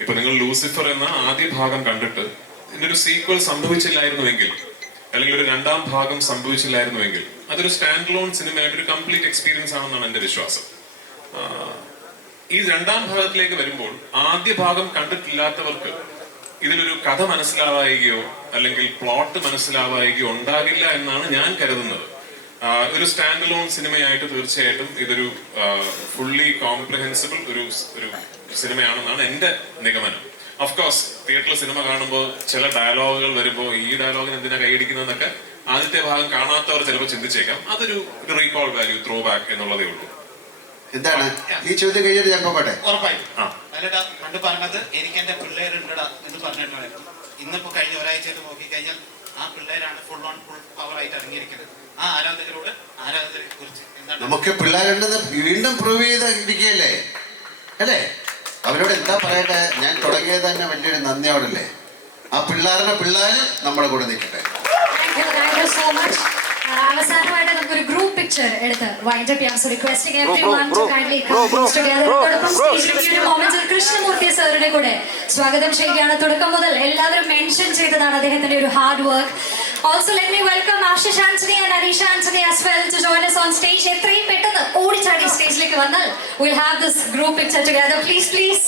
ഇപ്പൊ നിങ്ങൾ ലൂസിഫർ എന്ന ആദ്യ ഭാഗം കണ്ടിട്ട് ഇതിനൊരു സീക്വൽ സംഭവിച്ചില്ലായിരുന്നുവെങ്കിൽ, അല്ലെങ്കിൽ ഒരു 2ാം ഭാഗം സംഭവിച്ചില്ലായിരുന്നുവെങ്കിൽ അതൊരു സ്റ്റാൻഡ് അലോൺ സിനിമയായിട്ട് ഒരു കംപ്ലീറ്റ് എക്സ്പീരിയൻസ് ആണെന്നാണ് എന്റെ വിശ്വാസം. ഈ 2ാം ഭാഗത്തിലേക്ക് വരുമ്പോൾ ആദ്യ ഭാഗം കണ്ടിട്ടില്ലാത്തവർക്ക് ഇതിലൊരു കഥ മനസ്സിലാവുകയോ അല്ലെങ്കിൽ പ്ലോട്ട് മനസ്സിലാവുകയോ ഉണ്ടാകില്ല എന്നാണ് ഞാൻ കരുതുന്നത്. ഒരു സ്റ്റാൻഡ് അലോൺ സിനിമയായിട്ട് തീർച്ചയായിട്ടും ഇതൊരു ഫുള്ളി കോംപ്രിഹെൻസിബിൾ ഒരു സിനിമയാണെന്നാണ് എന്റെ നിഗമനം. ഓഫ്കോഴ്സ് തിയേറ്ററിൽ സിനിമ കാണുമ്പോൾ ചില ഡയലോഗുകൾ വരുമ്പോൾ ഈ ഡയലോഗിന് എന്തിനാ കൈയടിക്കുന്നതെന്നൊക്കെ ആദ്യത്തെ ഭാഗം കാണാത്തവർ ചിലപ്പോൾ ചിന്തിച്ചേക്കാം. അതൊരു റീകോൾ വാല്യൂ, ത്രോ ബാക്ക് എന്നുള്ളതേ ഉള്ളൂ. എന്താണ് ഈ ചോദ്യം കഴിഞ്ഞിട്ട് ഞാൻ പോകട്ടെ? ഉറപ്പായും അല്ലടാ, പണ്ട് പറഞ്ഞത് എനിക്ക് എന്റെ പിള്ളേരുണ്ടടാ എന്ന് പറഞ്ഞിട്ടുണ്ടായിരുന്നു. ഇന്നിപ്പോ കഴിഞ്ഞ ഒരാഴ്ചയായിട്ട് നോക്കിക്കഴിഞ്ഞാൽ ആ പിള്ളേരാണ് ഫുൾ പവർ ആയിട്ട് ഇറങ്ങിയിരിക്കുന്നത്. ആ ആരാധകരോട് ആരാധകരെ കുറിച്ച് എന്താണ്? നമുക്ക് പിള്ളേരുണ്ടെന്ന് വീണ്ടും പ്രൂവ് ചെയ്തിരിക്കുകയല്ലേ അല്ലേ? അവരോട് എന്താ പറയട്ടെ? ഞാൻ തുടങ്ങിയത് തന്നെ വലിയൊരു നന്ദിയോടല്ലേ. ആ പിള്ളേർ നമ്മുടെ കൂടെ നിൽക്കട്ടെ. അവസാനമായിട്ട് നമുക്കൊരു ഗ്രൂപ്പ് പിക്ചർ എടുത്ത് വൈൻഡ് അപ്പ് ചെയ്യാം. So requesting everyone to kindly come together. തുടക്കം സ്റ്റേജിലേക്ക് ഒരു മൊമെന്റിൽ കൃഷ്ണമൂർത്തി സാറിനെ കൂടെ സ്വാഗതം ചെയ്യുകയാണ്. തുടക്കം മുതൽ എല്ലാവരും മെൻഷൻ ചെയ്തതാണ് അദ്ദേഹത്തിന്റെ ഒരു hard work. Also let me welcome Ashish Antony and Aneesha Antony as well to join us on stage. എത്രയും പെട്ടെന്ന് ഓടിച്ചാടി സ്റ്റേജിലേക്ക് വന്നാൽ we'll have this group picture together. Please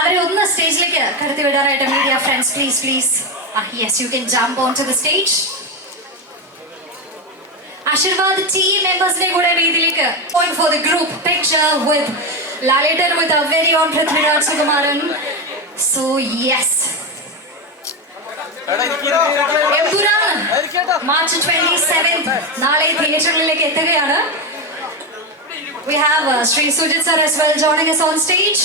അവരെ ഒന്ന് സ്റ്റേജിലേക്ക് കടത്തി വിടാനായിട്ട് media friends please. Yes, you can jump onto the stage. Aashirvad team members-നെ കൂടെ വേദിയിലേക്ക് point for the group picture with Laletan with our very own Prithviraj Sukumaran. So yes, Empuraan March 27th നാളെ തിയേറ്ററുകളിലേക്ക് എത്തുകയാണ്. We have Sri Sujit sir as well joining us on stage.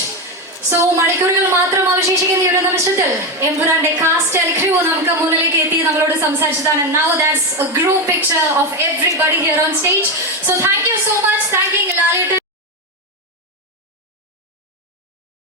So മണിക്കൂറുകൾ മാത്രം അവശേഷിക്കുന്ന ഈ ഒരു നിമിഷത്തിൽ എമ്പുരാന്റെ കാസ്റ്റ് ആൻഡ് ക്രൂ നമുക്ക് മുന്നിലേക്ക് എത്തി നമ്മളോട് സംസാരിച്ചതാണ്. Now that's a group picture of everybody here on stage. So thank you so much.